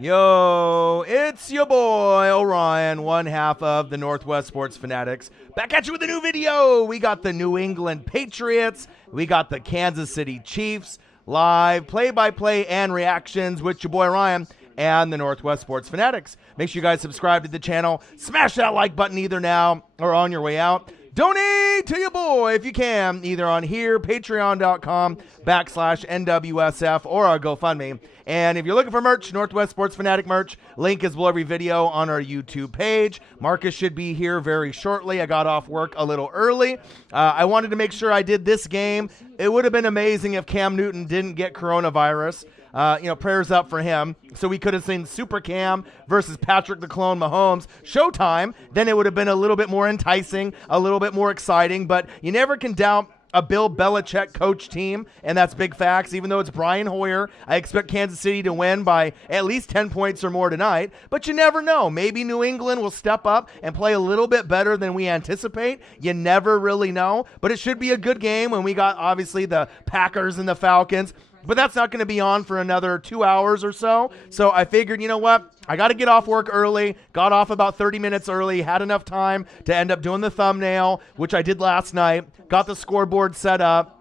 Yo, it's your boy Orion, one half of the Northwest Sports Fanatics. Back at you with a new video. We got the New England Patriots. We got the Kansas City Chiefs. Live play-by-play and reactions with your boy Ryan and the Northwest Sports Fanatics. Make sure you guys subscribe to the channel. Smash that like button either now or on your way out. Donate to your boy if you can, either on here, patreon.com/NWSF, or our GoFundMe. And if you're looking for merch, Northwest Sports Fanatic merch, link is below every video on our YouTube page. Marcus should be here very shortly. I got off work a little early. I wanted to make sure I did this game. It would have been amazing if Cam Newton didn't get coronavirus. Prayers up for him. So we could have seen Super Cam versus Patrick the Clone Mahomes Showtime. Then it would have been a little bit more enticing, a little bit more exciting. But you never can doubt a Bill Belichick coach team, and that's big facts. Even though it's Brian Hoyer, I expect Kansas City to win by at least 10 points or more tonight. But you never know. Maybe New England will step up and play a little bit better than we anticipate. You never really know. But it should be a good game when we got, obviously, the Packers and the Falcons. But that's not going to be on for another 2 hours or so. So I figured, you know what? I got to get off work early. Got off about 30 minutes early. Had enough time to end up doing the thumbnail, which I did last night. Got the scoreboard set up.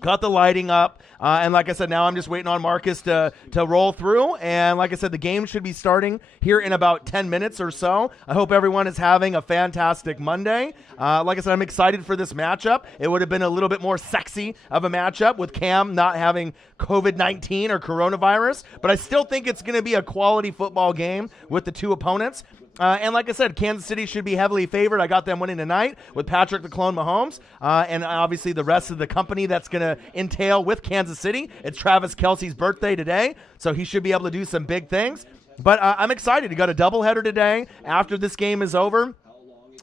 Got the lighting up. And like I said, now I'm just waiting on Marcus to roll through. And like I said, the game should be starting here in about 10 minutes or so. I hope everyone is having a fantastic Monday. Like I said, I'm excited for this matchup. It would have been a little bit more sexy of a matchup with Cam not having COVID-19 or coronavirus. But I still think it's going to be a quality football game with the two opponents. And like I said, Kansas City should be heavily favored. I got them winning tonight with Patrick the Clone Mahomes. And obviously the rest of the company that's going to entail with Kansas City. It's Travis Kelce's birthday today, so he should be able to do some big things. But I'm excited. You got a doubleheader today after this game is over.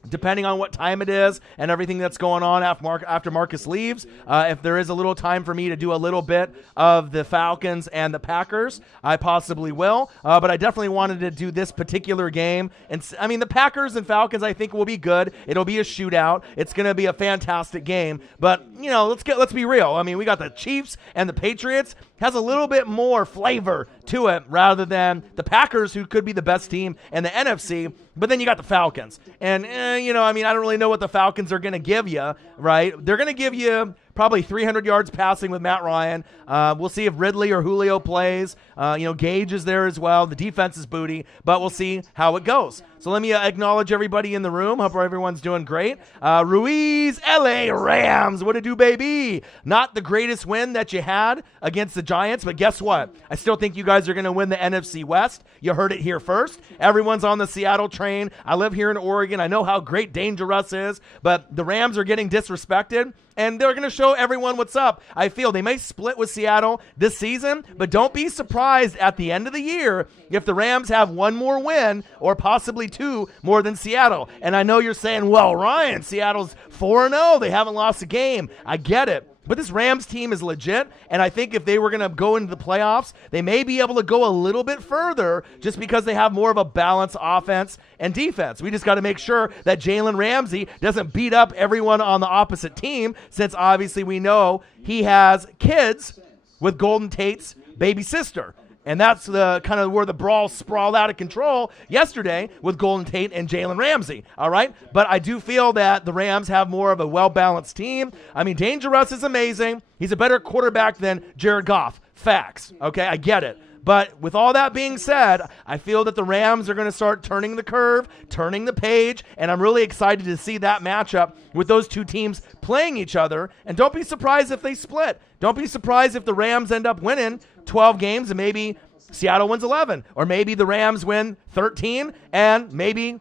Depending on what time it is and everything that's going on after Marcus leaves, if there is a little time for me to do a little bit of the Falcons and the Packers, I possibly will. But I definitely wanted to do this particular game. And I mean, the Packers and Falcons, I think, will be good. It'll be a shootout. It's going to be a fantastic game. But let's be real. I mean, we got the Chiefs and the Patriots. Has a little bit more flavor to it rather than the Packers, who could be the best team in the NFC. But then you got the Falcons. And, I don't really know what the Falcons are going to give you, right? They're going to give you probably 300 yards passing with Matt Ryan. We'll see if Ridley or Julio plays. Gage is there as well. The defense is booty, but we'll see how it goes. So let me acknowledge everybody in the room. Hope everyone's doing great. Ruiz, LA Rams. What it do, baby? Not the greatest win that you had against the Giants, but guess what? I still think you guys are going to win the NFC West. You heard it here first. Everyone's on the Seattle train. I live here in Oregon. I know how great Dangerous is, but the Rams are getting disrespected. And they're going to show everyone what's up. I feel they may split with Seattle this season, but don't be surprised at the end of the year if the Rams have one more win or possibly two more than Seattle. And I know you're saying, well, Ryan, Seattle's 4-0. They haven't lost a game. I get it. But this Rams team is legit, and I think if they were going to go into the playoffs, they may be able to go a little bit further just because they have more of a balanced offense and defense. We just got to make sure that Jalen Ramsey doesn't beat up everyone on the opposite team, since obviously we know he has kids with Golden Tate's baby sister. And that's the kind of where the brawl sprawled out of control yesterday with Golden Tate and Jalen Ramsey, all right? But I do feel that the Rams have more of a well-balanced team. I mean, Dangerous is amazing. He's a better quarterback than Jared Goff. Facts, okay? I get it. But with all that being said, I feel that the Rams are going to start turning the curve, turning the page, and I'm really excited to see that matchup with those two teams playing each other. And don't be surprised if they split. Don't be surprised if the Rams end up winning 12 games and maybe Seattle wins 11. Or maybe the Rams win 13 and maybe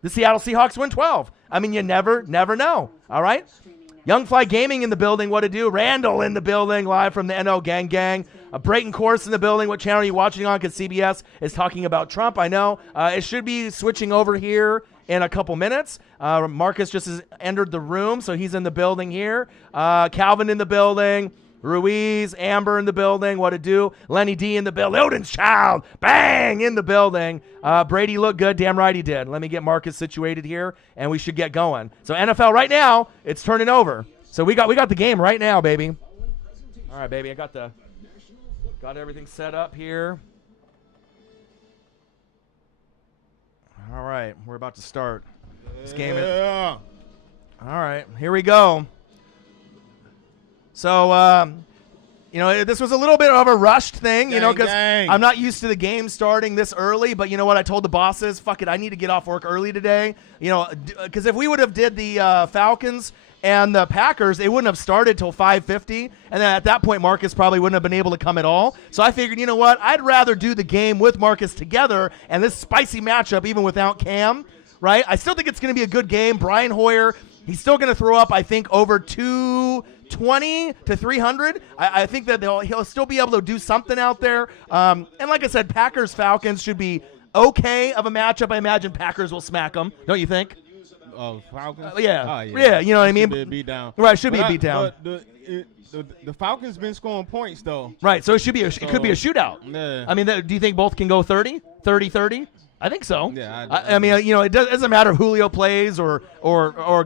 the Seattle Seahawks win 12. I mean, you never know, all right? Young Fly Gaming in the building, what to do? Randall in the building, live from the NO Gang. Brayton Course in the building. What channel are you watching on? Because CBS is talking about Trump. I know. It should be switching over here in a couple minutes. Marcus just has entered the room, so he's in the building here. Calvin in the building. Ruiz, Amber in the building. What to do? Lenny D in the building. Odin's Child, bang, in the building. Brady looked good. Damn right he did. Let me get Marcus situated here, and we should get going. So NFL right now, it's turning over. So we got the game right now, baby. All right, baby. I got everything set up here. All right, we're about to start this game. Yeah. All right, here we go. So, this was a little bit of a rushed thing, because I'm not used to the game starting this early. But you know what? I told the bosses, fuck it, I need to get off work early today. Because if we would have did the Falcons and the Packers, it wouldn't have started till 5:50, and then at that point, Marcus probably wouldn't have been able to come at all. So I figured, you know what? I'd rather do the game with Marcus together, and this spicy matchup, even without Cam, right? I still think it's going to be a good game. Brian Hoyer, he's still going to throw up, I think, over 220 to 300. I think that he'll still be able to do something out there. And like I said, Packers-Falcons should be okay of a matchup. I imagine Packers will smack them, don't you think? Oh, Falcons? Yeah, you know what I mean? Should be a beat down. Right, should be a beat down. But the Falcons been scoring points, though. Right, so it could be a shootout. Yeah. I mean, do you think both can go 30? 30-30? I think so. Yeah, I mean, it doesn't matter if Julio plays or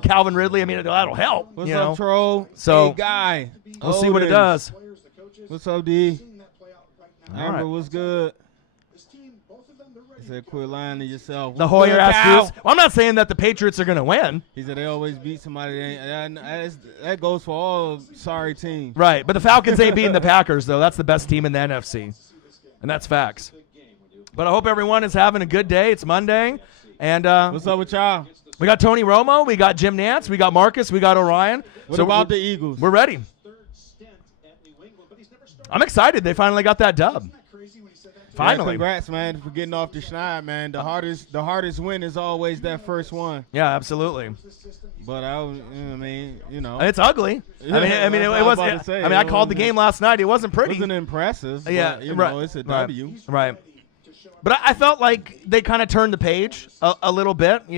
Calvin Ridley. I mean, that'll help. What's up, Troll? So, hey, guy. We'll see what it does. What's up, D? All Amber, right. what's good? He said, quit lying to yourself. The Hoyer ass well, I'm not saying that the Patriots are going to win. He said they always beat somebody. That goes for all sorry teams. Right, but the Falcons ain't beating the Packers, though. That's the best team in the NFC, and that's facts. But I hope everyone is having a good day. It's Monday, and what's up with y'all? We got Tony Romo, we got Jim Nantz, we got Marcus, we got Orion. What about the Eagles? We're ready. I'm excited. They finally got that dub. Finally. Yeah, congrats, man, for getting off the schneid, man. The hardest win is always that first one. Yeah, absolutely. But it's ugly. Yeah, it wasn't. I called the game last night. It wasn't pretty. It wasn't impressive. Yeah, but, it's a W. Right. But I felt like they kind of turned the page a little bit,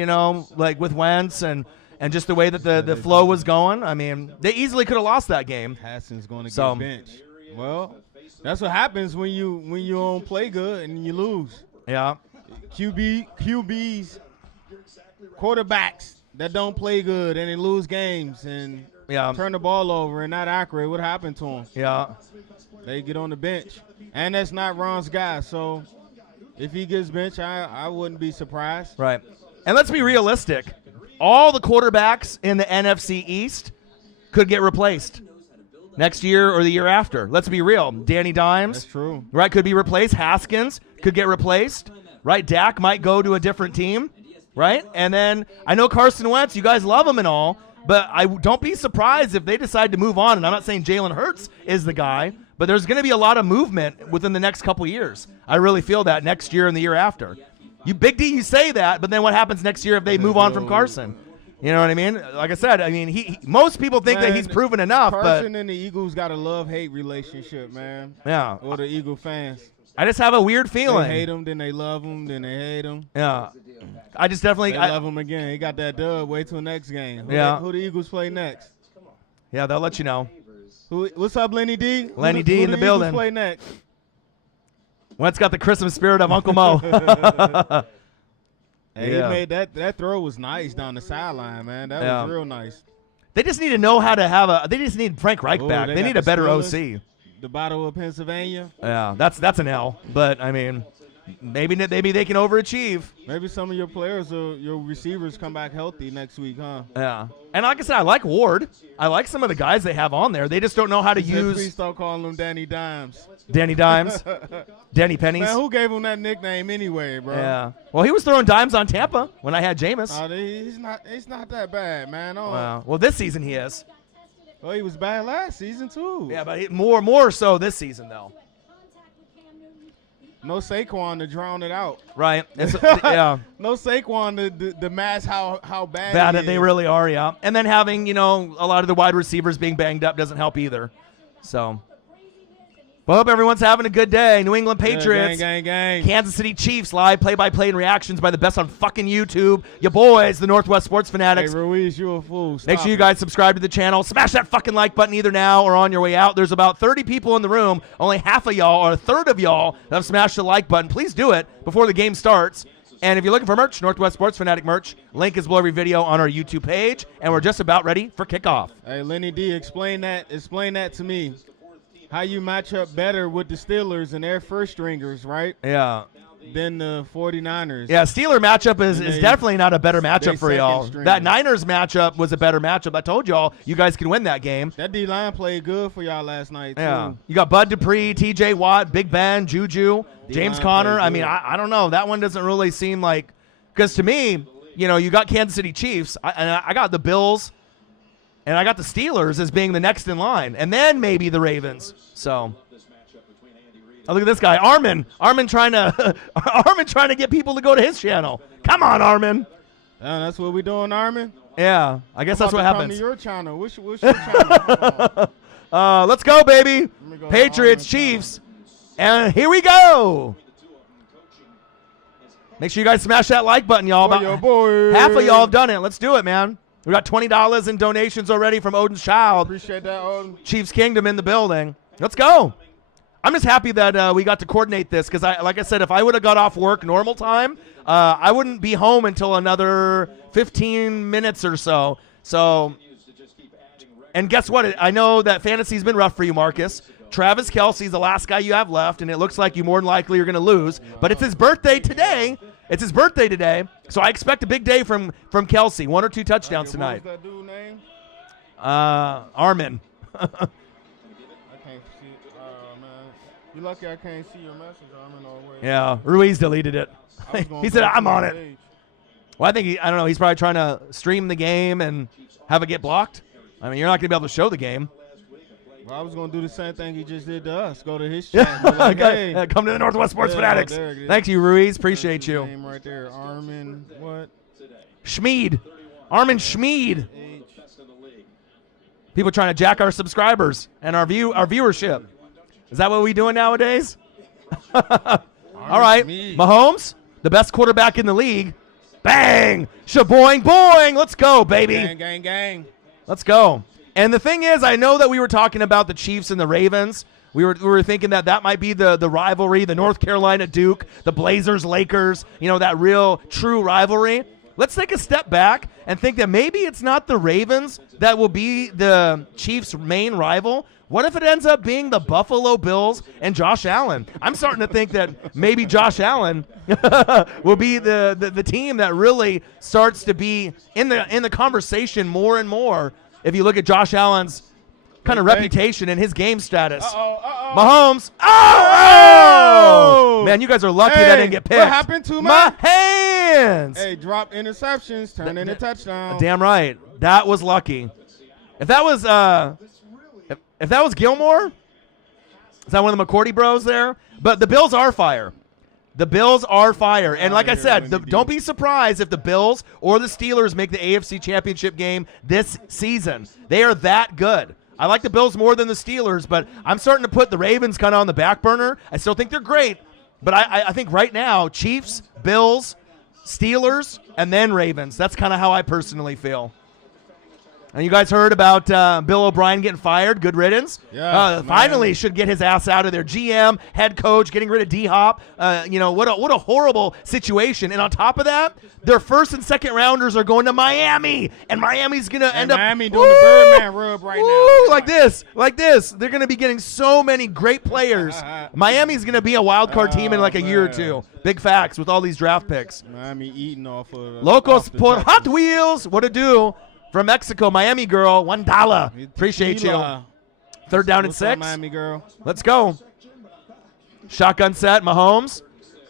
like with Wentz and just the way that the flow was going. I mean, they easily could have lost that game. Haskins going to get benched. Well, that's what happens when you don't play good and you lose. Yeah. QBs, quarterbacks that don't play good and they lose games and turn the ball over and not accurate. What happened to them? Yeah. They get on the bench. And that's not Ron's guy, so if he gets benched, I wouldn't be surprised. Right. And let's be realistic. All the quarterbacks in the NFC East could get replaced next year or the year after. Let's be real. Danny Dimes. That's true. Right, could be replaced. Haskins could get replaced. Right, Dak might go to a different team. Right? And then I know Carson Wentz, you guys love him and all, but I don't be surprised if they decide to move on. And I'm not saying Jalen Hurts is the guy, but there's going to be a lot of movement within the next couple years. I really feel that next year and the year after. You Big D, you say that, but then what happens next year if they move on from Carson? You know what I mean? Like I said, he most people think that he's proven enough. Carson and the Eagles got a love-hate relationship, man. Yeah. Or the Eagle fans. I just have a weird feeling. They hate him, then they love him, then they hate him. Yeah. I just definitely love him again. He got that dub. Wait till next game. Who the Eagles play next? Yeah, they'll let you know. What's up, Lenny D? Lenny D in the building. Who play next? Wentz got the Christmas spirit of Uncle Mo. He made that throw was nice down the sideline, man. That was real nice. They just need to know how to they just need Frank Reich back. They need a better OC. The Battle of Pennsylvania. Yeah, that's an L. But I mean, maybe they can overachieve. Maybe some of your players or your receivers come back healthy next week, huh? Yeah. And like I said, I like Ward. I like some of the guys they have on there. They just don't know how to use. Please stop calling him Danny Dimes. Danny Dimes. Danny Pennies. Man, who gave him that nickname anyway, bro? Yeah. Well, he was throwing dimes on Tampa when I had Jameis. He's not that bad, man. Well, this season he is. Well, he was bad last season too. Yeah, but more so this season though. No Saquon to drown it out. Right. Yeah. No Saquon to mask how bad they really are, yeah. And then having, a lot of the wide receivers being banged up doesn't help either. So, well, hope everyone's having a good day. New England Patriots. Gang. Kansas City Chiefs live play-by-play and reactions by the best on fucking YouTube. Your boys, the Northwest Sports Fanatics. Hey, Ruiz, you a fool. Make sure you guys subscribe to the channel. Smash that fucking like button either now or on your way out. There's about 30 people in the room. Only half of y'all or a third of y'all have smashed the like button. Please do it before the game starts. And if you're looking for merch, Northwest Sports Fanatic merch, link is below every video on our YouTube page. And we're just about ready for kickoff. Hey, Lenny D, explain that to me. How you match up better with the Steelers and their first stringers, right? Yeah. than the 49ers. Yeah, Steeler matchup is definitely not a better matchup for y'all. string. That Niners matchup was a better matchup. I told y'all you guys can win that game. That D-line played good for y'all last night, Yeah. too. You got Bud Dupree, TJ Watt, Big Ben, Juju, James Conner. I mean, I don't know. That one doesn't really seem like – because to me, you got Kansas City Chiefs. I got the Bills, and I got the Steelers as being the next in line, and then maybe the Ravens. So – oh, look at this guy, Armin. Armin trying to get people to go to his channel. Come on, Armin. That's what we doing, Armin? Yeah, I guess that's what come happens. to your channel. What's your channel? Let's go, baby. Go Patriots, Chiefs. And here we go. Make sure you guys smash that like button, y'all. About half of y'all have done it. Let's do it, man. We got $20 in donations already from Odin's Child. Appreciate that, Odin. Chiefs Kingdom in the building. Let's go. I'm just happy that we got to coordinate this because, like I said, if I would have got off work normal time, I wouldn't be home until another 15 minutes or so. So, and guess what? I know that fantasy's been rough for you, Marcus. Travis Kelce's the last guy you have left, and it looks like you more than likely are going to lose. But it's his birthday today. So I expect a big day from Kelce. 1 or 2 touchdowns tonight. What was that dude's name? Armin. You lucky I can't see your message, Armin. Yeah, Ruiz deleted it. He said, I'm on it. Well, I don't know. He's probably trying to stream the game and have it get blocked. I mean, you're not going to be able to show the game. Well, I was going to do the same thing he just did to us. Go to his channel. Like, hey. Come to the Northwest Sports Fanatics. Thank you, Ruiz. Appreciate you. Name right there. Armin, what? Schmeed. Armin Schmeed. People trying to jack our subscribers and our viewership. Is that what we doing nowadays? All right. Mahomes, the best quarterback in the league. Bang! Shaboing boing! Let's go, baby. Gang, gang, gang. Let's go. And the thing is, I know that we were talking about the Chiefs and the Ravens. We were thinking that might be the rivalry, the North Carolina Duke, the Blazers, Lakers, that real, true rivalry. Let's take a step back and think that maybe it's not the Ravens that will be the Chiefs' main rival. What if it ends up being the Buffalo Bills and Josh Allen? I'm starting to think that maybe Josh Allen will be the team that really starts to be in the conversation more and more. If you look at Josh Allen's kind of reputation and his game status. Mahomes. Oh! Man, you guys are lucky that didn't get picked. What happened to my hands? Hey, drop interceptions, turn into touchdowns. Damn right. That was lucky. If that was if that was Gilmore, is that one of the McCourty bros there? But the Bills are fire. The Bills are fire. And like I said, don't be surprised if the Bills or the Steelers make the AFC Championship game this season. They are that good. I like the Bills more than the Steelers, but I'm starting to put the Ravens kind of on the back burner. I still think they're great, but I think right now, Chiefs, Bills, Steelers, and then Ravens. That's kind of how I personally feel. And you guys heard about Bill O'Brien getting fired. Good riddance. Yeah, finally should get his ass out of there. GM, head coach, getting rid of D-Hop. What a horrible situation. And on top of that, their first and second rounders are going to Miami. And Miami's going to end up. Miami doing the Birdman rub right now. Like this. They're going to be getting so many great players. Miami's going to be a wild card team in like a year or two. Big facts with all these draft picks. Miami eating off of. Locos por Hot Wheels. What to do? From Mexico, Miami girl, $1. Appreciate you. Third down and 6. Miami girl. Let's go. Shotgun set, Mahomes.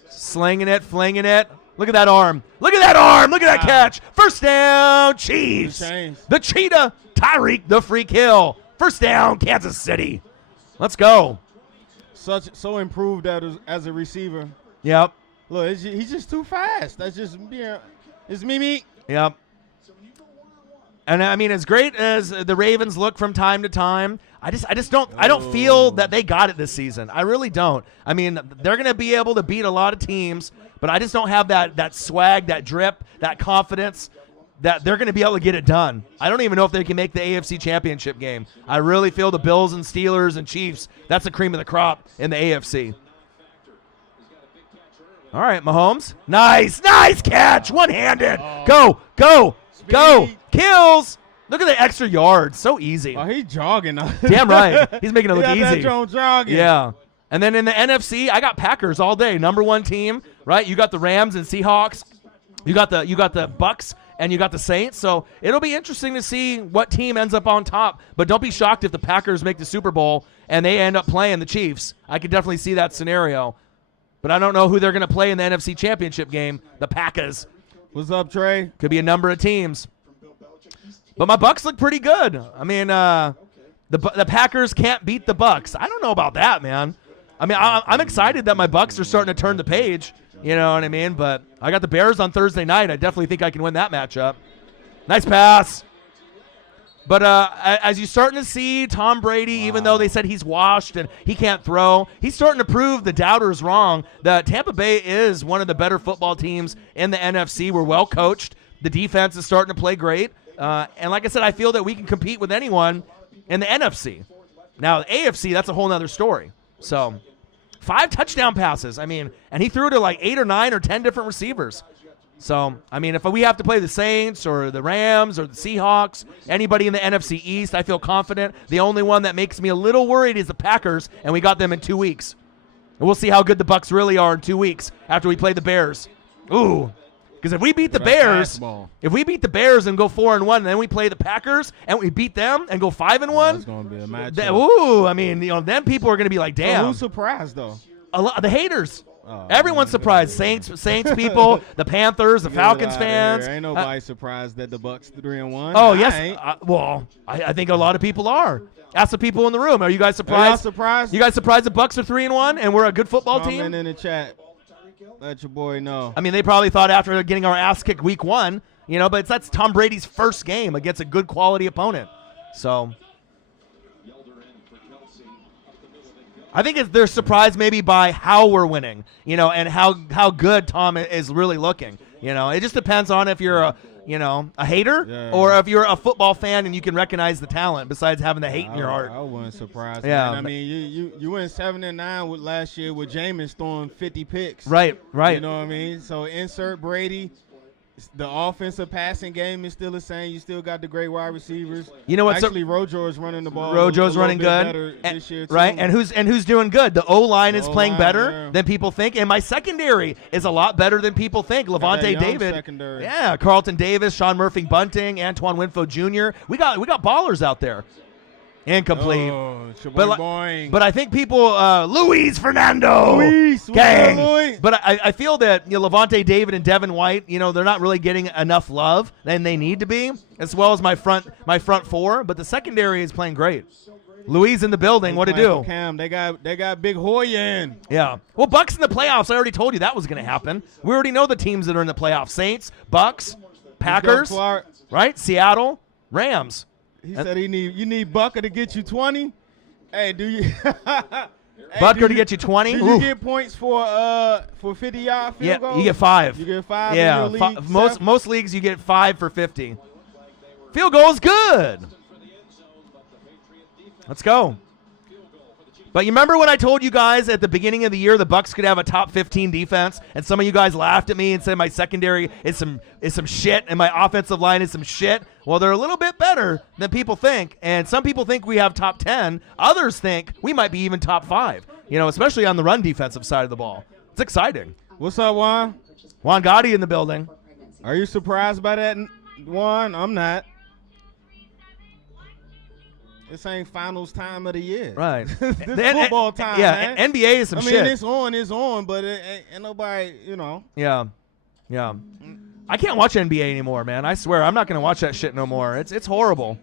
Slinging it, flinging it. Look at that arm. Look at that catch. First down, Chiefs. The cheetah, Tyreek, the freak hill. First down, Kansas City. Let's go. So improved as a receiver. Yep. Look, he's just too fast. That's just it's me. Yep. And I mean, as great as the Ravens look from time to time, I don't feel that they got it this season. I really don't. I mean, they're going to be able to beat a lot of teams, but I just don't have that swag, that drip, that confidence that they're going to be able to get it done. I don't even know if they can make the AFC Championship game. I really feel the Bills and Steelers and Chiefs, that's the cream of the crop in the AFC. All right, Mahomes. Nice catch. One-handed. Go. Kills. Look at the extra yards. So easy. Oh, he's jogging. Damn right. He's making it look easy. That jogging. Yeah. And then in the NFC, I got Packers all day. Number 1 team. right? You got the Rams and Seahawks. You got the Bucks and you got the Saints. So it'll be interesting to see what team ends up on top. But don't be shocked if the Packers make the Super Bowl and they end up playing the Chiefs. I could definitely see that scenario. But I don't know who they're going to play in the NFC Championship game. The Packers. What's up, Trey? Could be a number of teams. But my Bucks look pretty good. I mean, the Packers can't beat the Bucks. I don't know about that, man. I mean, I'm excited that my Bucks are starting to turn the page. You know what I mean? But I got the Bears on Thursday night. I definitely think I can win that matchup. Nice pass. But as you're starting to see Tom Brady, even though they said he's washed and he can't throw, he's starting to prove the doubters wrong. That Tampa Bay is one of the better football teams in the NFC. We're well coached. The defense is starting to play great. And like I said, I feel that we can compete with anyone in the NFC. Now, the AFC, that's a whole nother story. So 5 touchdown passes. I mean, and he threw to like 8 or 9 or 10 different receivers. So, I mean, if we have to play the Saints or the Rams or the Seahawks, anybody in the NFC East, I feel confident. The only one that makes me a little worried is the Packers, and we got them in 2 weeks. And we'll see how good the Bucks really are in 2 weeks after we play the Bears. Ooh. Because if we beat the Bears, and go 4-1, and then we play the Packers and we beat them and go 5-1, that's going to be a matchup. Ooh, I mean, then people are going to be like, damn. So who's surprised though? A lot the haters. Everyone's surprised. Saints people, the Panthers, the Falcons fans. Ain't nobody surprised that the Bucks 3-1. Oh yes. I think a lot of people are. Ask the people in the room. Are you guys surprised? Are y'all surprised? You guys surprised the Bucks are 3-1 and we're a good football team? Comment in the chat. Let your boy know. I mean, they probably thought after getting our ass kicked week 1, but that's Tom Brady's first game against a good quality opponent. So I think they're surprised maybe by how we're winning, and how good Tom is really looking. It just depends on if you're a hater or if you're a football fan and you can recognize the talent besides having the hate in your heart. I wasn't surprised. Yeah, man. I mean, you went 7-9 with last year with Jameis throwing 50 picks. Right. You know what I mean? So insert Brady. The offensive passing game is still the same. You still got the great wide receivers. You know what's actually Rojo's running the ball. Rojo's running good this year too. Right? And who's doing good? The O-line is playing better than people think, and my secondary is a lot better than people think. Levante David, secondary. Yeah, Carlton Davis, Sean Murphy Bunting, Antoine Winfield Jr. We got ballers out there. Incomplete. But I think people, Luis Fernando, gang. Luis. But I feel that Levante David and Devin White, they're not really getting enough love than they need to be, as well as my front 4. But the secondary is playing great. Luis in the building. What to do? Cam, they got Big Hoya in. Yeah. Well, Bucks in the playoffs. I already told you that was going to happen. We already know the teams that are in the playoffs: Saints, Bucks, Packers, right? Seattle, Rams. He said you need Bucker to get you 20. Hey, do you Bucker to get you 20? Do you get points for 50-yard field goals? You get 5. You get 5. Yeah, in your league, most leagues you get 5 for 50. Field goal is good. Let's go. But you remember when I told you guys at the beginning of the year the Bucks could have a top 15 defense, and some of you guys laughed at me and said my secondary is some shit and my offensive line is some shit? Well, they're a little bit better than people think, and some people think we have top 10. Others think we might be even top 5, especially on the run defensive side of the ball. It's exciting. What's up, Juan? Juan Gotti in the building. Are you surprised by that, Juan? I'm not. This ain't finals time of the year. Right. This football time, yeah, man. NBA is some shit. I mean, it's on, but it ain't nobody, Yeah. I can't watch NBA anymore, man. I swear, I'm not going to watch that shit no more. It's horrible.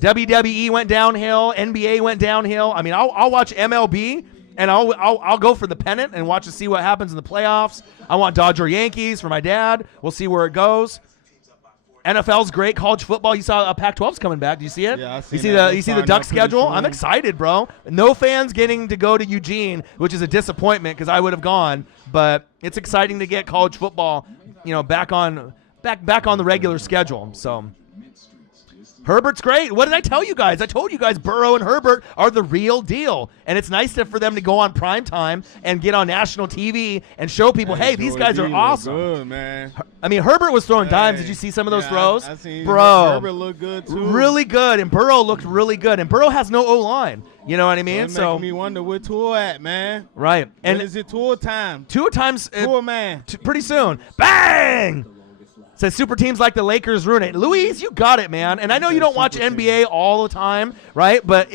WWE went downhill. NBA went downhill. I mean, I'll watch MLB, and I'll go for the pennant and watch to see what happens in the playoffs. I want Dodger Yankees for my dad. We'll see where it goes. NFL's great. College football, you saw Pac-12's coming back. Do you see it? Yeah, I see you see the Duck schedule? I'm excited, bro. No fans getting to go to Eugene, which is a disappointment because I would have gone. But it's exciting to get college football, back on the regular schedule. So Herbert's great. What did I tell you guys? I told you guys Burrow and Herbert are the real deal. And it's nice for them to go on prime time and get on national TV and show people, hey, these guys are awesome. Good, man. I mean, Herbert was throwing dimes. Did you see some of those throws? I seen Bro, Herbert looked good, too. Really good. And Burrow looked really good. And Burrow has no O-line. You know what I mean? So making me wonder where Tua at, man. Right. And is it Tua time? Tua times. Tua, man. Pretty soon. Bang! Says super teams like the Lakers ruin it. Luis, you got it, man. And I know you don't watch NBA all the time, right? But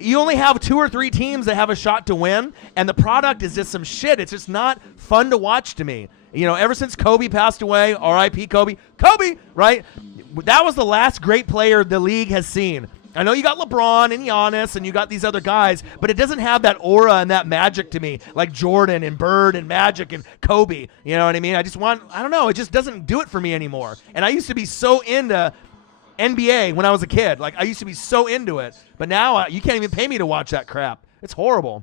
you only have 2 or 3 teams that have a shot to win, and the product is just some shit. It's just not fun to watch to me. You know, ever since Kobe passed away, R.I.P. Kobe, right? That was the last great player the league has seen. I know you got LeBron and Giannis and you got these other guys, but it doesn't have that aura and that magic to me like Jordan and Bird and Magic and Kobe. You know what I mean? I don't know. It just doesn't do it for me anymore. And I used to be so into NBA when I was a kid. Like, I used to be so into it. But now you can't even pay me to watch that crap. It's horrible.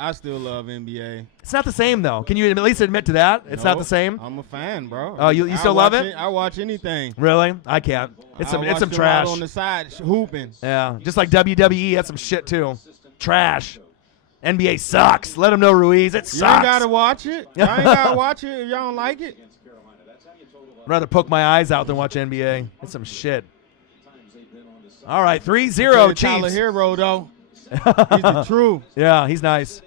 I still love NBA. It's not the same, though. Can you at least admit to that? It's not the same? I'm a fan, bro. Oh, you still love it? I watch anything. Really? I can't. It's some trash. On the side, hooping. Yeah, just like WWE, that's some shit, too. Trash. NBA sucks. Let them know, Ruiz. It sucks. You ain't got to watch it. Y'all ain't got to watch it if y'all don't like it. I'd rather poke my eyes out than watch NBA. It's some shit. All right, 3-0 Chiefs. Tyler Hero, though. He's the truth. Yeah, he's nice.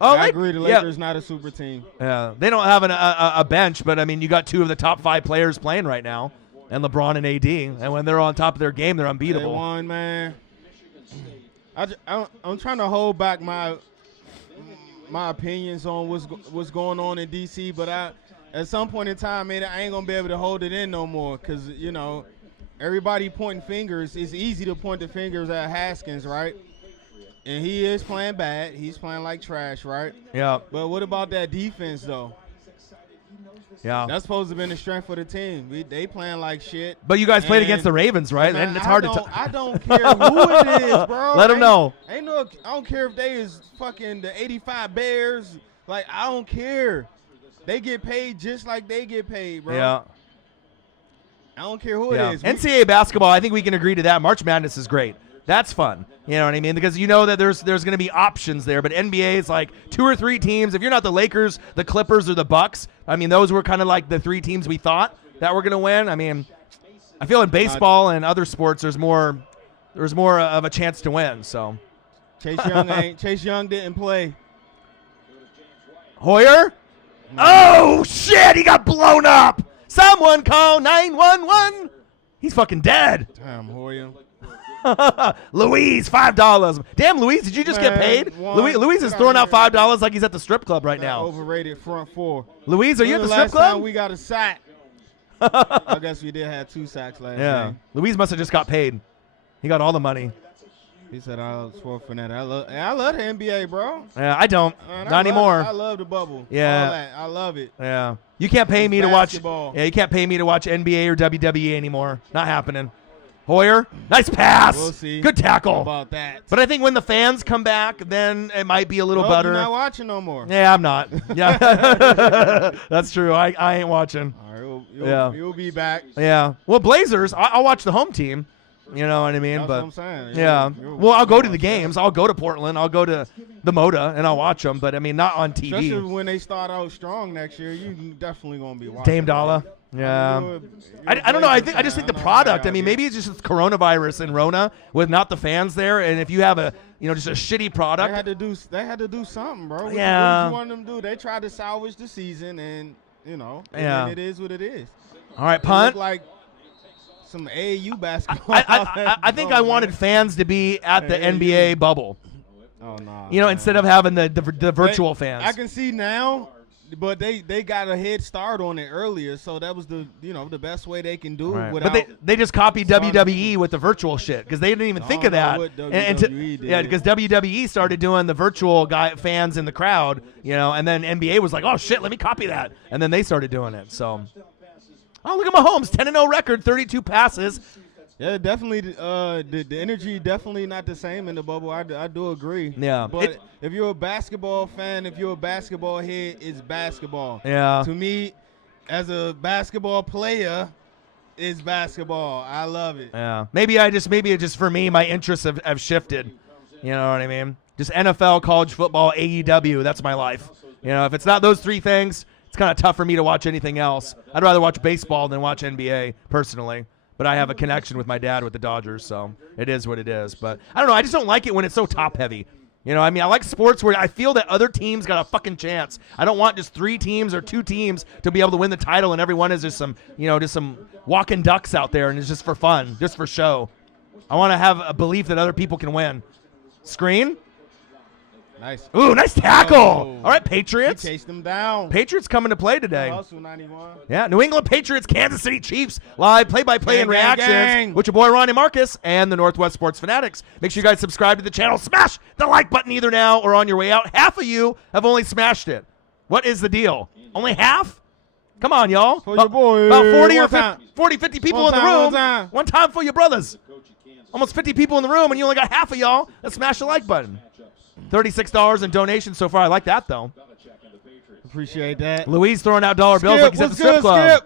Oh, I agree. The Lakers not a super team. Yeah, they don't have a bench, but I mean, you got 2 of the top 5 players playing right now, and LeBron and AD. And when they're on top of their game, they're unbeatable. They won, man. I'm trying to hold back my opinions on what's going on in DC, but at some point in time, man, I ain't gonna be able to hold it in no more because everybody pointing fingers. It's easy to point the fingers at Haskins, right? And he is playing bad. He's playing like trash, right? Yeah. But what about that defense, though? Yeah. That's supposed to be the strength of the team. They playing like shit. But you guys played against the Ravens, right? Man, and it's hard to I don't care who it is, bro. Let them know. I don't care if they is fucking the 85 Bears. Like, I don't care. They get paid just like they get paid, bro. Yeah. I don't care who it is. NCAA basketball, I think we can agree to that. March Madness is great. That's fun. You know what I mean? Because you know that there's going to be options there. But NBA is like 2 or 3 teams. If you're not the Lakers, the Clippers, or the Bucks, I mean, those were kind of like the 3 teams we thought that were going to win. I mean, I feel in baseball and other sports there's more of a chance to win. So Chase Young didn't play. Hoyer? Oh, shit. He got blown up. Someone call 911. He's fucking dead. Damn, Hoyer. Louise, $5. Damn, Louise, did you just get paid? Louise is throwing out $5 like he's at the strip club right now. Overrated front 4. Louise, are you at the strip club? Last time we got a sack. I guess we did have 2 sacks last game. Louise must have just got paid. He got all the money. He said, "I'll swear for that." I love the NBA, bro. Yeah, I don't. Not anymore. I love the bubble. Yeah, all that. I love it. Yeah, you can't pay me to watch. Yeah, you can't pay me to watch NBA or WWE anymore. Not happening. Hoyer, nice pass. We'll see. Good tackle. How about that? But I think when the fans come back, then it might be a little better. You're not watching no more. Yeah, I'm not. Yeah, that's true. I ain't watching. All right, you'll be back. Yeah. Well, Blazers, I'll watch the home team. You know what I mean? That's what I'm saying. Yeah. Well, I'll go to the games. I'll go to Portland. I'll go to the Moda, and I'll watch them. But, I mean, not on TV. Especially when they start out strong next year, you definitely going to be watching. Dame Dollar. Yeah. I don't know. I just think the product. I mean, maybe it's just coronavirus and Rona with not the fans there. And if you have just a shitty product. They had to do something, bro. Yeah. What did you want them to do? They tried to salvage the season, and, and it is what it is. All right, punt. Like some AAU basketball. I think I wanted fans to be at the NBA bubble. Oh, no. Instead of having the virtual fans. I can see now, but they got a head start on it earlier, so that was the best way they can do it. But they just copied WWE with the virtual shit because they didn't even think of that. Because WWE started doing the virtual fans in the crowd, and then NBA was like, oh shit, let me copy that, and then they started doing it. So. Oh, look at Mahomes, 10-0 record, 32 passes. Yeah, definitely. The energy definitely not the same in the bubble. I do agree. Yeah. But if you're a basketball fan, if you're a basketball head, it's basketball. Yeah. To me, as a basketball player, is basketball. I love it. Yeah. Maybe it just for me, my interests have shifted. You know what I mean? Just NFL, college football, AEW. That's my life. You know, if it's not those three things, it's kind of tough for me to watch anything else. I'd rather watch baseball than watch NBA personally. But I have a connection with my dad with the Dodgers, so it is what it is. But I don't know. I just don't like it when it's so top heavy. You know, I mean, I like sports where I feel that other teams got a fucking chance. I don't want just 3 teams or 2 teams to be able to win the title, and everyone is just some walking ducks out there, and it's just for fun, just for show. I want to have a belief that other people can win. Screen. Nice. Ooh, nice tackle. Oh. All right, Patriots. He chased them down. Patriots coming to play today. Hustle 91. Yeah, New England Patriots, Kansas City Chiefs, live play-by-play Gang, and gang, reactions gang. with your boy Ronnie Marcus and the Northwest Sports Fanatics. Make sure you guys subscribe to the channel. Smash the like button either now or on your way out. Half of you have only smashed it. What is the deal? Only half? Come on, y'all. For your boy. About 40 or One 50, time. 40, 50 people One in the time, room. one time. One time for your brothers. Almost 50 people in the room, and you only got half of y'all that smash the like button. $36 in donations so far. I like that, though. Appreciate that. Louise throwing out dollar bills like he's at the strip club.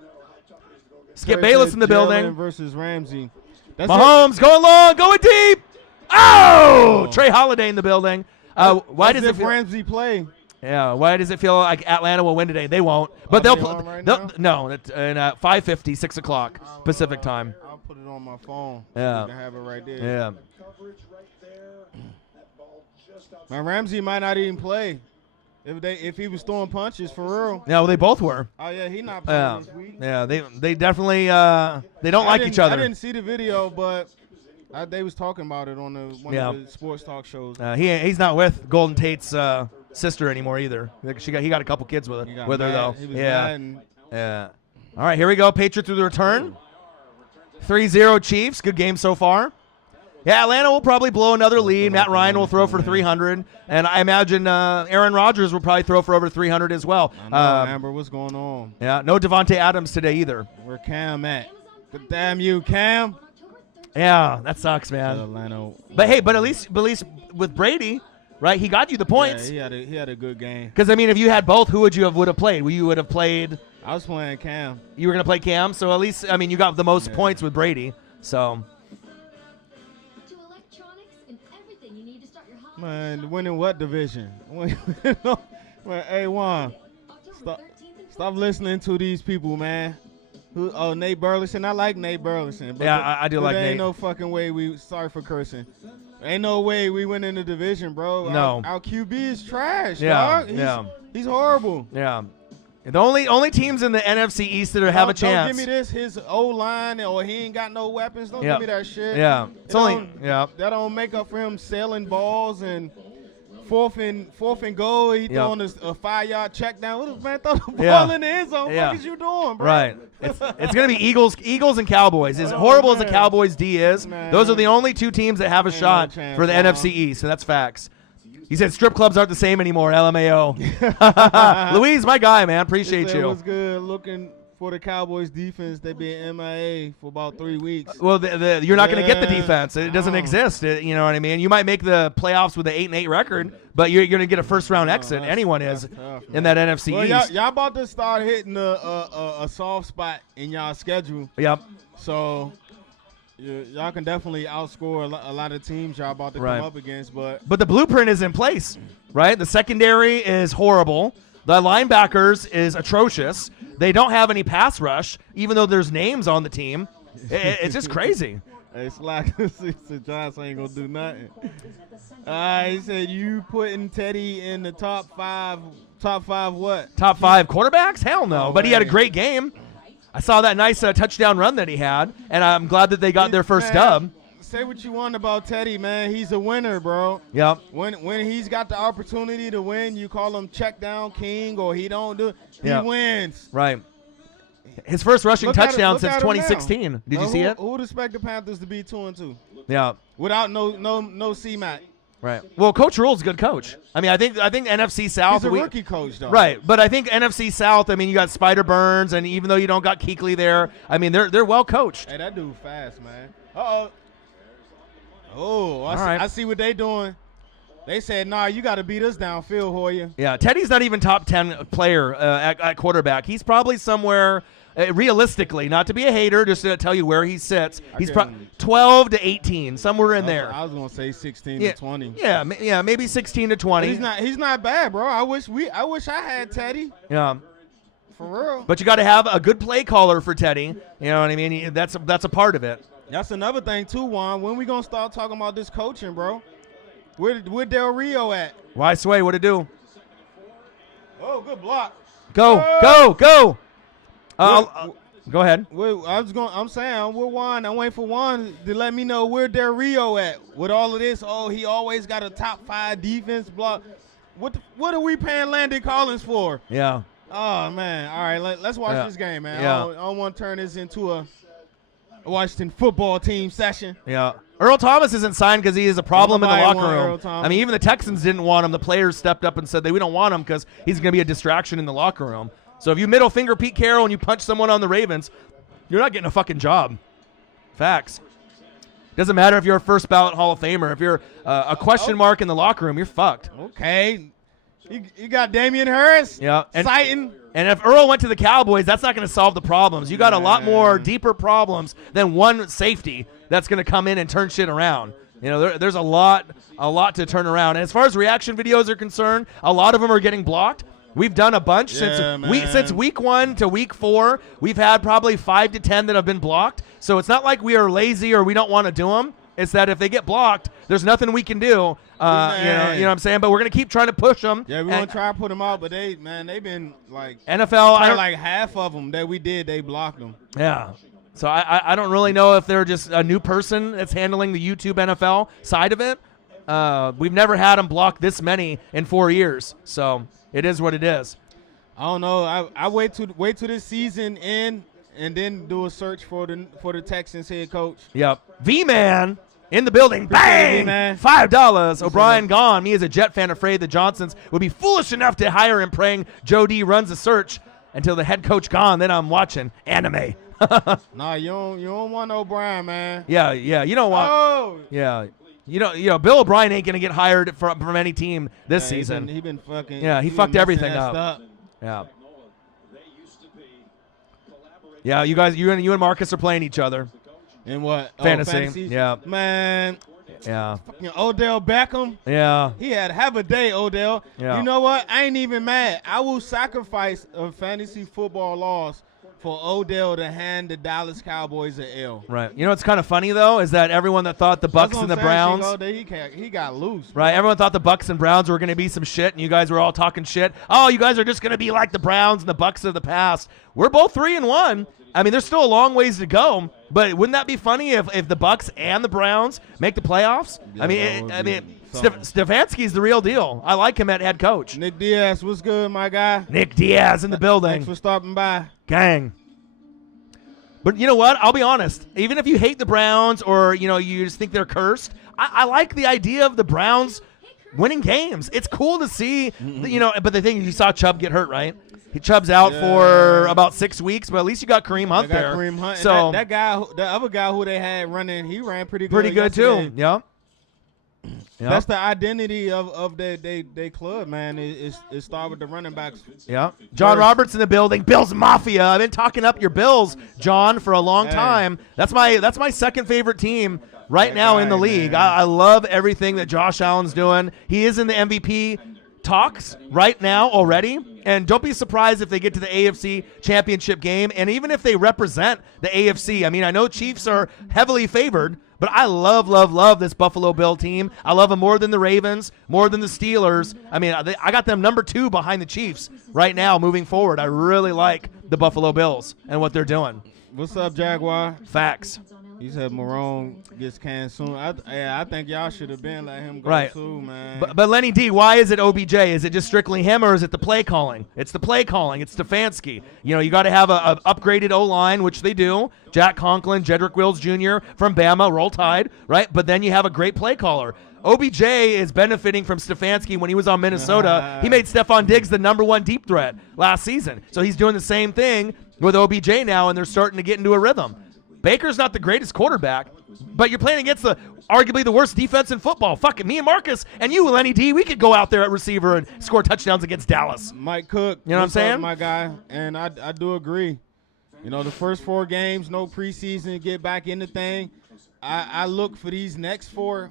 Skip Bayless in the building. Jalen versus Ramsey. That's Mahomes going long, going deep. Oh! Trey Holiday in the building. Why does it feel? Ramsey play? Yeah. Why does it feel like Atlanta will win today? They won't, but they'll play. Right No, it's in 5:50, 6 o'clock Pacific time. I'll put it on my phone. Yeah. So you can have it right there. Yeah. Man, Ramsey might not even play if he was throwing punches for real. Yeah. Well, they both were. Oh yeah, he not playing Yeah. this week. Yeah. They definitely they don't like each other. I didn't see the video, but they was talking about it on one Yeah. of the sports talk shows. He's not with Golden Tate's sister anymore either. He got a couple kids with He her got though. mad. He was Yeah. mad and Yeah. All right, here we go. Patriots with the return. 3-0 Chiefs. Good game so far. Yeah, Atlanta will probably blow another lead. Matt Ryan will throw for 300. And I imagine Aaron Rodgers will probably throw for over 300 as well. I know, Amber, what's going on? Yeah, no Devontae Adams today either. Where Cam at? Good damn you, Cam. Yeah, that sucks, man. Atlanta. But hey, at least with Brady, right, he got you the points. Yeah, he had a good game. Because, I mean, if you had both, who would have played? You would have played – I was playing Cam. you were going to play Cam, so at least, I mean, you got the most points with Brady. So, Man, winning what division? Man, hey, Juan, stop listening to these people, man. Nate Burleson. I like Nate Burleson. But yeah, I do like there Nate. ain't no fucking way sorry for cursing. Ain't no way we win in the division, bro. No. Our QB is trash, Yeah, dog. He's horrible. Yeah. The only teams in the NFC East that have a chance. Don't give me this, his O-line, or he ain't got no weapons. Don't Yeah. give me that shit. Yeah. It's only That don't make up for him selling balls and fourth and goal. He throwing a 5-yard check down. Man, throw the ball in the end zone. Yeah. What is you doing, bro? Right. It's going to be Eagles and Cowboys. As horrible as the Cowboys D is, those are the only 2 teams that have a shot chance, for the Juan. NFC East, and that's facts. He said strip clubs aren't the same anymore, LMAO. Louise, my guy, man. Appreciate It you. was good looking for the Cowboys defense. They been MIA for about 3 weeks. Well, you're not going to get the Yeah. defense. It doesn't No. exist. You know what I mean? You might make the playoffs with an 8-8 record, but you're going to get a first-round exit. Anyone is that's tough, in man. that NFC Well, East. y'all about to start hitting a soft spot in y'all schedule. Yep. So y'all can definitely outscore a lot of teams y'all about to Right. come up against. But But the blueprint is in place, right? The secondary is horrible. The linebackers is atrocious. They don't have any pass rush, even though there's names on the team. It's just crazy. hey, Slack said Johnson ain't gonna do nothing. He said you putting Teddy in the top five. Top five what? Top 5 quarterbacks? Hell no. No But he had a way. great game. I saw that nice touchdown run that he had, and I'm glad that they got their first Man, dub. Say what you want about Teddy, man. He's a winner, bro. Yep. When he's got the opportunity to win, you call him check down king, or he don't do it. He Yeah. wins. Right. His first rushing Look at touchdown him since now. 2016. Did you see it? Who would expect the Panthers to be 2-2 Yeah. without no C-Mac? Right. Well, Coach Rule's a good coach. I mean, I think NFC South. He's a rookie coach, though. Right, but I think NFC South. I mean, you got Spider Burns, and even though you don't got Kuechly there, I mean, they're well coached. Hey, that dude fast, man. Uh-oh. Oh, All right. I see what they doing. They said, nah, you got to beat us downfield, Hoyer. Yeah, Teddy's not even top 10 player at quarterback. He's probably somewhere realistically, not to be a hater, just to tell you where he sits. He's give 12 to 18, somewhere in there. I was gonna say 16 to 20. Yeah, maybe 16 to 20. But he's not bad, bro. I wish I had Teddy. Yeah. For real. But you got to have a good play caller for Teddy. You know what I mean? That's a part of it. That's another thing too, Juan. When we gonna start talking about this coaching, bro? Where Del Rio at? Why Sway? What to do? Oh, good block. Go. Go ahead. I'm saying we're Juan. I'm waiting for Juan to let me know where Del Rio at with all of this. Oh, he always got a top 5 defense block. What are we paying Landon Collins for? Yeah. Oh man. All right, let's watch this game, man. Yeah. I don't want to turn this into a Washington football team session. Yeah. Earl Thomas isn't signed because he is a problem in the Nobody locker want room. Earl Thomas. I mean, even the Texans didn't want him. The players stepped up and said we don't want him because he's going to be a distraction in the locker room. So if you middle finger Pete Carroll and you punch someone on the Ravens, you're not getting a fucking job. Facts. Doesn't matter if you're a first ballot Hall of Famer. If you're a question mark in the locker room, you're fucked. Okay. You got Damian Harris. Yeah. Sighton. And if Earl went to the Cowboys, that's not going to solve the problems. You got a lot more deeper problems than one safety that's going to come in and turn shit around. You know, there's a lot to turn around. And as far as reaction videos are concerned, a lot of them are getting blocked. We've done a bunch since week 1 to week 4. We've had probably 5 to 10 that have been blocked. So it's not like we are lazy or we don't want to do them. It's that if they get blocked, there's nothing we can do. You know what I'm saying? But we're going to keep trying to push them. Yeah, we want to try to put them out, but they've been like NFL. Like half of them that we did, they blocked them. Yeah. So I don't really know if they're just a new person that's handling the YouTube NFL side of it. We've never had them block this many in 4 years. So it is what it is. I don't know. I wait till this season end and then do a search for the Texans head coach. Yep. V-Man in the building. Appreciate Bang! it, man. $5. O'Brien gone. Me as a Jet fan afraid the Johnsons would be foolish enough to hire him, praying Joe D runs a search until the head coach gone. Then I'm watching anime. Nah, you don't want O'Brien, man. Yeah. You don't want. Oh. Yeah. You know, Bill O'Brien ain't gonna get hired from any team this season. He been fucking. Yeah, he fucked everything up. Yeah. Yeah, you guys, you and Marcus are playing each other. In what? Fantasy. Yeah. Man. Yeah. Fucking Odell Beckham. Yeah. He had have a day, Odell. Yeah. You know what? I ain't even mad. I will sacrifice a fantasy football loss for Odell to hand the Dallas Cowboys an L. Right. You know what's kind of funny though is that everyone that thought the Bucks and the Browns, he got loose. Right. Everyone thought the Bucks and Browns were going to be some shit, and you guys were all talking shit. Oh, you guys are just going to be like the Browns and the Bucks of the past. We're both 3-1. I mean, there's still a long ways to go, but wouldn't that be funny if the Bucks and the Browns make the playoffs? Yeah, I mean, Stefanski's the real deal. I like him at head coach. Nick Diaz, what's good, my guy? Nick Diaz in the building. Thanks for stopping by. Gang. But you know what? I'll be honest. Even if you hate the Browns or, you just think they're cursed, I like the idea of the Browns winning games. It's cool to see, but the thing is you saw Chubb get hurt, right? Chubb's out for about 6 weeks, but at least you got Kareem Hunt there. Kareem Hunt. So and that guy, the other guy who they had running, he ran pretty good. Pretty good yesterday. too. Yeah. That's the identity of their club, man. It start with the running backs. Yeah. John Roberts in the building. Bills Mafia. I've been talking up your Bills, John, for a long time. That's my second favorite team right now in the league. I love everything that Josh Allen's doing. He is in the MVP talks right now already. And don't be surprised if they get to the AFC Championship game. And even if they represent the AFC, I mean, I know Chiefs are heavily favored, but I love this Buffalo Bill team. I love them more than the Ravens, more than the Steelers. I mean, I got them number 2 behind the Chiefs right now moving forward. I really like the Buffalo Bills and what they're doing. What's up, Jaguar? Facts. He said Marone gets canned soon. I think y'all should have been let him go too, man. But Lenny D, why is it OBJ? Is it just strictly him, or is it the play calling? It's the play calling. It's Stefanski. You got to have a upgraded O-line, which they do. Jack Conklin, Jedrick Wills Jr. from Bama, Roll Tide, right? But then you have a great play caller. OBJ is benefiting from Stefanski when he was on Minnesota. He made Stephon Diggs the number 1 deep threat last season. So he's doing the same thing with OBJ now, and they're starting to get into a rhythm. Baker's not the greatest quarterback, but you're playing against arguably the worst defense in football. Fuck it, me and Marcus and you, Lenny D, we could go out there at receiver and score touchdowns against Dallas. Mike Cook, you know what I'm saying? My guy, and I do agree. You know, the first 4 games, no preseason, get back in the thing. I look for these next 4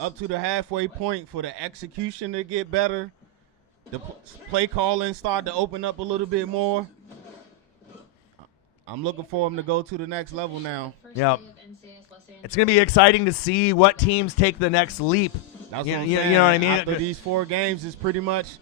up to the halfway point for the execution to get better. The play calling start to open up a little bit more. I'm looking for them to go to the next level now. Yep. It's going to be exciting to see what teams take the next leap. That's you, what I'm you saying. know what I mean? After these 4 games, it's pretty much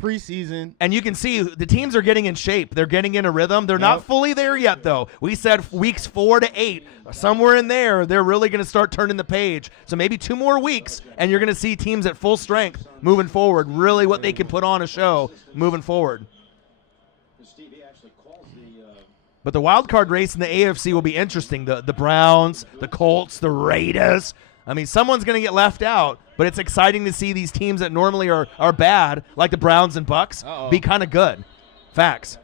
preseason. And you can see the teams are getting in shape. They're getting in a rhythm. They're not fully there yet, though. We said weeks 4 to 8, somewhere in there, they're really going to start turning the page. So maybe 2 more weeks, and you're going to see teams at full strength moving forward, really what they can put on a show moving forward. But the wild card race in the AFC will be interesting. The Browns, the Colts, the Raiders. I mean, someone's going to get left out, but it's exciting to see these teams that normally are bad, like the Browns and Bucks, be kind of good. Facts.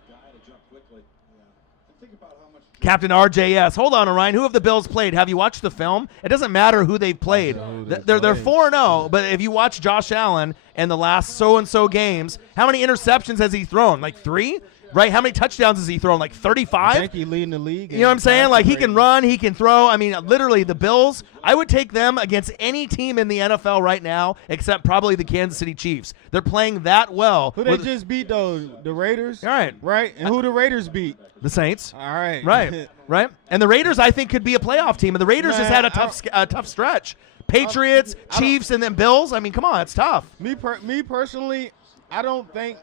Captain RJS. Hold on, Orion. Who have the Bills played? Have you watched the film? It doesn't matter who they've played. They're 4-0, but if you watch Josh Allen in the last so-and-so games, how many interceptions has he thrown? Like 3? Right? How many touchdowns has he thrown? Like 35? I think he's leading the league. You know what I'm saying? Like, he can run, he can throw. I mean, literally, the Bills, I would take them against any team in the NFL right now except probably the Kansas City Chiefs. They're playing that well. Who they just beat, though? The Raiders? All right. Right? And who the Raiders beat? The Saints. All right. Right. Right. And the Raiders, I think, could be a playoff team. And the Raiders just had a tough stretch. Patriots, Chiefs, and then Bills. I mean, come on, it's tough. Me personally, I don't think.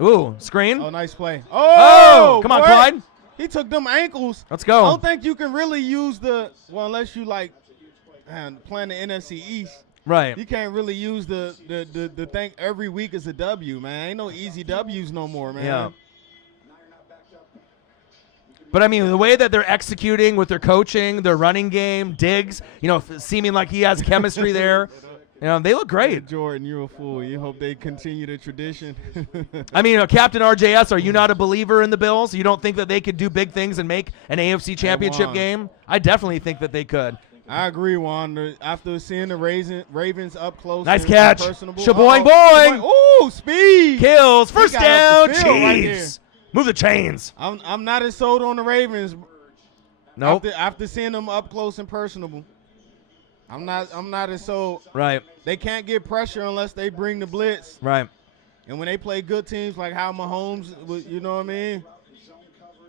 Ooh, screen. Oh, nice play. Oh, come on, Clyde. He took them ankles. Let's go. I don't think you can really use unless you like playing the NFC East. Right. You can't really use the thing every week as a W, man. Ain't no easy W's no more, man. Yeah. But, I mean, the way that they're executing with their coaching, their running game, Diggs, seeming like he has chemistry there. They look great. Jordan, you're a fool. You hope they continue the tradition. I mean, Captain RJS, are you not a believer in the Bills? You don't think that they could do big things and make an AFC championship game? I definitely think that they could. I agree, Juan. After seeing the Ravens up close. Nice catch. Personable. Shaboing, boing. Ooh, speed. Kills. First down. Right Chiefs. Move the chains. I'm not as sold on the Ravens. Nope. After seeing them up close and personable. I'm not as so. Right. They can't get pressure unless they bring the blitz. Right. And when they play good teams like how Mahomes, you know what I mean?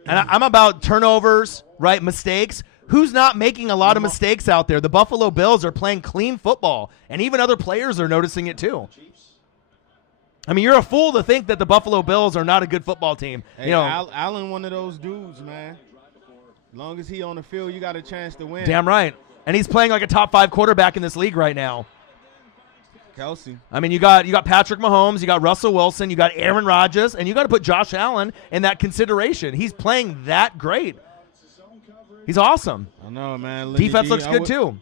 And I'm about turnovers, right, mistakes. Who's not making a lot of mistakes out there? The Buffalo Bills are playing clean football, and even other players are noticing it too. I mean, you're a fool to think that the Buffalo Bills are not a good football team. Hey, Allen, one of those dudes, man. As long as he on the field, you got a chance to win. Damn right. And he's playing like a top 5 quarterback in this league right now. Kelsey. I mean, you got Patrick Mahomes, you got Russell Wilson, you got Aaron Rodgers, and you got to put Josh Allen in that consideration. He's playing that great. He's awesome. I know, man. Defense looks good too.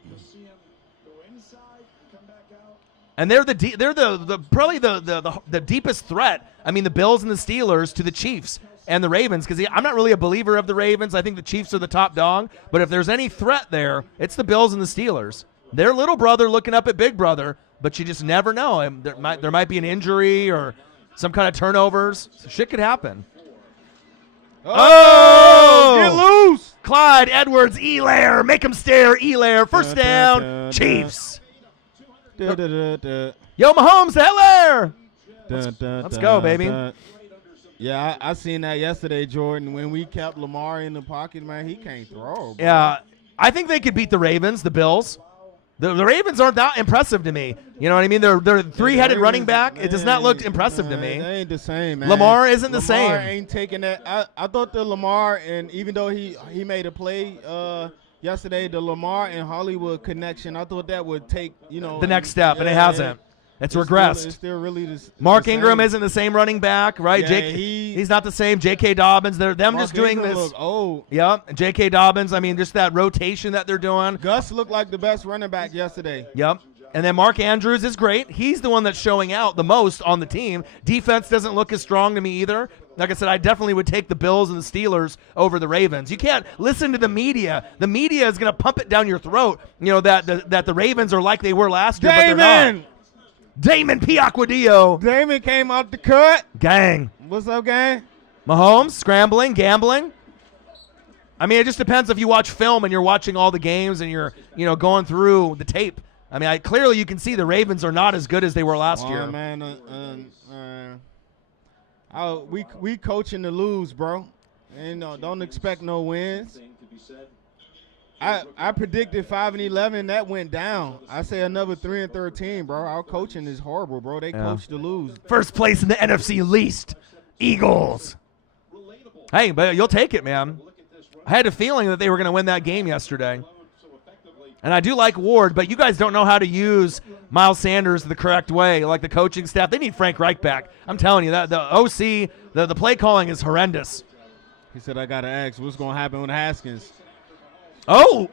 And they're probably the deepest threat. I mean, the Bills and the Steelers to the Chiefs and the Ravens, because I'm not really a believer of the Ravens. I think the Chiefs are the top dog. But if there's any threat there, it's the Bills and the Steelers. Their little brother looking up at big brother, but you just never know. And there might be an injury or some kind of turnovers. So shit could happen. Oh! Get loose! Clyde Edwards-Helaire. Make him stare. Helaire. First down. Chiefs. Yo, Mahomes to Helaire. Let's go, baby. Yeah, I seen that yesterday, Jordan. When we kept Lamar in the pocket, man, he can't throw. Bro. Yeah, I think they could beat the Ravens, the Bills. The Ravens aren't that impressive to me. You know what I mean? They're three-headed running back. Man, it does not look impressive to me. They ain't the same, man. Lamar isn't the same. Lamar ain't taking that. I thought the Lamar, and even though he made a play yesterday, the Lamar and Hollywood connection, I thought that would take, the next step, and it hasn't. It's regressed. It's still really Mark Ingram isn't the same running back, right? Yeah, he's not the same. J.K. Dobbins, they're Mark just doing Ingram this. Look old. Yep, J.K. Dobbins, I mean, just that rotation that they're doing. Gus looked like the best running back yesterday. Yep. And then Mark Andrews is great. He's the one that's showing out the most on the team. Defense doesn't look as strong to me either. Like I said, I definitely would take the Bills and the Steelers over the Ravens. You can't listen to the media. The media is going to pump it down your throat, that the Ravens are like they were last year, but they're not. Damon Piacquadio. Damon came out the cut. Gang. What's up, gang? Mahomes, scrambling, gambling. I mean, it just depends if you watch film and you're watching all the games and you're, going through the tape. I mean, clearly you can see the Ravens are not as good as they were last year. Man, we coaching to lose, bro. And don't expect no wins. I predicted 5-11. That went down. I say another 3-13, bro. Our coaching is horrible, bro. They coach to lose. First place in the NFC least, Eagles. Hey, but you'll take it, man. I had a feeling that they were going to win that game yesterday. And I do like Ward, but you guys don't know how to use Miles Sanders the correct way, like the coaching staff. They need Frank Reich back. I'm telling you, that the OC, the play calling is horrendous. He said, I got to ask, what's going to happen with Haskins? Oh!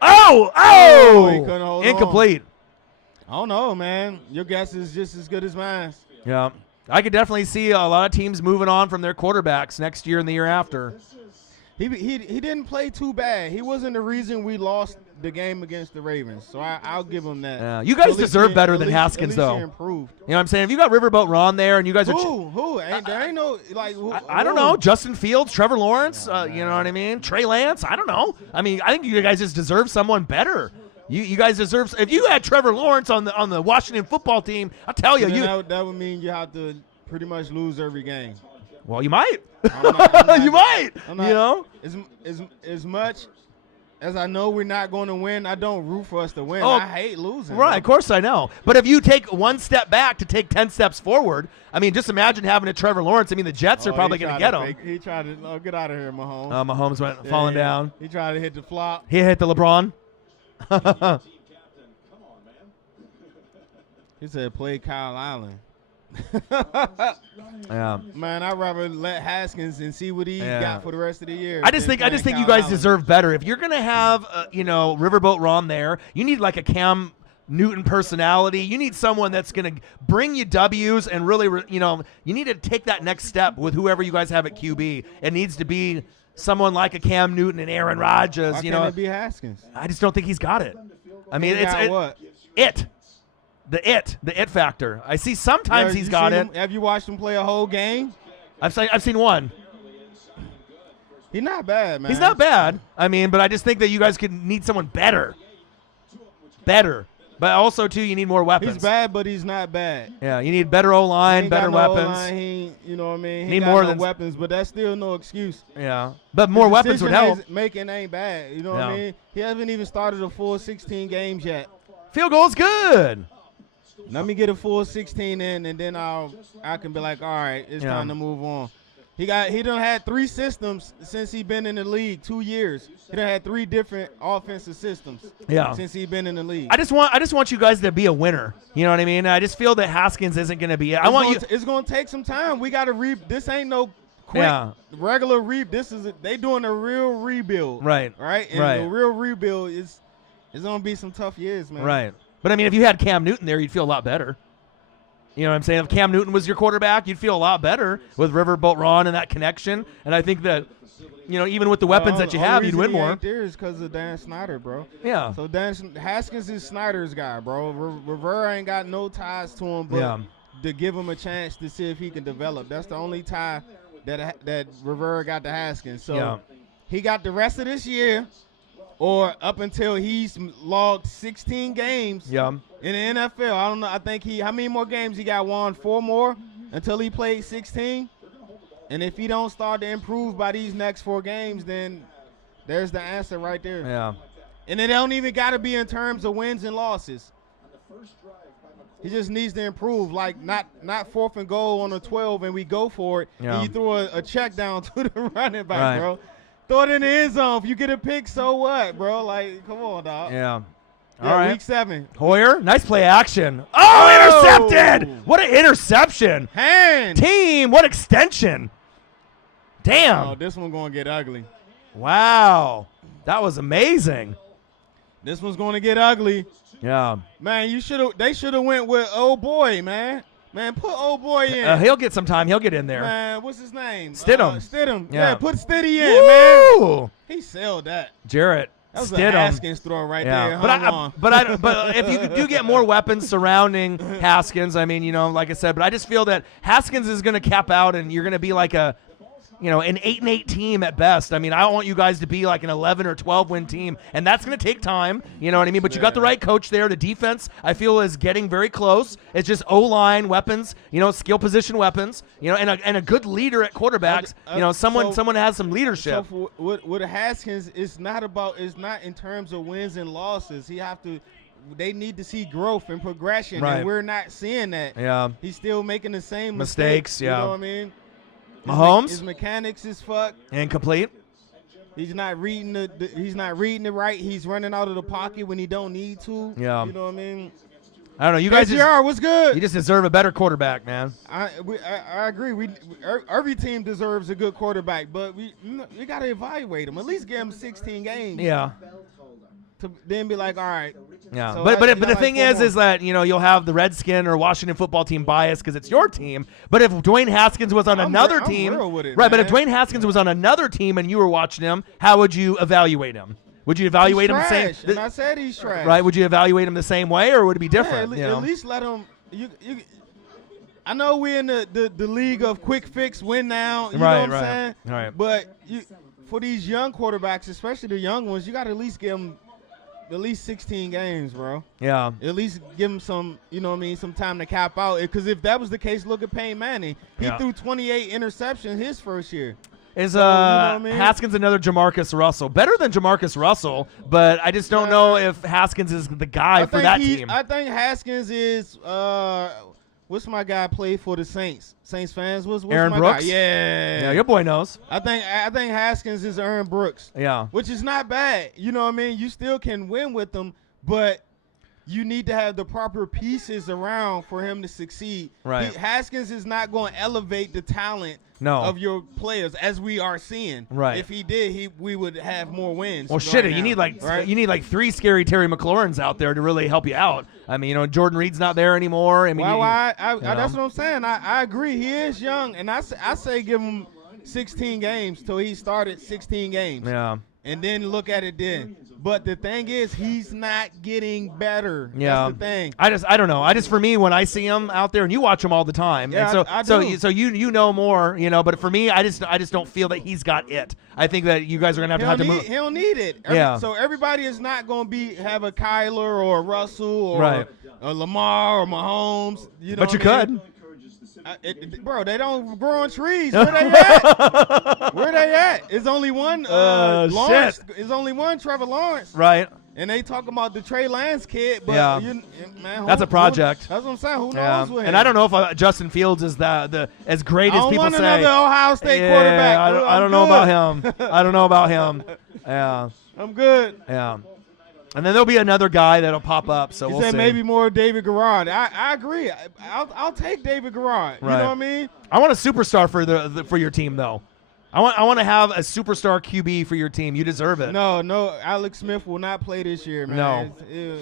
He couldn't hold Incomplete. On. I don't know, man. Your guess is just as good as mine. Yeah. I could definitely see a lot of teams moving on from their quarterbacks next year and the year after. He didn't play too bad. He wasn't the reason we lost the game against the Ravens, so I'll give him that. Yeah. You guys deserve better than Haskins, though. Improved. You know what I'm saying? If you got Riverboat Ron there and you guys are who? There ain't no like. I don't know. Justin Fields, Trevor Lawrence. You know what I mean? Trey Lance. I don't know. I mean, I think you guys just deserve someone better. You guys deserve. If you had Trevor Lawrence on the Washington football team, I'll tell you, that would mean you have to pretty much lose every game. Well, you might. I'm you might. As much as I know we're not going to win, I don't root for us to win. Oh, I hate losing. Right, bro. of course I know. But if you take one step back to take 10 steps forward, I mean, just imagine having a Trevor Lawrence. I mean, the Jets are probably going to get him. He tried to get out of here, Mahomes. Mahomes went falling down. He tried to hit the flop. He hit the LeBron. He said, play Kyle Allen. Yeah, man, I'd rather let Haskins and see what he got for the rest of the year. I just think you guys deserve better. If you're gonna have Riverboat Ron there, you need like a Cam Newton personality. You need someone that's gonna bring you W's and really, you need to take that next step with whoever you guys have at QB. It needs to be someone like a Cam Newton and Aaron Rodgers. Why can't it be Haskins? I just don't think he's got it. I mean, The it factor. I see sometimes he's got it. Have you watched him play a whole game? I've seen one. He's not bad, man. He's not bad. I mean, but I just think that you guys could need someone better. Better. But also, too, you need more weapons. He's bad, but he's not bad. Yeah, you need better O-line, better weapons. O-line, you know what I mean? He need got more than weapons, but that's still no excuse. Yeah, but more weapons would help. Making ain't bad. You know what I mean? He hasn't even started a full 16 games yet. Field goal's good. Let me get a full 16 in, and then I can be like, all right, it's time to move on. He done had 3 systems since he been in the league, 2 years. He done had 3 different offensive systems since he been in the league. I just want you guys to be a winner. You know what I mean? I just feel that Haskins isn't going to be it. It's going to take some time. We got to this ain't no quick regular they doing a real rebuild. Right. Right? And the real rebuild is going to be some tough years, man. Right. But, I mean, if you had Cam Newton there, you'd feel a lot better. You know what I'm saying? If Cam Newton was your quarterback, you'd feel a lot better with Riverboat Ron and that connection. And I think that, even with the weapons that you have, you'd win more. There is because of Dan Snyder, bro. Yeah. So Haskins is Snyder's guy, bro. Rivera ain't got no ties to him, but to give him a chance to see if he can develop. That's the only tie that Rivera got to Haskins. So he got the rest of this year, or up until he's logged 16 games in the NFL. I don't know. I think how many more games he got? 4 more until he played 16. And if he don't start to improve by these next 4 games, then there's the answer right there. Yeah. And it don't even got to be in terms of wins and losses. He just needs to improve, like not 4th and goal on a 12 and we go for it, and you throw a check down to the running back, bro. Throw it in the end zone. If you get a pick, so what, bro? Like, come on, dog. Yeah. All right. Week 7. Hoyer, nice play action. Oh, intercepted. What an interception. Hand. Team, what extension. Damn. Oh, this one's going to get ugly. Wow. That was amazing. This one's going to get ugly. Yeah. Man, they should have went with old boy, man. Man, put old boy in. He'll get some time. He'll get in there. Man, what's his name? Stidham. Stidham. Yeah, put Stiddy in, man. Woo! He sold that. Jarrett. That was Stidham. a Haskins throw right there. But if you do get more weapons surrounding Haskins, I mean, like I said, but I just feel that Haskins is going to cap out, and you're going to be like an 8-8 team at best. I mean, I want you guys to be like an 11 or 12 win team, and that's going to take time. You know what I mean? But you got the right coach there. The defense, I feel, is getting very close. It's just O-line weapons, skill position weapons, and a good leader at quarterbacks. Someone has some leadership. So with Haskins, it's not in terms of wins and losses. They need to see growth and progression, right. and we're not seeing that. Yeah, he's still making the same mistakes. Yeah, you know what I mean. Mahomes, his mechanics is fucked. Incomplete. He's not reading he's not reading it right. He's running out of the pocket when he don't need to. Yeah, you know what I mean. I don't know. You guys what's good? You just deserve a better quarterback, man. I agree. Every team deserves a good quarterback, but we got to evaluate him. At least give him 16 games. Yeah. To then be like, all right. Yeah, So but the like thing is that you'll have the Redskin or Washington football team bias because it's your team. But if Dwayne Haskins was on another team, real with it, right? Man. But if Dwayne Haskins was on another team and you were watching him, how would you evaluate him? Would you evaluate him the same? And I said he's trash. Right? Would you evaluate him the same way, or would it be different? At least let him. I know we're in the league of quick fix, win now. You know what I'm saying? Right. But for these young quarterbacks, especially the young ones, you got to at least give them at least 16 games, bro. Yeah. At least give him some, some time to cap out. Because if that was the case, look at Peyton Manning. He threw 28 interceptions his first year. Is Haskins another Jamarcus Russell? Better than Jamarcus Russell, but I just don't know if Haskins is the guy for that team. I think Haskins is what's my guy play for the Saints? Saints fans? What's Aaron my Brooks? guy? Yeah, your boy knows. I think Haskins is Aaron Brooks. Yeah, which is not bad. You know what I mean? You still can win with them, but you need to have the proper pieces around for him to succeed. Right. Haskins is not going to elevate the talent of your players as we are seeing. Right. If he did, we would have more wins. Well, you need like 3 scary Terry McLaurins out there to really help you out. I mean, Jordan Reed's not there anymore. I mean, that's what I'm saying. I agree. He is young, and I say give him 16 games till he started 16 games. Yeah. And then look at it then. But the thing is, he's not getting better. Yeah. That's the thing. I don't know. For me, when I see him out there, and you watch him all the time, yeah, and so you know more, But for me, I just don't feel that he's got it. I think that you guys are gonna have to move. He don't need it. So everybody is not gonna have a Kyler or a Russell or a Lamar or Mahomes. But you could. Bro, they don't grow on trees. Where they at? Where they at? It's only one Lawrence. It's only one Trevor Lawrence. Right. And they talk about the Trey Lance kid, but man, that's a project. That's what I'm saying. Who knows with him? And I don't know if Justin Fields is the as great as people say. I want another Ohio State quarterback. I don't know about him. I don't know about him. Yeah. I'm good. Yeah. And then there'll be another guy that'll pop up. So we'll see. Maybe more David Garrard. I agree. I'll take David Garrard. You know what I mean? I want a superstar for your team though. I want to have a superstar QB for your team. You deserve it. No. Alex Smith will not play this year, man. No.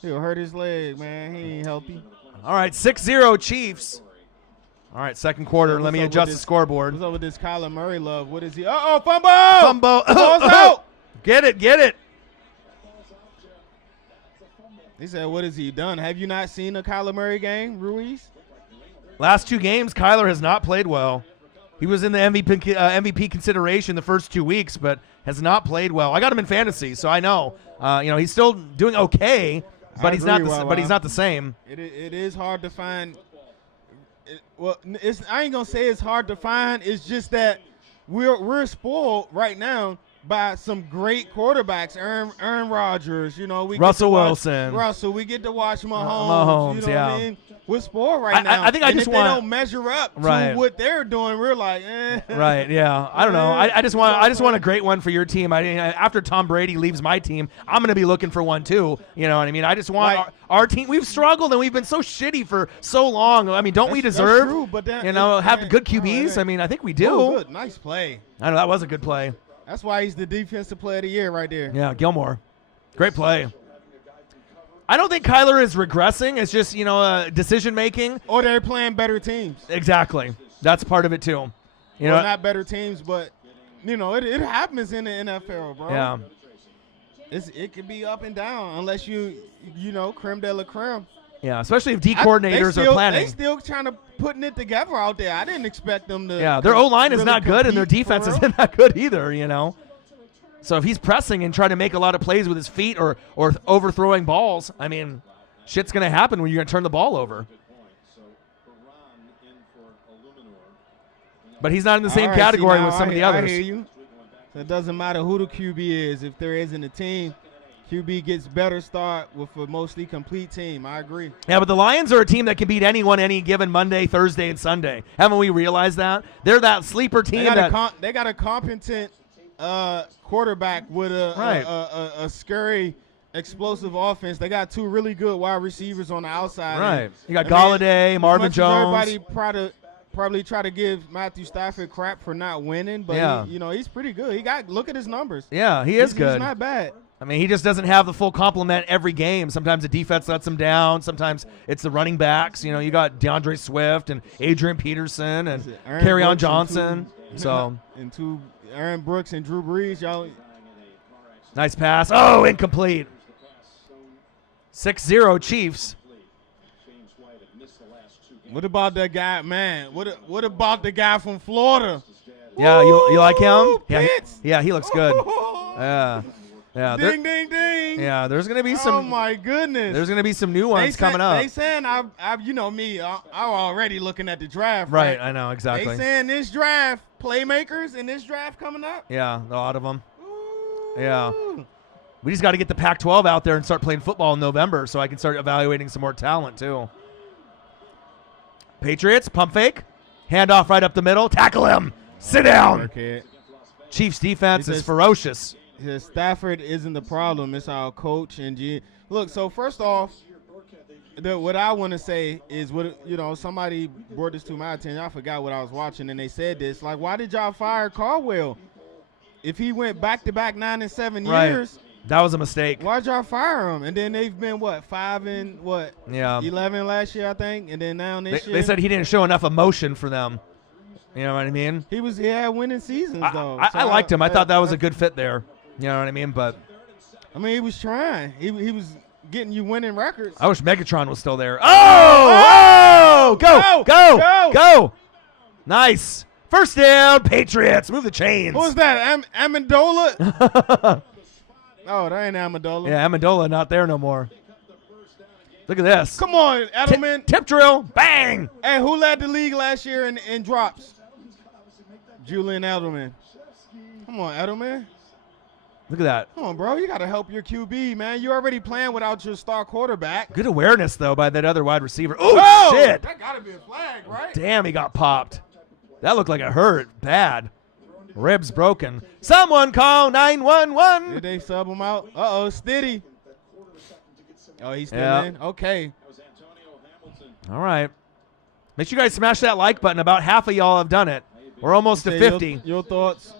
He'll hurt his leg, man. He ain't healthy. All right, 6-0 Chiefs. All right, second quarter. Let me adjust the scoreboard. What's up with this Kyler Murray love? What is he? Uh-oh, fumble! Fumble. Out! Get it. He said, what has he done? Have you not seen a Kyler Murray game, Ruiz? Last 2 games, Kyler has not played well. He was in the MVP consideration the first 2 weeks, but has not played well. I got him in fantasy, so I know. He's still doing okay, but he's not the same. It is hard to find. I ain't gonna say it's hard to find. It's just that we're spoiled right now by some great quarterbacks, Aaron Rodgers, Russell Wilson. We get to watch Mahomes. What I mean? We're spoiled right now. I think if they don't measure up to what they're doing, we're like, eh. Right, yeah. I don't know. I just want a great one for your team. After Tom Brady leaves my team, I'm going to be looking for one too. You know what I mean? I just want our team. We've struggled and we've been so shitty for so long. I mean, don't we deserve have good QBs? I mean, I think we do. Oh, good. Nice play. I know that was a good play. That's why he's the defensive player of the year right there. Yeah, Gilmore. Great play. I don't think Kyler is regressing. It's just, decision making. Or they're playing better teams. Exactly. That's part of it too. Not better teams, but it happens in the NFL, bro. Yeah. It could be up and down unless you creme de la creme. Yeah, especially if D coordinators are planning. They still trying to putting it together out there. I didn't expect them to. Yeah, their O-line is really not good, and their compete defense for real. isn't that good either, you know. So if he's pressing and trying to make a lot of plays with his feet or overthrowing balls, I mean, shit's going to happen when you're going to turn the ball over. But he's not in the same category with some of the others. I hear you. So it doesn't matter who the QB is. If there isn't a team, QB gets better start with a mostly complete team. I agree. Yeah, but the Lions are a team that can beat anyone any given Monday, Thursday, and Sunday. Haven't we realized that? They're that sleeper team. They got a competent quarterback with a scary, explosive offense. They got two really good wide receivers on the outside. Right. You got Galladay, Marvin Jones. Everybody probably try to give Matthew Stafford crap for not winning, but yeah. he's pretty good. Look at his numbers. Yeah, he is good. He's not bad. I mean, he just doesn't have the full complement every game. Sometimes the defense lets him down. Sometimes it's the running backs. You got DeAndre Swift and Adrian Peterson and Kerryon Johnson. And two Aaron Brooks and Drew Brees. Y'all. Nice pass. Oh, incomplete. 6-0 Chiefs. What about that guy, man? What about the guy from Florida? Yeah, you like him? Yeah, he looks good. Yeah. Ding, ding, ding. Yeah, there's gonna be some. Oh my goodness. There's gonna be some new ones coming up. They saying I'm already looking at the draft. Right, I know exactly. They saying this draft playmakers in this draft coming up. Yeah, a lot of them. Ooh. Yeah. We just got to get the Pac-12 out there and start playing football in November, so I can start evaluating some more talent too. Patriots pump fake, handoff right up the middle, tackle him, sit down. Okay. Chiefs defense is ferocious. Stafford isn't the problem. It's our coach and Look, so first off, what I want to say is somebody brought this to my attention. I forgot what I was watching, and they said this. Like, why did y'all fire Caldwell? If he went back-to-back 9 and 7 years. That was a mistake. Why'd y'all fire him? And then they've been, 5 and 11 last year, I think, and then now this year. They said he didn't show enough emotion for them. You know what I mean? He had winning seasons, though. I liked him. I thought that was a good fit there. You know what I mean? But he was trying. He was getting you winning records. I wish Megatron was still there. Oh! Go! Nice. First down, Patriots. Move the chains. What was that? Amendola? Oh, that ain't Amendola. Yeah, Amendola not there no more. Look at this. Come on, Edelman. Tip drill. Bang. Hey, who led the league last year in drops? Julian Edelman. Come on, Edelman. Look at that. Come on, bro. You got to help your QB, man. You're already playing without your star quarterback. Good awareness, though, by that other wide receiver. Oh, shit. That got to be a flag, right? Damn, he got popped. That looked like it hurt bad. Ribs broken. Someone call 911. Did they sub him out? Uh-oh, Stiddy. Oh, he's still in? Okay. All right. Make sure you guys smash that like button. About half of y'all have done it. We're almost to 50. Your thoughts?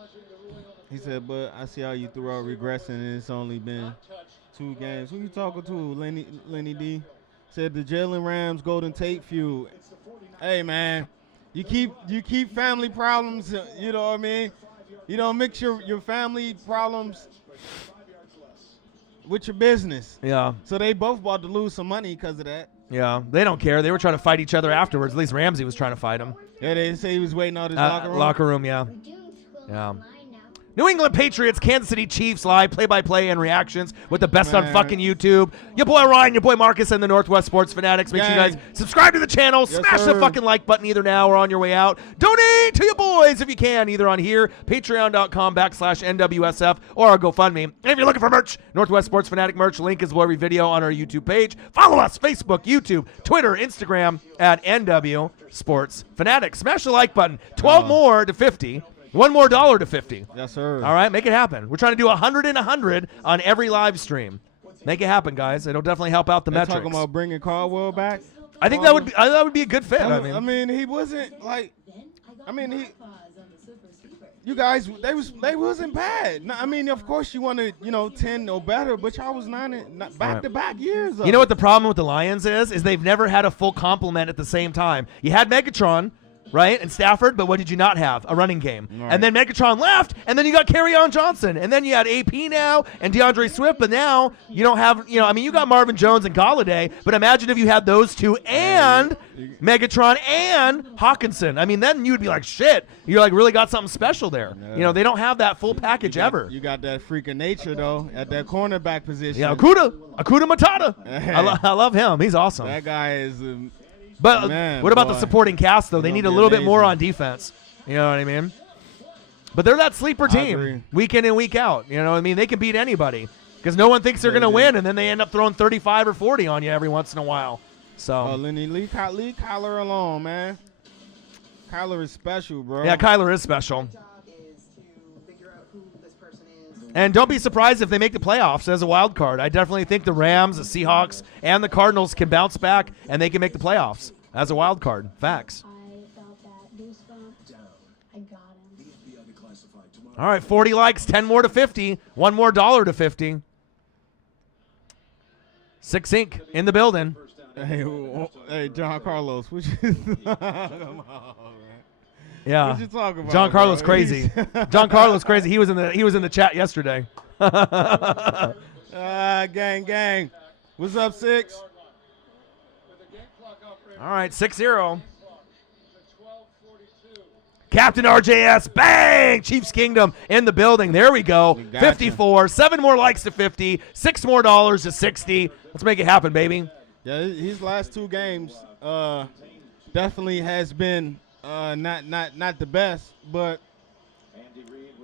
He said, but I see how you threw out regressing, and it's only been 2 games. Who you talking to, Lenny D? Said the Jalen Rams Golden Tate feud. Hey, man. You keep family problems, you know what I mean? You don't mix your family problems with your business. Yeah. So they both about to lose some money because of that. Yeah, they don't care. They were trying to fight each other afterwards. At least Ramsey was trying to fight him. Yeah, they say he was waiting out his locker room. Yeah. New England Patriots, Kansas City Chiefs live play-by-play and reactions with the best on fucking YouTube. Your boy Ryan, your boy Marcus, and the Northwest Sports Fanatics. Make sure you guys subscribe to the channel. Smash the fucking like button either now or on your way out. Donate to your boys if you can, either on here, patreon.com/NWSF, or our GoFundMe. And if you're looking for merch, Northwest Sports Fanatic merch, link is below every video on our YouTube page. Follow us, Facebook, YouTube, Twitter, Instagram, at NW Sports Fanatics. Smash the like button. 12 more to 50. $1 more to 50. Yes, sir. All right, make it happen. We're trying to do 100 and 100 on every live stream. Make it happen, guys. It'll definitely help out the metrics. Talking about bringing Caldwell back. I think that would be a good fit. I mean, he wasn't like. You guys, they wasn't bad. I mean, of course you wanted 10 or better, but y'all was 9 back-to-back years. You know what the problem with the Lions is they've never had a full complement at the same time. You had Megatron. right? And Stafford, but what did you not have? A running game. Right. And then Megatron left, and then you got Kerryon Johnson. And then you had AP now and DeAndre Swift, but now you don't have, you got Marvin Jones and Galladay, but imagine if you had those two and Megatron and Hawkinson. I mean, then you'd be like, shit, you're like really got something special there. Yeah. They don't have that full package ever. You got that freak of nature, though, at that cornerback position. Yeah, Akuda Matata. Hey. I love him. He's awesome. That guy is But man, what about boy. the supporting cast, though? They He's need a gonna be little bit more amazing. on defense. You know what I mean? But they're that sleeper agree. team, week in and week out. You know what I mean? They can beat anybody because no one thinks they're going to win, and then they end up throwing 35 or 40 on you every once in a while. So leave Kyler alone, man. Kyler is special, bro. yeah, Kyler is special. job is to figure out who this person is. And don't be surprised if they make the playoffs as a wild card. I definitely think the Rams, the Seahawks, and the Cardinals can bounce back, and they can make the playoffs as a wild card. Facts. I felt that goosebump. I got him. All right, 40 likes, 10 more to 50, one more dollar to 50. 6 Inc. in the building. Hey, John Carlos, what you, come on, man. Yeah. What you talking about? John Carlos bro? crazy. John Carlos crazy. He was in the chat yesterday. Gang. What's up, 6? All right, 6-0. Captain RJS, bang! Chiefs Kingdom in the building. There we go. We got 54. 7 more likes to 50. 6 more dollars to 60. Let's make it happen, baby. Yeah, his last 2 games definitely has been not the best, but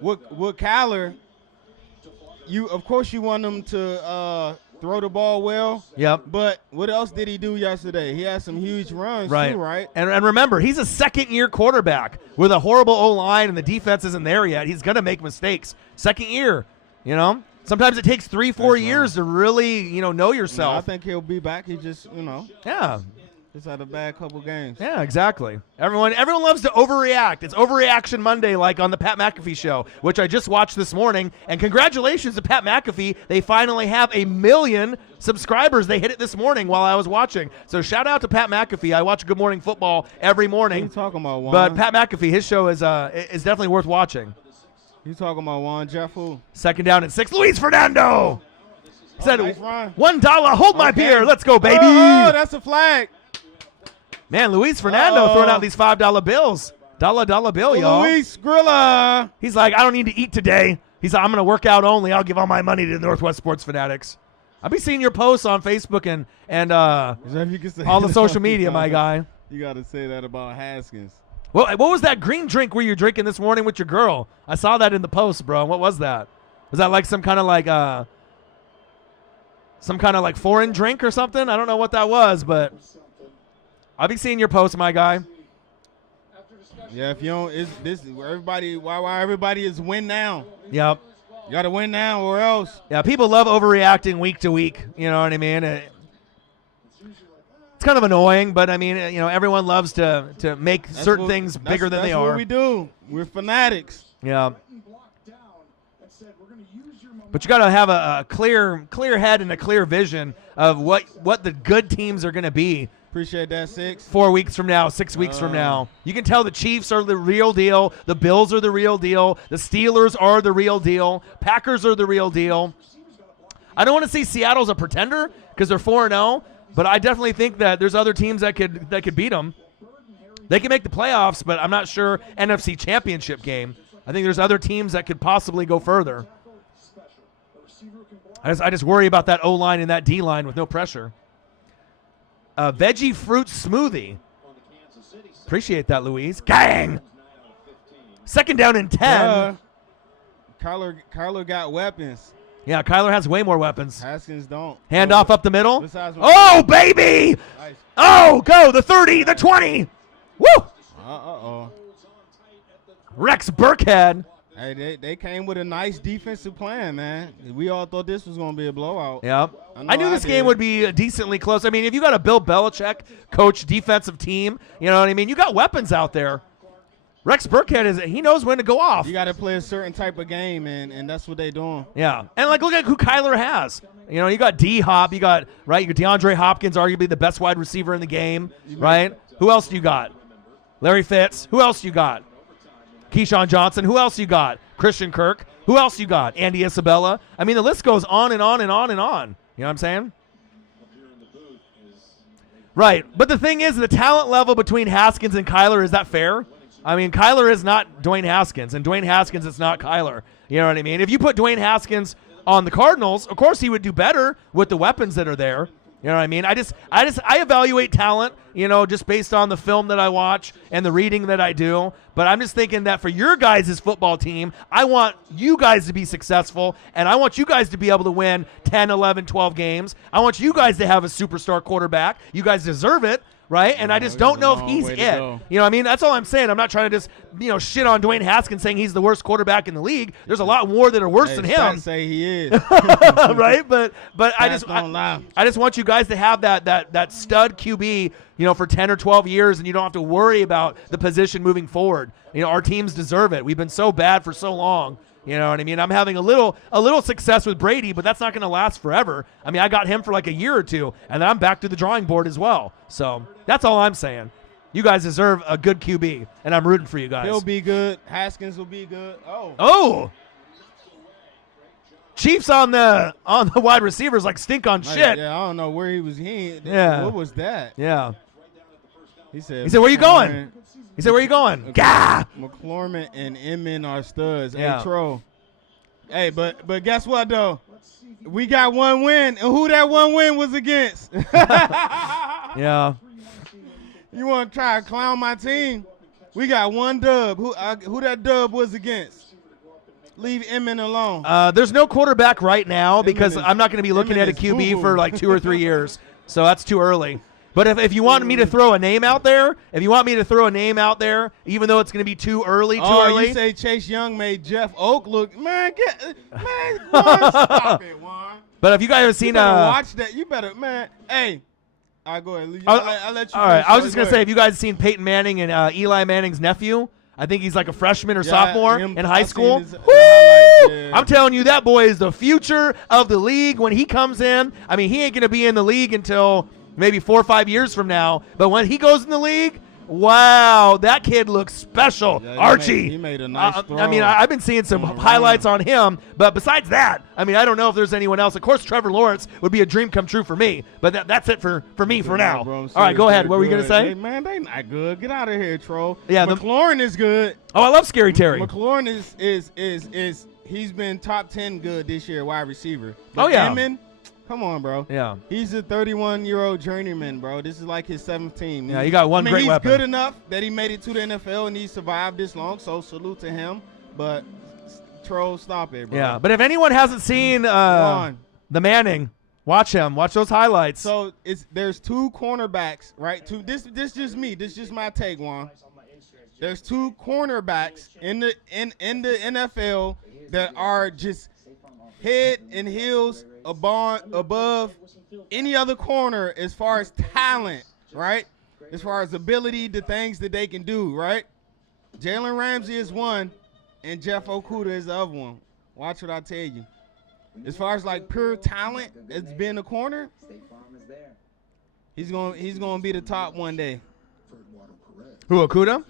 with Kyler, of course you want him to throw the ball well. Yep. But what else did he do yesterday? He had some huge runs Right. too, right? And remember, he's a second-year quarterback with a horrible O-line, and the defense isn't there yet. He's going to make mistakes. Second year, Sometimes it takes 3-4 years to really, know yourself. No, I think he'll be back. He just, Yeah. just had a bad couple games. Yeah, exactly. Everyone loves to overreact. It's Overreaction Monday, like on the Pat McAfee show, which I just watched this morning. And congratulations to Pat McAfee. They finally have 1 million subscribers. They hit it this morning while I was watching. So shout out to Pat McAfee. I watch Good Morning Football every What morning. you talking about, Juan? But Pat McAfee, his show is definitely worth watching. You talking about Juan Jeff who? Second down and 6. Luis Fernando said, nice run. $1. Hold my Okay. beer. Let's go, baby. Oh, that's a flag. Man, Luis Fernando throwing out these $5 bills. Dollar bill, y'all. Luis Grilla. He's like, I don't need to eat today. He's like, I'm going to work out only. I'll give all my money to the Northwest Sports Fanatics. I'll be seeing your posts on Facebook and You can say all the that. social media, my guy. You got to say that about Haskins. What was that green drink were you drinking this morning with your girl? I saw that in the post, bro. What was that? Was that like some kind of like foreign drink or something? I don't know what that was, but I'll be seeing your posts, my guy. Yeah, if you don't, it's this everybody. Why everybody is win now? Yep. You got to win now, or else. Yeah, people love overreacting week to week. You know what I mean? It's kind of annoying, but I mean, everyone loves to make certain things bigger than they are. That's what we do. We're fanatics. Yeah. But you got to have a clear head and a clear vision of what the good teams are going to be. Appreciate that, 6. 4 weeks from now, 6 weeks from now. You can tell the Chiefs are the real deal. The Bills are the real deal. The Steelers are the real deal. Packers are the real deal. I don't want to say Seattle's a pretender because they're 4-0, but I definitely think that there's other teams that could beat them. They can make the playoffs, but I'm not sure NFC Championship game. I think there's other teams that could possibly go further. I just worry about that O-line and that D-line with no pressure. Veggie fruit smoothie. Appreciate that, Louise. Gang! Second down and 10. Kyler got weapons. Yeah, Kyler has way more weapons. Haskins don't. Hand off up the middle. Besides- Oh, baby! Nice. Oh, go! The 30, the 20. Woo! Uh-oh. Rex Burkhead. Hey, they came with a nice defensive plan, man. We all thought this was going to be a blowout. Yep. I know I knew this I game did. would be decently close. I mean, if you got a Bill Belichick coach defensive team, you know what I mean? You got weapons out there. Rex Burkhead he knows when to go off. You got to play a certain type of game, and that's what they doing. Yeah. And look at who Kyler has. You got D-Hop, you got DeAndre Hopkins, arguably the best wide receiver in the game, right? Who else do you got? Larry Fitz. Who else you got? Keyshawn Johnson. Who else you got? Christian Kirk. Who else you got? Andy Isabella. I mean, the list goes on and on and on and on. You know what I'm saying? Right. But the thing is, the talent level between Haskins and Kyler, is that fair? I mean, Kyler is not Dwayne Haskins, and Dwayne Haskins is not Kyler. You know what I mean? If you put Dwayne Haskins on the Cardinals, of course he would do better with the weapons that are there. You know what I mean? I evaluate talent, just based on the film that I watch and the reading that I do. But I'm just thinking that for your guys' football team, I want you guys to be successful, and I want you guys to be able to win 10, 11, 12 games. I want you guys to have a superstar quarterback. You guys deserve it. Right? And I just don't know if he's it. You know what I mean? That's all I'm saying. I'm not trying to just, shit on Dwayne Haskins saying he's the worst quarterback in the league. There's a lot more that are worse than him. Say he is. Right? But I just want you guys to have that stud QB, for 10 or 12 years, and you don't have to worry about the position moving forward. Our teams deserve it. We've been so bad for so long. You know what I mean? I'm having a little success with Brady, but that's not going to last forever. I mean, I got him for like a year or two, and then I'm back to the drawing board as well. So that's all I'm saying. You guys deserve a good QB, and I'm rooting for you guys. He'll be good. Haskins will be good. Oh. Chiefs on the wide receivers like stink on shit. Yeah, I don't know where he was. What was that? Yeah. He said, "Where you going?" He said, "Where you going?" Gah! McLaurin and Inman are studs. Yeah. Hey, Tro. Hey, but guess what, though? We got one win, and who that one win was against? Yeah. You want to try to clown my team? We got one dub. Who that dub was against? Leave Inman alone. There's no quarterback right now because I'm not going to be looking at a QB boo-boo. for like 2 or 3 years, so that's too early. But if you want me to throw a name out there, even though it's going to be too early, you say Chase Young made Jeff Oak look, man, Juan, stop it, Juan. But if you guys have seen, watch that. You better, man. Hey, all right, go ahead. I'll let you. All right, I was just going to say, have you guys seen Peyton Manning and Eli Manning's nephew? I think he's like a freshman or sophomore in high school. Yeah. I'm telling you, that boy is the future of the league when he comes in. I mean, he ain't going to be in the league until maybe 4 or 5 years from now. But when he goes in the league, wow, that kid looks special. Yeah, Archie. He made a nice throw. I mean, I've been seeing some highlights on him. But besides that, I mean, I don't know if there's anyone else. Of course, Trevor Lawrence would be a dream come true for me. But that's it for me for now. Bro, all right, go ahead. What were you going to say? Man, they not good. Get out of here, troll. Yeah, McLaurin is good. Oh, I love Scary Terry. McLaurin is he's been top 10 good this year, wide receiver. But Oh, yeah. Inman, come on, bro. Yeah. He's a 31-year-old journeyman, bro. This is like his 7th team. Yeah, you got one great weapon. He's good enough that he made it to the NFL and he survived this long, so salute to him. But, troll, stop it, bro. Yeah, but if anyone hasn't seen the Manning, watch him. Watch those highlights. So there's 2 cornerbacks, right? This just me. This just my take, Juan. There's 2 cornerbacks in the NFL that are just head and heels above any other corner as far as talent, right? As far as ability, the things that they can do, right? Jalen Ramsey is one, and Jeff Okudah is the other one. Watch what I tell you. As far as like pure talent as being a corner, he's gonna be the top one day. Who, Okudah?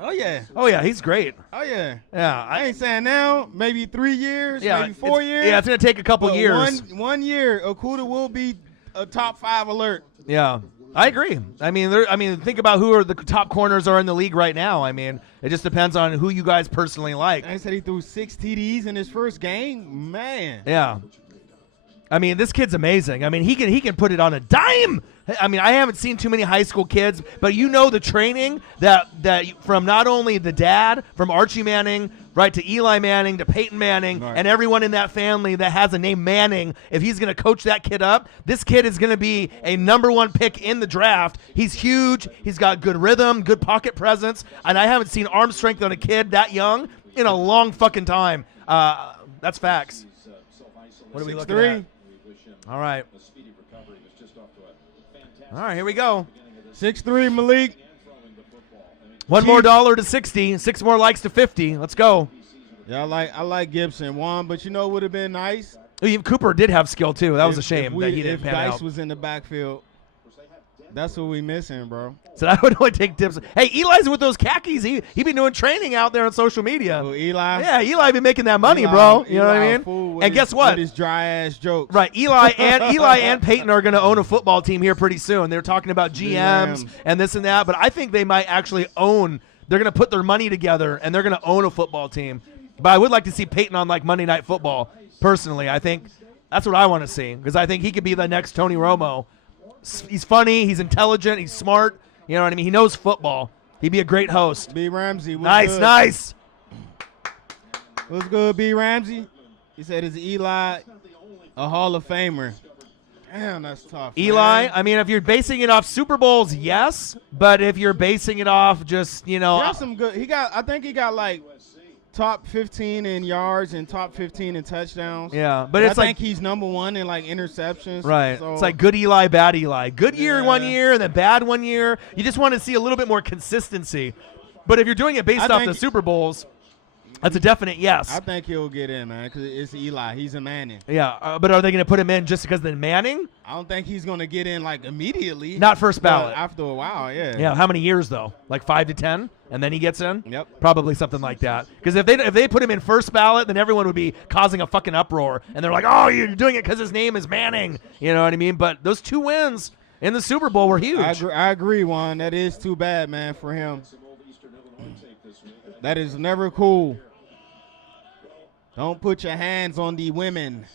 Oh yeah. Oh yeah, he's great. Oh yeah. Yeah, I ain't saying now. Maybe 3 years. Maybe 4 years. Yeah, it's gonna take a couple but years. One year, Okudah will be a top 5 alert. Yeah, I agree. I mean, think about who are the top corners are in the league right now. I mean, it just depends on who you guys personally like. I said he threw 6 TDs in his first game. Man. Yeah. I mean, this kid's amazing. I mean, he can put it on a dime. I mean, I haven't seen too many high school kids, but the training that from not only the dad, from Archie Manning, right, to Eli Manning, to Peyton Manning, right, and everyone in that family that has a name Manning, if he's going to coach that kid up, this kid is going to be a #1 pick in the draft. He's huge. He's got good rhythm, good pocket presence, and I haven't seen arm strength on a kid that young in a long fucking time. That's facts. What are we looking at? All right. All right, here we go. 6'3", Malik. One more dollar to 60. 6 more likes to 50. Let's go. Yeah, I like Gibson, Juan, but what would have been nice? Cooper did have skill too. That was a shame that he didn't pan Dice out. was in the backfield. That's what we missing, bro. So I would only take tips. Hey, Eli's with those khakis. He been doing training out there on social media. Oh, Eli? Yeah, Eli been making that money, bro. You know what I mean? And guess what? With his dry ass jokes. Right, Eli and Peyton are going to own a football team here pretty soon. They're talking about GMs and this and that, but I think they might actually own. They're going to put their money together and they're going to own a football team. But I would like to see Peyton on like Monday Night Football. Personally, I think that's what I want to see because I think he could be the next Tony Romo. He's funny, he's intelligent, he's smart. You know what I mean? He knows football. He'd be a great host. B. Ramsey. Nice. What's good, B. Ramsey? He said, is Eli a Hall of Famer? Damn, that's tough. Eli, man. I mean, if you're basing it off Super Bowls, yes. But if you're basing it off just, He got some good. I think he got like top 15 in yards and top 15 in touchdowns. Yeah, but it's I like think he's number one in like interceptions. right. So. It's like good Eli, bad Eli. Good year one year, and then bad one year. You just want to see a little bit more consistency. But if you're doing it based off the Super Bowls, that's a definite yes. I think he'll get in, man, because it's Eli. He's a Manning. Yeah, but are they going to put him in just because of the Manning? I don't think he's going to get in like immediately. Not first ballot. After a while, yeah. Yeah, how many years though? Like 5 to 10, and then he gets in. Yep. Probably something like that. Because if they put him in first ballot, then everyone would be causing a fucking uproar, and they're like, "Oh, you're doing it because his name is Manning." You know what I mean? But those 2 wins in the Super Bowl were huge. I agree, Juan. That is too bad, man, for him. That is never cool. Don't put your hands on the women.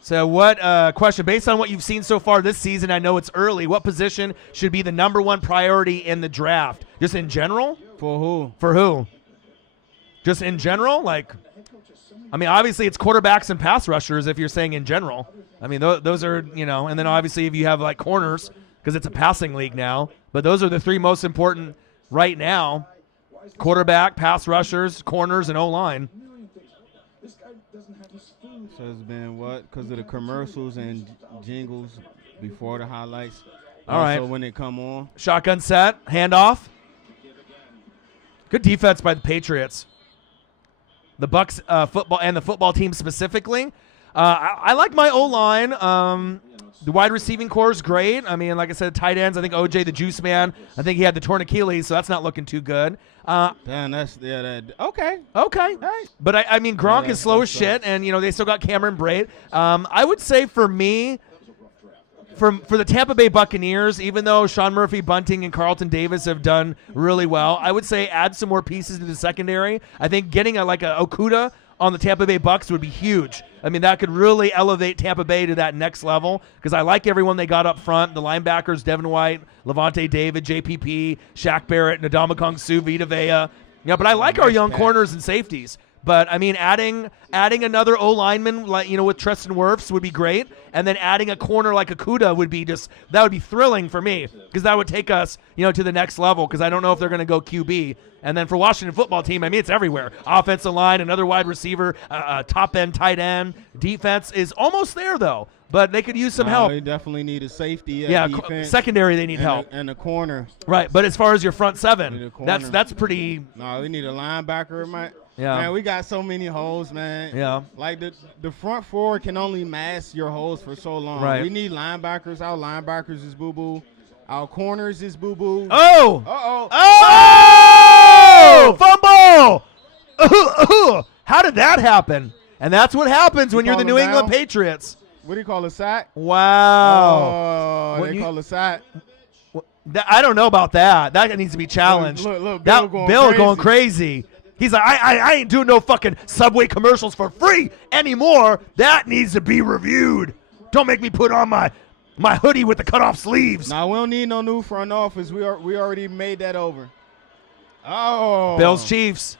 So what question, based on what you've seen so far this season, I know it's early, what position should be the number 1 priority in the draft? Just in general? For who? For who? Just in general? Like, I mean, obviously it's quarterbacks and pass rushers if you're saying in general. I mean, those are, and then obviously if you have like corners, because it's a passing league now, but those are the 3 most important right now. Quarterback, pass rushers, corners, and O-line. So it's been what? Because of the commercials and jingles before the highlights. All right. So when they come on. Shotgun set, handoff. Good defense by the Patriots. The Bucks football and the football team specifically. I like my O-line. The wide receiving core is great. I mean, like I said, tight ends. I think OJ, the juice man, I think he had the torn Achilles, so that's not looking too good. Damn, okay. Okay. Nice. But, I mean, Gronk is slow as shit, and, they still got Cameron Brate. I would say for me, for the Tampa Bay Buccaneers, even though Sean Murphy, Bunting, and Carlton Davis have done really well, I would say add some more pieces to the secondary. I think getting a Okudah on the Tampa Bay Bucks would be huge. I mean, that could really elevate Tampa Bay to that next level because I like everyone they got up front. The linebackers, Devin White, Levante David, JPP, Shaq Barrett, Ndamukong Suh, Vita Vea. Yeah, but I like our young corners and safeties. But, I mean, adding another O-lineman, like, with Tristan Wirfs would be great. And then adding a corner like Okudah would be that would be thrilling for me because that would take us, to the next level because I don't know if they're going to go QB. And then for Washington football team, I mean, it's everywhere. Offensive line, another wide receiver, top-end tight end. Defense is almost there, though. But they could use some help. They definitely need a safety. Defense, secondary they need help. And a corner. Right, but as far as your front 7, that's pretty. No, we need a linebacker, man. Yeah. Man, we got so many holes, man. Yeah. Like the front 4 can only mask your holes for so long. Right. We need linebackers. Our linebackers is boo-boo. Our corners is boo-boo. Oh! Uh-oh. Oh! Fumble! How did that happen? And that's what happens when you're the New England Patriots. What do you call a sack? Wow. Oh, they call a sack. I don't know about that. That needs to be challenged. Look, Bill going crazy. He's like, I ain't doing no fucking Subway commercials for free anymore. That needs to be reviewed. Don't make me put on my hoodie with the cut-off sleeves. Nah, we don't need no new front office. We already made that over. Oh. Bills Chiefs.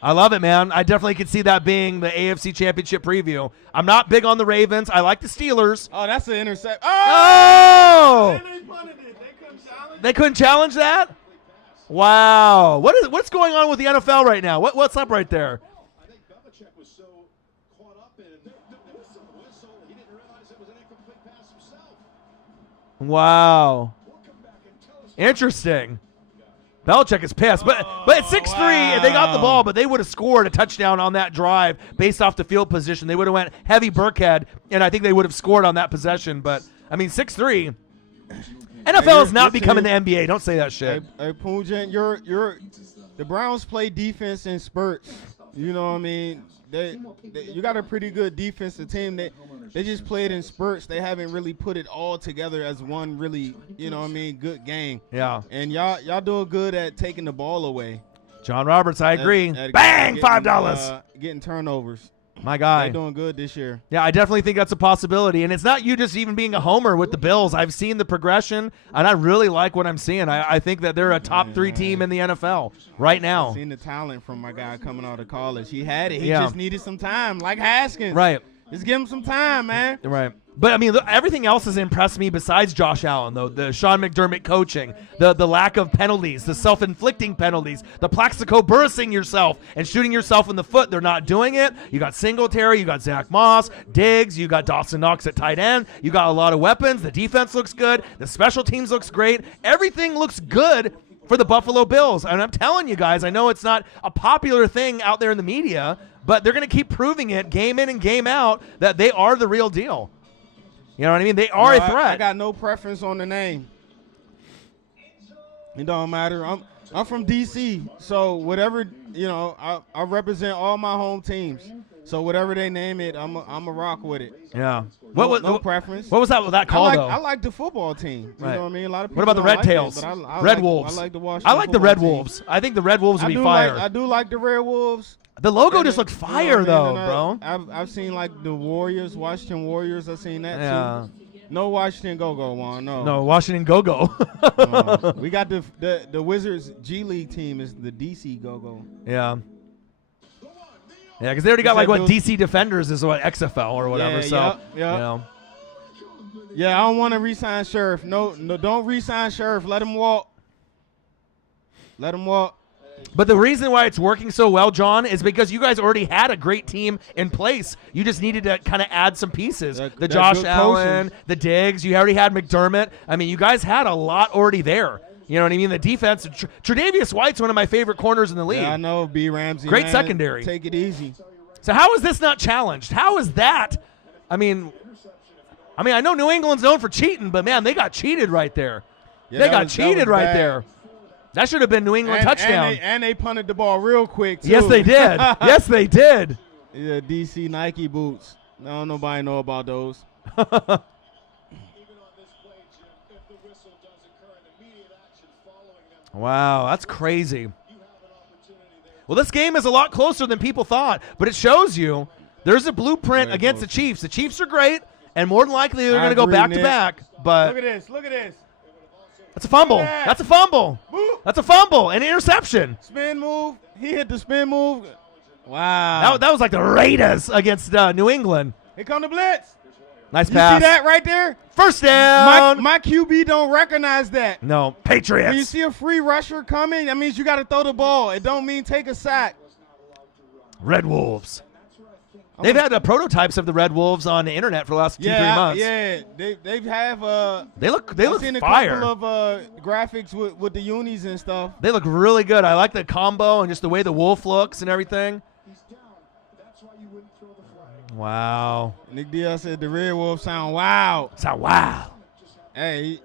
I love it, man. I definitely could see that being the AFC Championship preview. I'm not big on the Ravens. I like the Steelers. Oh, that's an intercept. Oh! They punted it. They couldn't challenge. They couldn't challenge that? Wow. What's going on with the NFL right now? What's up right there? I think Belichick was so caught up in it. There was some whistle. He didn't realize it was an incomplete pass himself. Wow. Interesting. Belichick is pissed. But at 6-3, and they got the ball, but they would have scored a touchdown on that drive based off the field position. They would have went heavy Burkhead, and I think they would have scored on that possession. But I mean, 6'3". NFL is not listen, becoming the NBA. Don't say that shit. Hey, Poonjan, the Browns play defense in spurts. You know what I mean? You got a pretty good defensive team. They just play it in spurts. They haven't really put it all together as one really, you know what I mean, good game. Yeah. And y'all doing good at taking the ball away. John Roberts, I agree. At Bang, getting, $5. Getting turnovers. My guy. They're doing good this year. Yeah, I definitely think that's a possibility. And it's not you just even being a homer with the Bills. I've seen the progression, and I really like what I'm seeing. I think that they're a top 3 team in the NFL right now. I've seen the talent from my guy coming out of college. He had it. He Yeah. just needed some time, like Haskins. Right. Just give him some time, man. Right. But, I mean, everything else has impressed me besides Josh Allen, though. The Sean McDermott coaching, the lack of penalties, the self-inflicting penalties, the Plaxico bursting yourself and shooting yourself in the foot. They're not doing it. You got Singletary. You got Zach Moss, Diggs. You got Dawson Knox at tight end. You got a lot of weapons. The defense looks good. The special teams looks great. Everything looks good for the Buffalo Bills. And I'm telling you guys, I know it's not a popular thing out there in the media, but they're going to keep proving it game in and game out that they are the real deal. You know what I mean? They are a threat. I got no preference on the name. It don't matter. I'm from D.C., so whatever, you know, I represent all my home teams. So whatever they name it, I'm a rock with it. Yeah. No preference. What was that called, though? I like the football team. You know what I mean? A lot of people what about the don't Red like it, Tails? but I Red like, Wolves. I like the Washington I like the Red football team. Wolves. I think the Red Wolves would be fire. I do like the Red Wolves. The logo And just looked fire, you know what I though, mean? bro. I've seen like the Warriors, Washington Warriors. I've seen that Yeah. too. No Washington Go-Go one. No. Washington Go-Go. We got the Wizards G League team is the DC Go-Go. Yeah. Yeah, because they already got like what DC Defenders is what XFL or whatever. Yeah, so yep. you know. Yeah, I don't want to re-sign Sheriff. No, don't re-sign Sheriff. Let him walk. Let him walk. But the reason why it's working so well, John, is because you guys already had a great team in place. You just needed to kind of add some pieces. The Josh Allen, the Diggs. You already had McDermott. I mean, you guys had a lot already there. You know what I mean? The defense. Tre'Davious White's one of my favorite corners in the league. Yeah, I know. B. Ramsey. Great man. secondary. Take it easy. So how is this not challenged? How is that? I mean, I know New England's known for cheating, but, man, they got cheated right there. Yeah, they got that cheated was right bad. there. That should have been New England touchdown. And they punted the ball real quick, too. Yes, they did. Yes, they did. Yeah, DC Nike boots. Don't nobody know about those. Even on this play, Jim, if the whistle does occur and immediate action following them, Wow, that's crazy. you have an opportunity there. Well, this game is a lot closer than people thought, but it shows you there's a blueprint Very against close. the Chiefs. The Chiefs are great, and more than likely they're I going to go agree, back to Nick. back. Look But at this. Look at this. that's a fumble. Look at that. That's a fumble. Boop. That's a fumble. An interception. Spin move. He hit the spin move. Wow. That was like the Raiders against New England. Here come the blitz. Nice You pass. see that right there? First down. My QB don't recognize that. No, When you Patriots. see a free rusher coming, that means you got to throw the ball. It don't mean take a sack. Red Wolves. They've had prototypes of the Red Wolves on the internet for the last 2-3 months. Yeah, they have. They look I've seen a fire. couple of graphics with the unis and stuff. They look really good. I like the combo and just the way the wolf looks and everything. He's down. That's why you wouldn't throw the flag. Wow. Nick Diaz said the Red Wolves sound wild. So wow. Hey,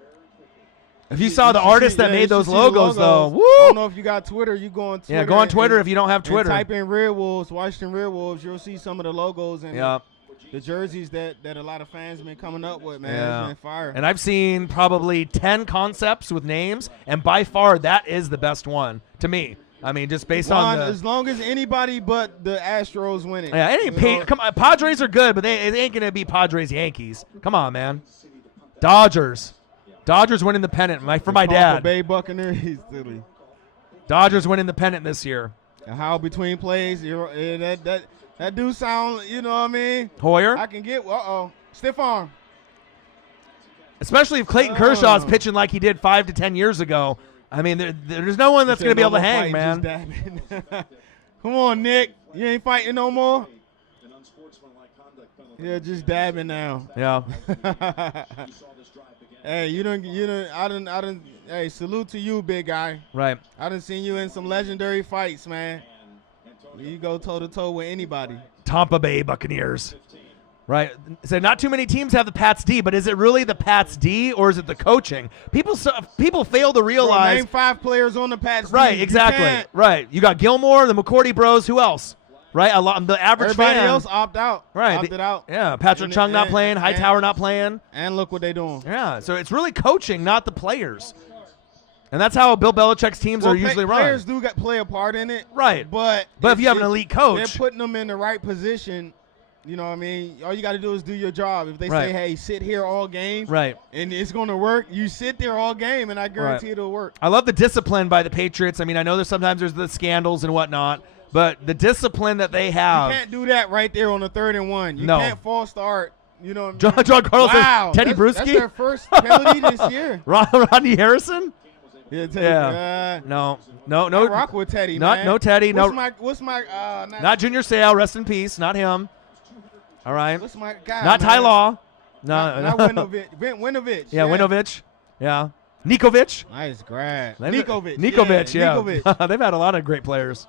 If you saw the artist that made those you should see the logos, though, I don't woo! know if you got Twitter. You go on Twitter. Yeah, go on Twitter and- if you don't have and Twitter. type in Red Wolves, Washington Red Wolves. You'll see some of the logos and Yeah. the jerseys that a lot of fans been coming up with, man. Yeah. It's been fire. And I've seen probably 10 concepts with names, and by far that is the best one to me. I mean, just based on as long as anybody but the Astros win it. yeah, it ain't You know? come on, Padres are good, but it ain't gonna be Padres Yankees. Come on, man. Dodgers winning the pennant. For my Tampa dad. Bay Buccaneers, silly. Dodgers winning the pennant this year. And how between plays, that do sound, you know what I mean? Hoyer, I can get, stiff arm. especially if Clayton Kershaw's pitching like he did 5 to 10 years ago. I mean, there's no one that's going to be able to hang, man. Come on, Nick. You ain't fighting no more? An unsportsmanlike conduct penalty. Yeah, just dabbing now. Yeah. You saw this drive begin. Hey, I done, hey, salute to you, big guy. Right. I done seen you in some legendary fights, man. And Antonio You go toe-to-toe with anybody. Tampa Bay Buccaneers. 15. Right. So not too many teams have the Pats D, but is it really the Pats D or is it the coaching? People fail to Bro, realize. name 5 players on the Pats. Right, You exactly. can't. Right. You got Gilmore, the McCourty Bros. Who else? Right. A lot. The average Everybody fan. else opted out. Right. Opted out. Yeah. Patrick Chung not playing. Hightower not playing. And look what they doing. Yeah. So it's really coaching, not the players. And that's how Bill Belichick's teams are usually run. Players do play a part in it. Right. But if you have an elite coach, they're putting them in the right position. You know what I mean? All you got to do is do your job. If they Right. say, hey, sit here all game, right. and it's going to work, you sit there all game, and I guarantee it'll work. I love the discipline by the Patriots. I mean, I know there's the scandals and whatnot, but the discipline that they have. You can't do that right there on the 3rd and 1. You No. can't false start. You know what I mean? John Carlos Wow. Teddy That's Bruschi. their first penalty this year. Rodney Harrison? Yeah. Teddy, Yeah. No. I rock with Teddy, not, man. No Teddy. What's my not Junior Seau. Rest in peace. Not him. All right. What's my guy? Not man? Ty Law. Not Winovich. Winovich. Yeah, Winovich. Yeah. Nikovic. Nice grab. Nikovic, yeah. Nikovic. They've had a lot of great players.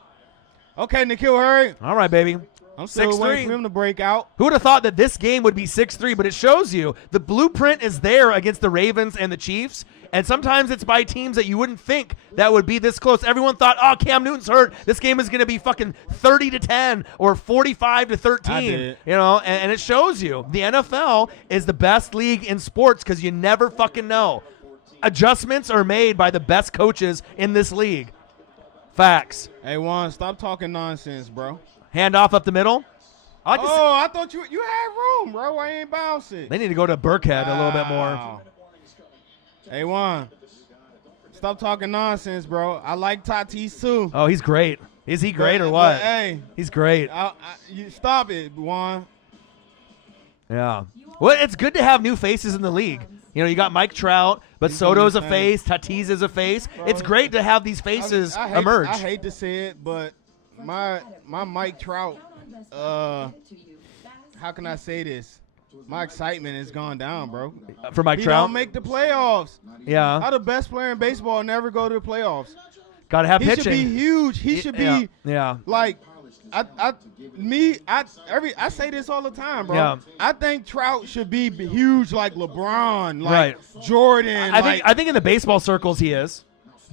Okay, Nikhil, hurry. All right, baby. I'm still 6-3. waiting for him to break out. Who would have thought that this game would be 6-3? But it shows you the blueprint is there against the Ravens and the Chiefs. And sometimes it's by teams that you wouldn't think that would be this close. Everyone thought, oh, Cam Newton's hurt. This game is going to be fucking 30-10 or 45-13. I did. You know, and it shows you the NFL is the best league in sports because you never fucking know. Adjustments are made by the best coaches in this league. Facts. Hey, Juan, stop talking nonsense, bro. Hand off up the middle. I thought you had room, bro. Why you ain't bouncing? They need to go to Burkhead a little bit more. Wow. Hey, Juan, stop talking nonsense, bro. I like Tatis, too. Oh, he's great. Is he great or what? But, hey, he's great. you stop it, Juan. Yeah. Well, it's good to have new faces in the league. You know, you got Mike Trout, but Soto's a face. Tatis is a face. Bro, it's great to have these faces I emerge. I hate to say it, but my Mike Trout, how can I say this? My excitement has gone down, bro. For Mike He Trout? don't make the playoffs. Yeah. How the best player in baseball never go to the playoffs? Got to have He pitching. should be huge. He should be Yeah. like I say this all the time, bro. Yeah. I think Trout should be huge like LeBron, like Right. Jordan. I think in the baseball circles he is.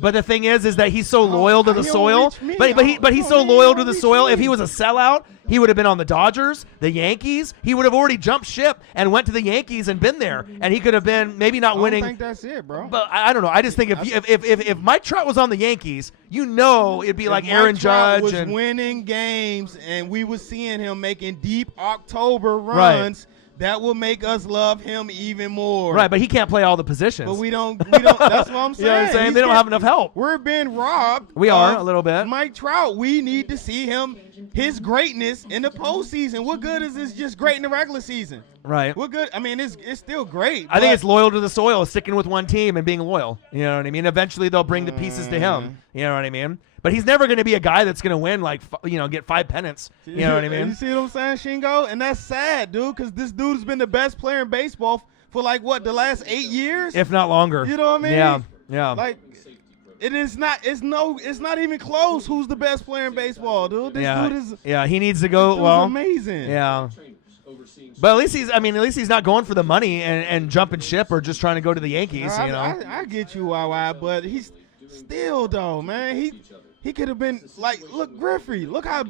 But the thing is that he's so loyal to the he don't soil. reach me. But he's so He loyal don't to the reach soil. me. If he was a sellout, he would have been on the Dodgers, the Yankees. He would have already jumped ship and went to the Yankees and been there. And he could have been maybe not I winning. don't think that's it, bro. But I don't know. I just think if Mike Trout was on the Yankees, you know it'd be like Aaron Mike Trout Judge was and winning games, and we were seeing him making deep October runs. That will make us love him even more. right. But he can't play all the positions. But we don't. That's what I'm saying. You know what I'm saying? They don't have enough help. We're being robbed. We are of a little bit. Mike Trout. We need to see his greatness in the postseason. What good is this just great in the regular season? Right. What good? I mean, it's still great. I think it's loyal to the soil, sticking with one team and being loyal. You know what I mean? Eventually they'll bring the pieces to him. You know what I mean? But he's never going to be a guy that's going to win get 5 pennants. You know what I mean? You see what I'm saying, Shingo? And that's sad, dude, because this dude's been the best player in baseball for the last 8 years? If not longer. You know what I mean? Yeah. Like, it's not even close who's the best player in baseball, dude. This dude is he needs to go. amazing. Yeah. But at least he's not going for the money and jumping ship or just trying to go to the Yankees. I get you, Wawa, but he's still though, man. He could have been like, look, Griffey. Look how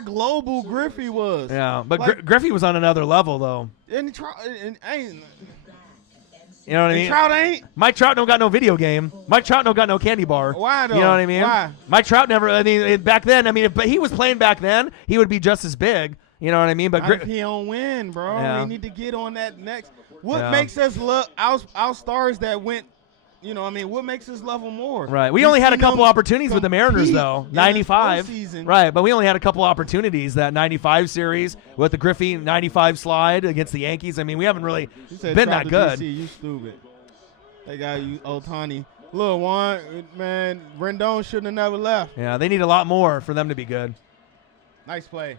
global Griffey was. Yeah, but like, Griffey was on another level though. And You know what I mean? Trout ain't. Mike Trout don't got no video game. Mike Trout don't got no candy bar. Why though? You know what I mean? Why? Mike Trout never. I mean, back then. I mean, if he was playing back then, he would be just as big. You know what I mean? But If he don't win, bro, Yeah. we need to get on that next. What Yeah. makes us love our stars that went? You know, what I mean, what makes us love them more? Right. We only had a seen couple them opportunities with the Mariners, compete though. in the 95. postseason. Right. But we only had a couple opportunities. That 95 series with the Griffey 95 slide against the Yankees. I mean, we haven't really You said been Trout that to good. DC, you stupid. They got you, Otani. Look, Juan, man, Rendon shouldn't have never left. Yeah. They need a lot more for them to be good. Nice play.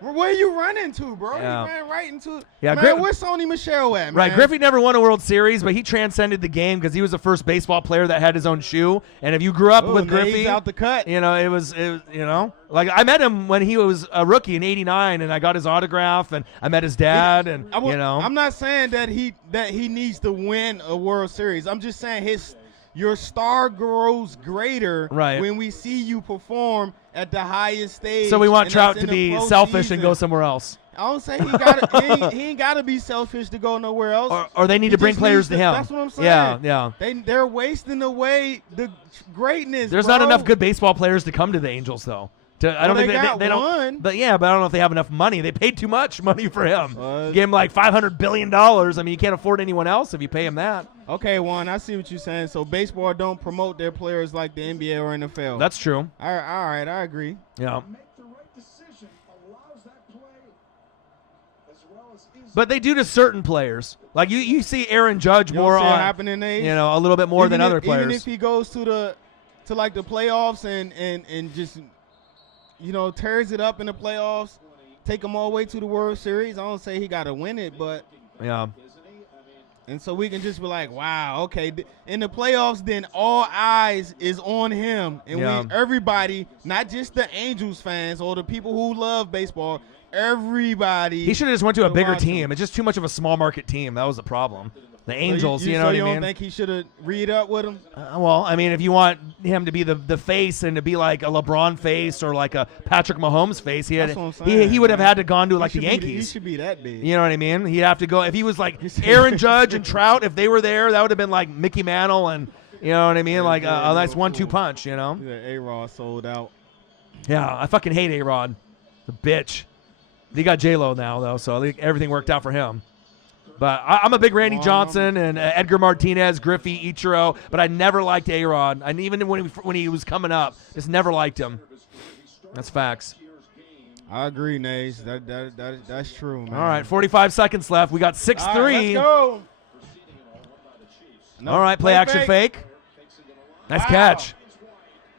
Where you running to, bro? Yeah. You ran right into. Yeah, man, where's Sony Michel at, man? Right, Griffey never won a World Series, but he transcended the game because he was the first baseball player that had his own shoe. And if you grew up with Griffey, he's out the cut. you know, it was, you know, like I met him when he was a rookie in '89, and I got his autograph, and I met his dad, and you know, I'm not saying that he needs to win a World Series. I'm just saying your star grows greater when we see you perform at the highest stage. So we want and Trout that's to in the be selfish and postseason. go somewhere else. I don't say he ain't got to be selfish to go nowhere else. Or they need to bring players to him. That's what I'm saying. Yeah. They're wasting away the greatness. There's not enough good baseball players to come to the Angels, though. I don't think they don't. But I don't know if they have enough money. They paid too much money for him. Give him like $500 billion. I mean, you can't afford anyone else if you pay him that. Okay, Juan, I see what you're saying. So baseball don't promote their players like the NBA or NFL. That's true. All right, I agree. Yeah. Make the right decision allows that play as well as easy. But they do to certain players. Like you see Aaron Judge more on happening, Ace? You know, a little bit more than other players. Even if he goes to the playoffs and just tears it up in the playoffs, take them all the way to the World Series. I don't say he got to win it, but yeah. And so we can just be like, wow, okay. In the playoffs, then all eyes is on him. And everybody, not just the Angels fans or the people who love baseball, everybody. He should have just went to a bigger team. It's just too much of a small market team. That was the problem. The Angels, you know what I mean? So you don't think he should have read up with him? Well, I mean, if you want him to be the face and to be like a LeBron face or like a Patrick Mahomes face, he would have had to gone to like the Yankees. He should be that big. You know what I mean? He'd have to go. If he was like Aaron Judge and Trout, if they were there, that would have been like Mickey Mantle and, you know what I mean? Like a nice 1-2 punch, you know? A-Rod sold out. Yeah, I fucking hate A-Rod. The bitch. He got J-Lo now, though, so everything worked out for him. But I'm a big Randy Johnson and Edgar Martinez, Griffey, Ichiro, but I never liked A-Rod. And even when he was coming up, just never liked him. That's facts. I agree, Nace. That's true, man. All right, 45 seconds left. We got 6-3. All right, let's go. All right, play action fake. Nice catch.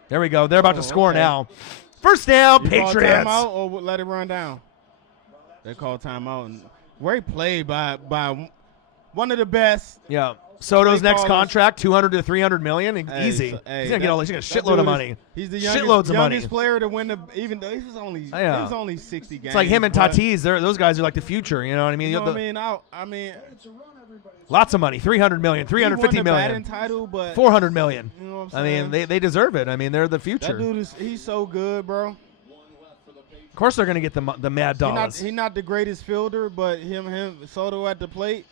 There we go. They're about to score now. First down, Patriots. Call timeout or let it run down? They call timeout. Great play by one of the best. Yeah. Soto's next contract, $200 to $300 million, easy. He's gonna get a shitload of money. He's the youngest player to win even though he was only 60 games. It's like him and Tatis. Those guys are like the future. You know what I mean? You know what I mean? Lots of money, $300 million, $350 million, title, but $400 million. You know what I mean, they deserve it. I mean, they're the future. That dude he's so good, bro. Of course, they're gonna get the Mad Dogs. He's not the greatest fielder, but him Soto at the plate,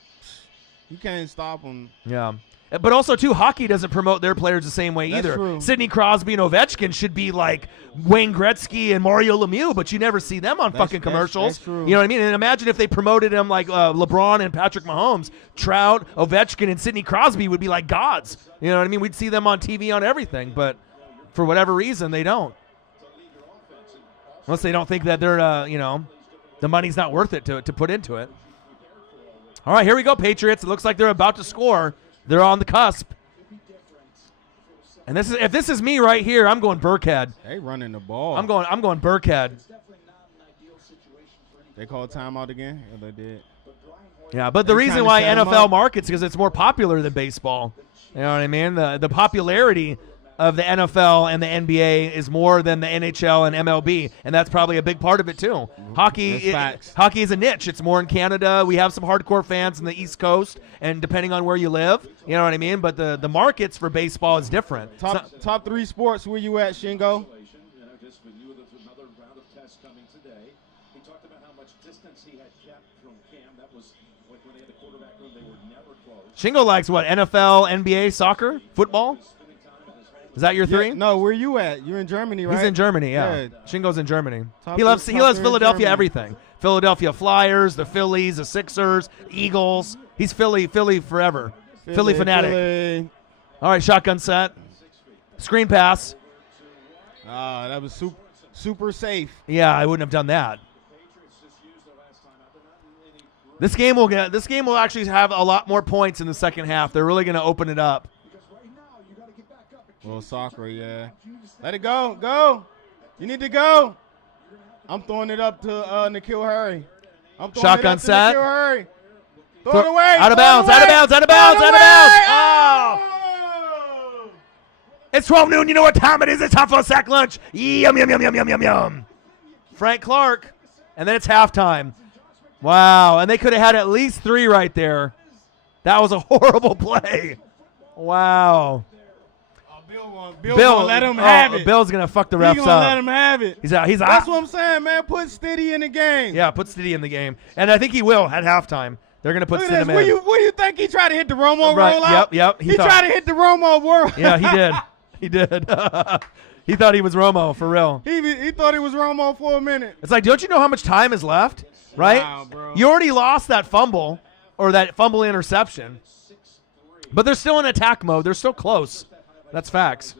you can't stop him. Yeah. But also, too, hockey doesn't promote their players the same way either. True. Sidney Crosby and Ovechkin should be like Wayne Gretzky and Mario Lemieux, but you never see them on fucking commercials. That's true. You know what I mean? And imagine if they promoted them like LeBron and Patrick Mahomes. Trout, Ovechkin, and Sidney Crosby would be like gods. You know what I mean? We'd see them on TV on everything, but for whatever reason, they don't. Unless they don't think that they're, the money's not worth it to put into it. All right, here we go, Patriots. It looks like they're about to score. They're on the cusp. And if this is me right here, I'm going Burkhead. They running the ball. I'm going Burkhead. They called timeout again? Yeah, they did. Yeah, but the reason why NFL markets because it's more popular than baseball. You know what I mean? The popularity of the NFL and the NBA is more than the NHL and MLB, and that's probably a big part of it too. Hockey is a niche. It's more in Canada. We have some hardcore fans in the East Coast, and depending on where you live, you know what I mean? But the markets for baseball is different. Top 3 sports, where you at, Shingo? Shingo likes what? NFL, NBA, soccer, football? Is that your 3? No, where you at? You're in Germany, right? He's in Germany, yeah. Shingo's in Germany. He loves Philadelphia everything. Philadelphia Flyers, the Phillies, the Sixers, Eagles. He's Philly forever. Philly fanatic. Philly. All right, shotgun set. Screen pass. That was super safe. Yeah, I wouldn't have done that. This game will actually have a lot more points in the second half. They're really going to open it up. Well, soccer, yeah. Let it go. Go. You need to go. I'm throwing it up to N'Keal Harry. I'm throwing Shotgun it up to set. N'Keal Harry. Throw it away. Out of throw it bounds, away, out of bounds, out of throw it bounds, out of bounds. away. Oh! It's 12 noon. You know what time it is. It's time for a sack lunch. Yum, yum, yum, yum, yum, yum, yum. Frank Clark. And then it's halftime. Wow. And they could have had at least 3 right there. That was a horrible play. Wow. Bill gonna let him have it. Bill's going to fuck the refs up. He's gonna let him have it. He's out. That's what I'm saying, man. Put Stiddy in the game. Yeah, put Stiddy in the game. And I think he will at halftime. They're going to put Look at Stidham this. in. What do you think he tried to hit the Romo Right, rollout? Yep. He tried to hit the Romo rollout. Yeah, he did. He did. He thought he was Romo, for real. He thought he was Romo for a minute. It's like, don't you know how much time is left? Right? Wow, bro. You already lost that fumble or that fumble interception. But they're still in attack mode. They're still close. That's facts.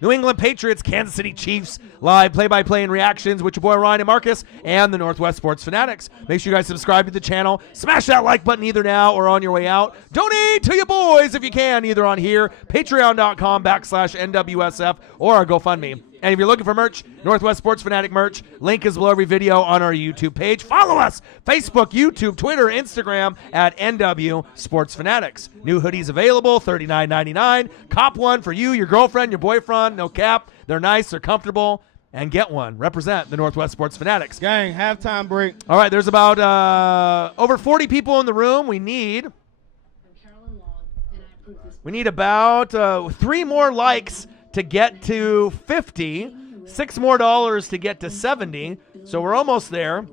New England Patriots, Kansas City Chiefs, live play-by-play and reactions with your boy Ryan and Marcus and the Northwest Sports Fanatics. Make sure you guys subscribe to the channel. Smash that like button either now or on your way out. Donate to your boys if you can, either on here, patreon.com/NWSF, or our GoFundMe. And if you're looking for merch, Northwest Sports Fanatic merch, link is below every video on our YouTube page. Follow us, Facebook, YouTube, Twitter, Instagram at NW Sports Fanatics. New hoodies available, $39.99. Cop one for you, your girlfriend, your boyfriend, no cap. They're nice, they're comfortable, and get one. Represent the Northwest Sports Fanatics. Gang, halftime break. All right, there's about over 40 people in the room. We need about 3 more likes to get to 50, $6 more to get to 70. So we're almost there.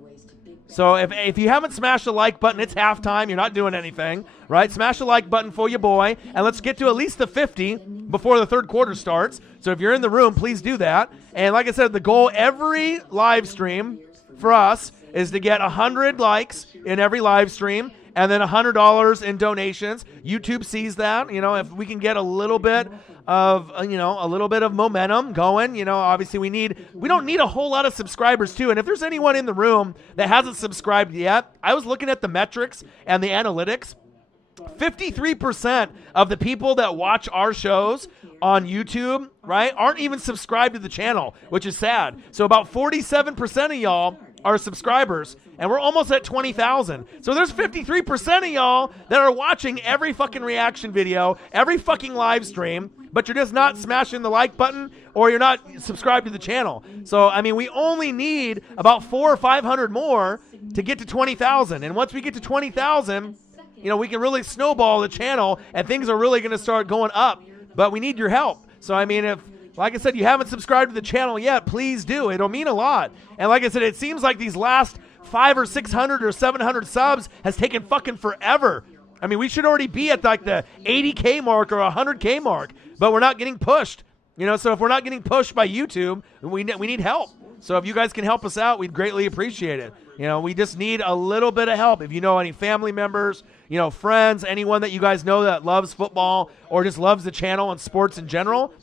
So if you haven't smashed the like button, it's halftime. You're not doing anything, right? Smash the like button for your boy, and let's get to at least the 50 before the third quarter starts. So if you're in the room, please do that. And like I said, the goal every live stream for us is to get 100 likes in every live stream, and then $100 in donations. YouTube sees that. You know, if we can get a little bit of, a little bit of momentum going, obviously we don't need a whole lot of subscribers too. And if there's anyone in the room that hasn't subscribed yet, I was looking at the metrics and the analytics. 53% of the people that watch our shows on YouTube, right, aren't even subscribed to the channel, which is sad. So about 47% of y'all are subscribers, and we're almost at 20,000. So there's 53% of y'all that are watching every fucking reaction video, every fucking live stream, but you're just not smashing the like button or you're not subscribed to the channel. So, I mean, we only need about 400 or 500 more to get to 20,000. And once we get to 20,000, we can really snowball the channel and things are really going to start going up. But we need your help. So, I mean, if, like I said, you haven't subscribed to the channel yet, please do. It'll mean a lot. And like I said, it seems like these last 500 or 600 or 700 subs has taken fucking forever. I mean, we should already be at like the 80K mark or 100K mark, but we're not getting pushed. So if we're not getting pushed by YouTube, we need help. So if you guys can help us out, we'd greatly appreciate it. We just need a little bit of help. If you know any family members, friends, anyone that you guys know that loves football or just loves the channel and sports in general,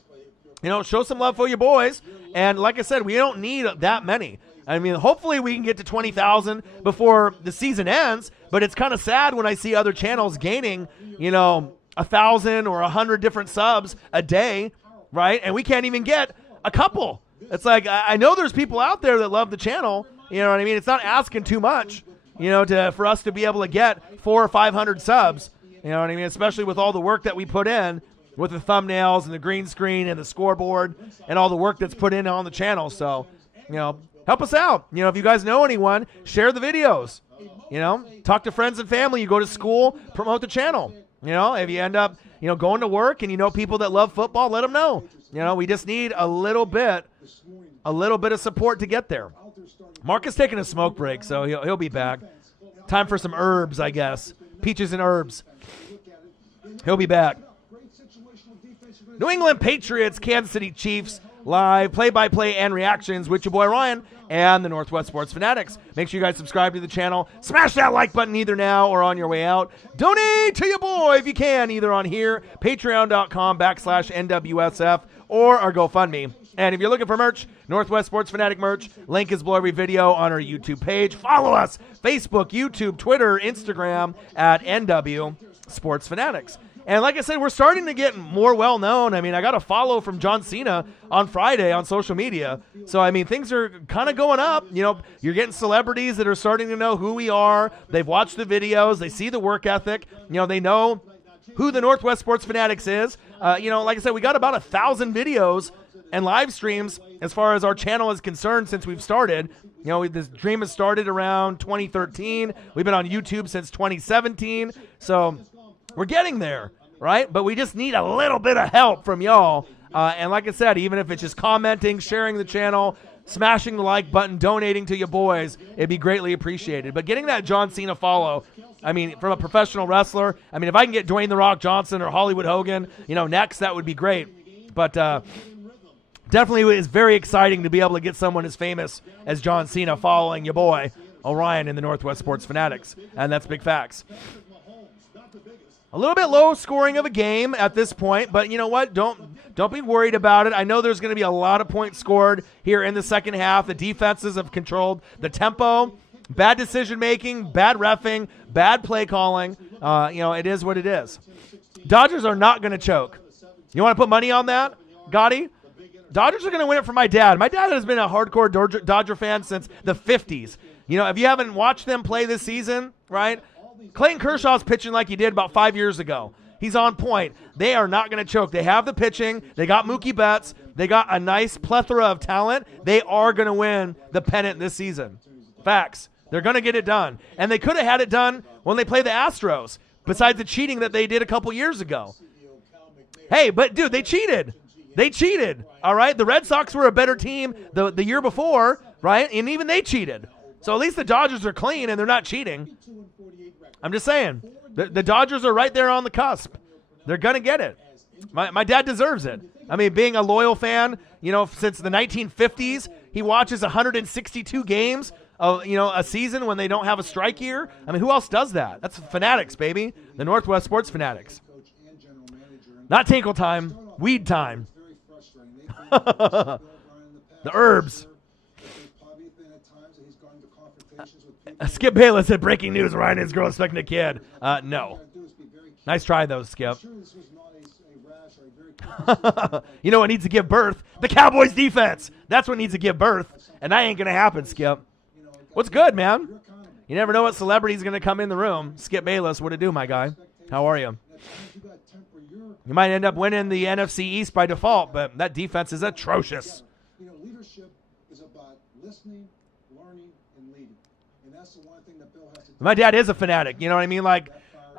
show some love for your boys. And like I said, we don't need that many. I mean, hopefully we can get to 20,000 before the season ends, but it's kind of sad when I see other channels gaining, 1,000 or 100 different subs a day, right? And we can't even get a couple. It's like, I know there's people out there that love the channel, you know what I mean? It's not asking too much, for us to be able to get 400 or 500 subs, you know what I mean? Especially with all the work that we put in with the thumbnails and the green screen and the scoreboard and all the work that's put in on the channel. So, help us out. If you guys know anyone, share the videos. Talk to friends and family. You go to school, promote the channel. If you end up, going to work and you know people that love football, let them know. We just need a little bit of support to get there. Mark is taking a smoke break, so he'll be back. Time for some herbs, I guess. Peaches and herbs. He'll be back. New England Patriots, Kansas City Chiefs, live play-by-play and reactions with your boy Ryan and the Northwest Sports Fanatics. Make sure you guys subscribe to the channel. Smash that like button either now or on your way out. Donate to your boy if you can, either on here, patreon.com/NWSF, or our GoFundMe. And if you're looking for merch, Northwest Sports Fanatic merch, link is below every video on our YouTube page. Follow us, Facebook, YouTube, Twitter, Instagram at NW Sports Fanatics. And like I said, we're starting to get more well-known. I mean, I got a follow from John Cena on Friday on social media. So, I mean, things are kind of going up. You know, you're getting celebrities that are starting to know who we are. They've watched the videos. They see the work ethic. You know, they know who the Northwest Sports Fanatics is. You know, like I said, we got about 1,000 videos and live streams as far as our channel is concerned since we've started. You know, this dream has started around 2013. We've been on YouTube since 2017. So we're getting there, right? But we just need a little bit of help from y'all. And like I said, even if it's just commenting, sharing the channel, smashing the like button, donating to your boys, it'd be greatly appreciated. But getting that John Cena follow, I mean, from a professional wrestler, I mean, if I can get Dwayne "The Rock" Johnson or Hollywood Hogan, you know, next, that would be great. But definitely is very exciting to be able to get someone as famous as John Cena following your boy, Orion, in the Northwest Sports Fanatics. And that's big facts. A little bit low scoring of a game at this point, but you know what? Don't be worried about it. I know there's going to be a lot of points scored here in the second half. The defenses have controlled the tempo. Bad decision-making, bad reffing, bad play calling. You know, it is what it is. Dodgers are not going to choke. You want to put money on that, Gotti? Dodgers are going to win it for my dad. My dad has been a hardcore Dodger fan since the 50s. You know, if you haven't watched them play this season, right, Clayton Kershaw's pitching like he did about 5 years ago. He's on point. They are not going to choke. They have the pitching. They got Mookie Betts. They got a nice plethora of talent. They are going to win the pennant this season. Facts. They're going to get it done. And they could have had it done when they played the Astros, besides the cheating that they did a couple years ago. Hey, but, dude, they cheated. They cheated, all right? The Red Sox were a better team the year before, right? And even they cheated. So at least the Dodgers are clean and they're not cheating. I'm just saying. The Dodgers are right there on the cusp. They're going to get it. My dad deserves it. I mean, being a loyal fan, you know, since the 1950s, he watches 162 games of, you know, a season when they don't have a strike year. I mean, who else does that? That's Fanatics, baby. The Northwest Sports Fanatics. Not tinkle time, weed time. The herbs. Skip Bayless said, breaking news, Ryan and his girl expecting a kid. No. Nice try, though, Skip. You know what needs to give birth? The Cowboys defense. That's what needs to give birth. And that ain't going to happen, Skip. What's good, man? You never know what celebrity's going to come in the room. Skip Bayless, what it do, my guy? How are you? You might end up winning the NFC East by default, but that defense is atrocious. You know, leadership is about listening, learning, and leading. And that's the one thing that Bill has to do. My dad is a fanatic, you know what I mean? Like,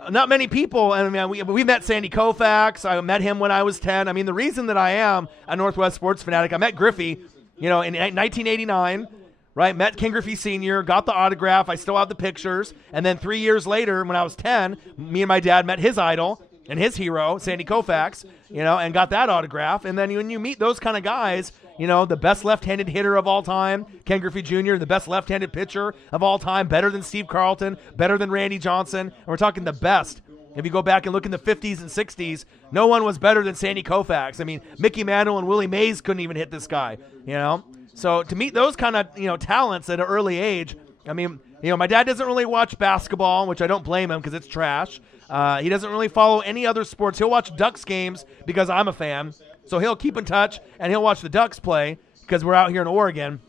not many people, I mean, we met Sandy Koufax. I met him when I was 10. I mean, the reason that I am a Northwest Sports Fanatic, I met Griffey, you know, in 1989, right? Met Ken Griffey Sr., got the autograph. I still have the pictures. And then 3 years later, when I was 10, me and my dad met his idol and his hero, Sandy Koufax, you know, and got that autograph. And then when you meet those kind of guys, you know, the best left-handed hitter of all time, Ken Griffey Jr., the best left-handed pitcher of all time, better than Steve Carlton, better than Randy Johnson. And we're talking the best. If you go back and look in the 50s and 60s, no one was better than Sandy Koufax. I mean, Mickey Mantle and Willie Mays couldn't even hit this guy, you know. So to meet those kind of, you know, talents at an early age, I mean, you know, my dad doesn't really watch basketball, which I don't blame him because it's trash. He doesn't really follow any other sports. He'll watch Ducks games because I'm a fan. So he'll keep in touch, and he'll watch the Ducks play because we're out here in Oregon.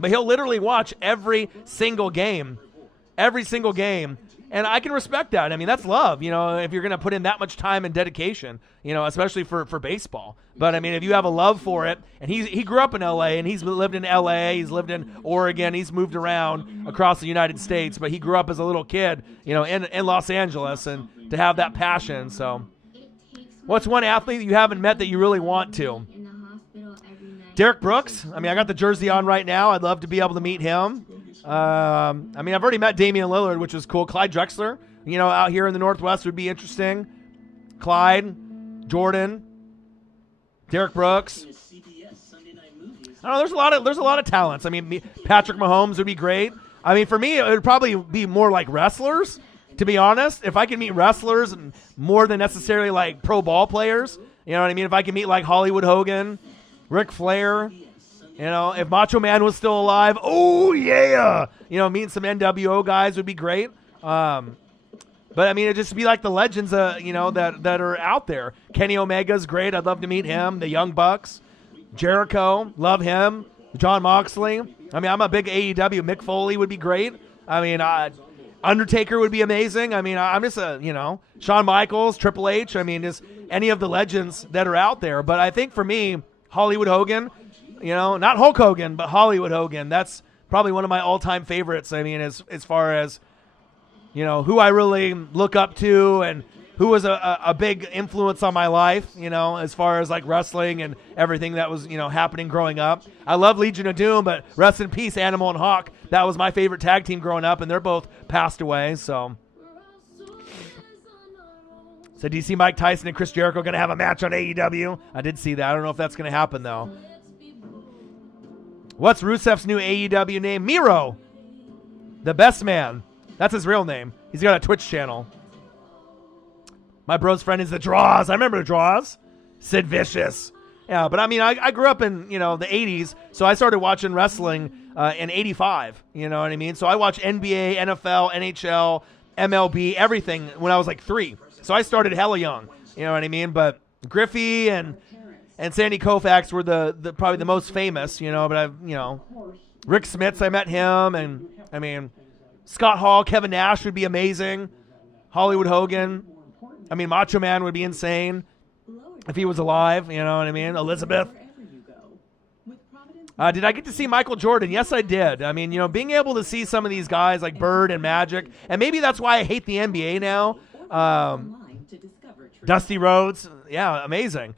But he'll literally watch every single game. Every single game. And I can respect that. I mean, that's love, you know, if you're going to put in that much time and dedication, you know, especially for baseball. But, I mean, if you have a love for it, and he grew up in L.A., and he's lived in L.A., he's lived in Oregon, he's moved around across the United States, but he grew up as a little kid, you know, in Los Angeles, and to have that passion. So what's one athlete that you haven't met that you really want to? Derek Brooks. I mean, I got the jersey on right now. I'd love to be able to meet him. I mean, I've already met Damian Lillard, which was cool. Clyde Drexler, you know, out here in the Northwest would be interesting. Clyde, Jordan, Derek Brooks. I don't know. There's a lot of talents. I mean, Patrick Mahomes would be great. I mean, for me, it would probably be more like wrestlers, to be honest. If I could meet wrestlers and more than necessarily like pro ball players, you know what I mean? If I could meet like Hollywood Hogan, Ric Flair. You know, if Macho Man was still alive, oh, yeah. You know, meeting some NWO guys would be great. But But I mean, it just be like the legends, that are out there. Kenny Omega's great. I'd love to meet him. The Young Bucks, Jericho, love him. John Moxley. I mean, I'm a big AEW. Mick Foley would be great. I mean, Undertaker would be amazing. I mean, I'm just Shawn Michaels, Triple H. I mean, just any of the legends that are out there. But I think for me, Hollywood Hogan, not Hulk Hogan, but Hollywood Hogan. That's probably one of my all-time favorites. I mean, as far as, who I really look up to and who was a big influence on my life, as far as like wrestling and everything that was, happening growing up. I love Legion of Doom, but rest in peace, Animal and Hawk. That was my favorite tag team growing up, and they're both passed away. So do you see Mike Tyson and Chris Jericho going to have a match on AEW? I did see that. I don't know if that's going to happen, though. What's Rusev's new AEW name? Miro. The Best Man. That's his real name. He's got a Twitch channel. My bro's friend is the Draws. I remember the Draws. Sid Vicious. Yeah, but I mean, I grew up in, the 80s, so I started watching wrestling in 85. You know what I mean? So I watched NBA, NFL, NHL, MLB, everything when I was like 3. So I started hella young. You know what I mean? But Griffey and Sandy Koufax were the probably the most famous, but I've, Rick Smits, I met him, and I mean, Scott Hall, Kevin Nash would be amazing. Hollywood Hogan. I mean, Macho Man would be insane if he was alive, you know what I mean? Elizabeth. Did I get to see Michael Jordan? Yes, I did. I mean, being able to see some of these guys like Bird and Magic, and maybe that's why I hate the NBA now. Dusty Rhodes, yeah, amazing.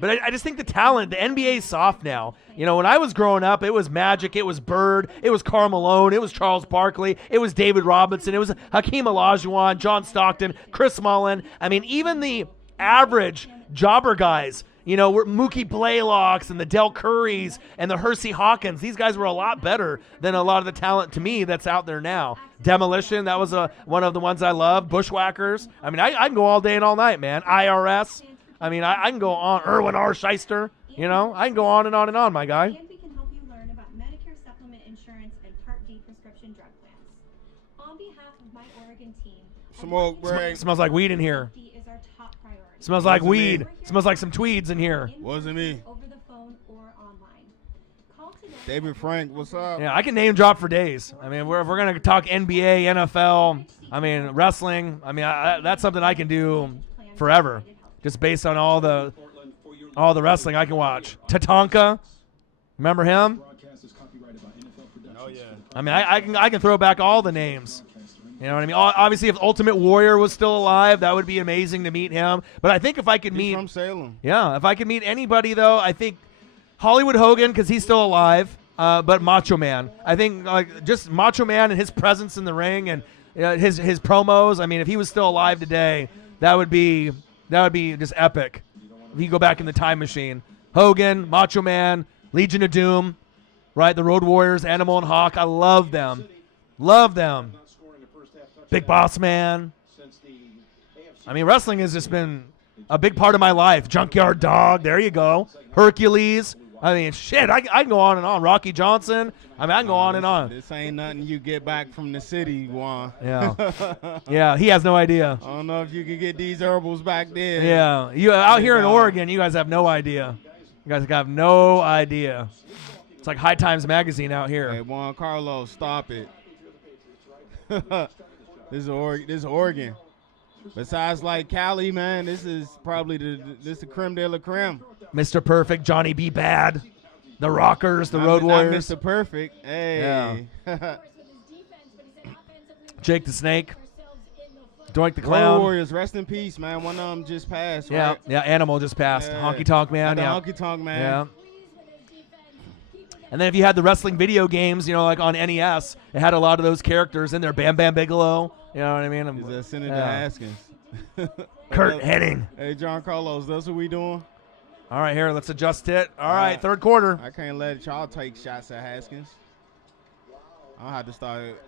But I just think the talent, the NBA is soft now. When I was growing up, it was Magic, it was Bird, it was Karl Malone, it was Charles Barkley, it was David Robinson, it was Hakeem Olajuwon, John Stockton, Chris Mullin. I mean, even the average jobber guys, were Mookie Blaylocks and the Del Currys and the Hersey Hawkins. These guys were a lot better than a lot of the talent, to me, that's out there now. Demolition, that was one of the ones I loved. Bushwhackers. I mean, I can go all day and all night, man. IRS. I mean, I can go on. Erwin R. Shyster. I can go on and on and on, my guy. And we can help you learn about Medicare supplement insurance and Part D prescription drug plans. On behalf of my Oregon team, Smoke break. Smells like weed in here. D is our top priority. Smells like Wasn't weed. me. Smells like some tweeds in here. Wasn't me. Over the phone or online. Call today. David Frank, what's up? Yeah, I can name drop for days. I mean, if we're going to talk NBA, NFL, I mean, wrestling. I mean, that's something I can do forever, just based on all the wrestling I can watch. Tatanka, remember him? Oh yeah. I mean, I can throw back all the names. You know what I mean? Obviously, if Ultimate Warrior was still alive, that would be amazing to meet him. But I think if I could He's meet, from Salem. yeah, if I could meet anybody though, I think Hollywood Hogan, because he's still alive. But Macho Man, I think just Macho Man and his presence in the ring and his promos. I mean, if he was still alive today, that would be just epic. If you go back in the time machine, Hogan, Macho Man, Legion of Doom, right? The Road Warriors, Animal and Hawk. I love them. Love them. Big Boss Man. I mean, wrestling has just been a big part of my life. Junkyard Dog. There you go. Hercules. I mean, shit, I can go on and on. Rocky Johnson. I mean, I can go on and on. This ain't nothing you get back from the city, Juan. Yeah. Yeah, he has no idea. I don't know if you can get these herbals back there. Yeah. You out here in Oregon, you guys have no idea. You guys have no idea. It's like High Times Magazine out here. Hey, Juan Carlos, stop it. This is Oregon. Besides, like Cali, man, this is probably the creme de la creme. Mr. Perfect, Johnny B. Bad, the Rockers, the Road Not Warriors. Mr. Perfect. Hey. Yeah. Jake the Snake, Doink the Road Clown. Warriors, rest in peace, man. One of them just passed, Yeah, right? yeah. Animal just passed. Yeah. Honky Tonk Man. The Yeah. Honky Tonk Man. Yeah. And then if you had the wrestling video games, like on NES, it had a lot of those characters in there. Bam Bam Bigelow. You know what I mean? Is that Senator Yeah. Haskins? Kurt Hennig. Hey, John Carlos, that's what we doing? All right, here, let's adjust it. All right, third quarter. I can't let y'all take shots at Haskins. I'll have to start.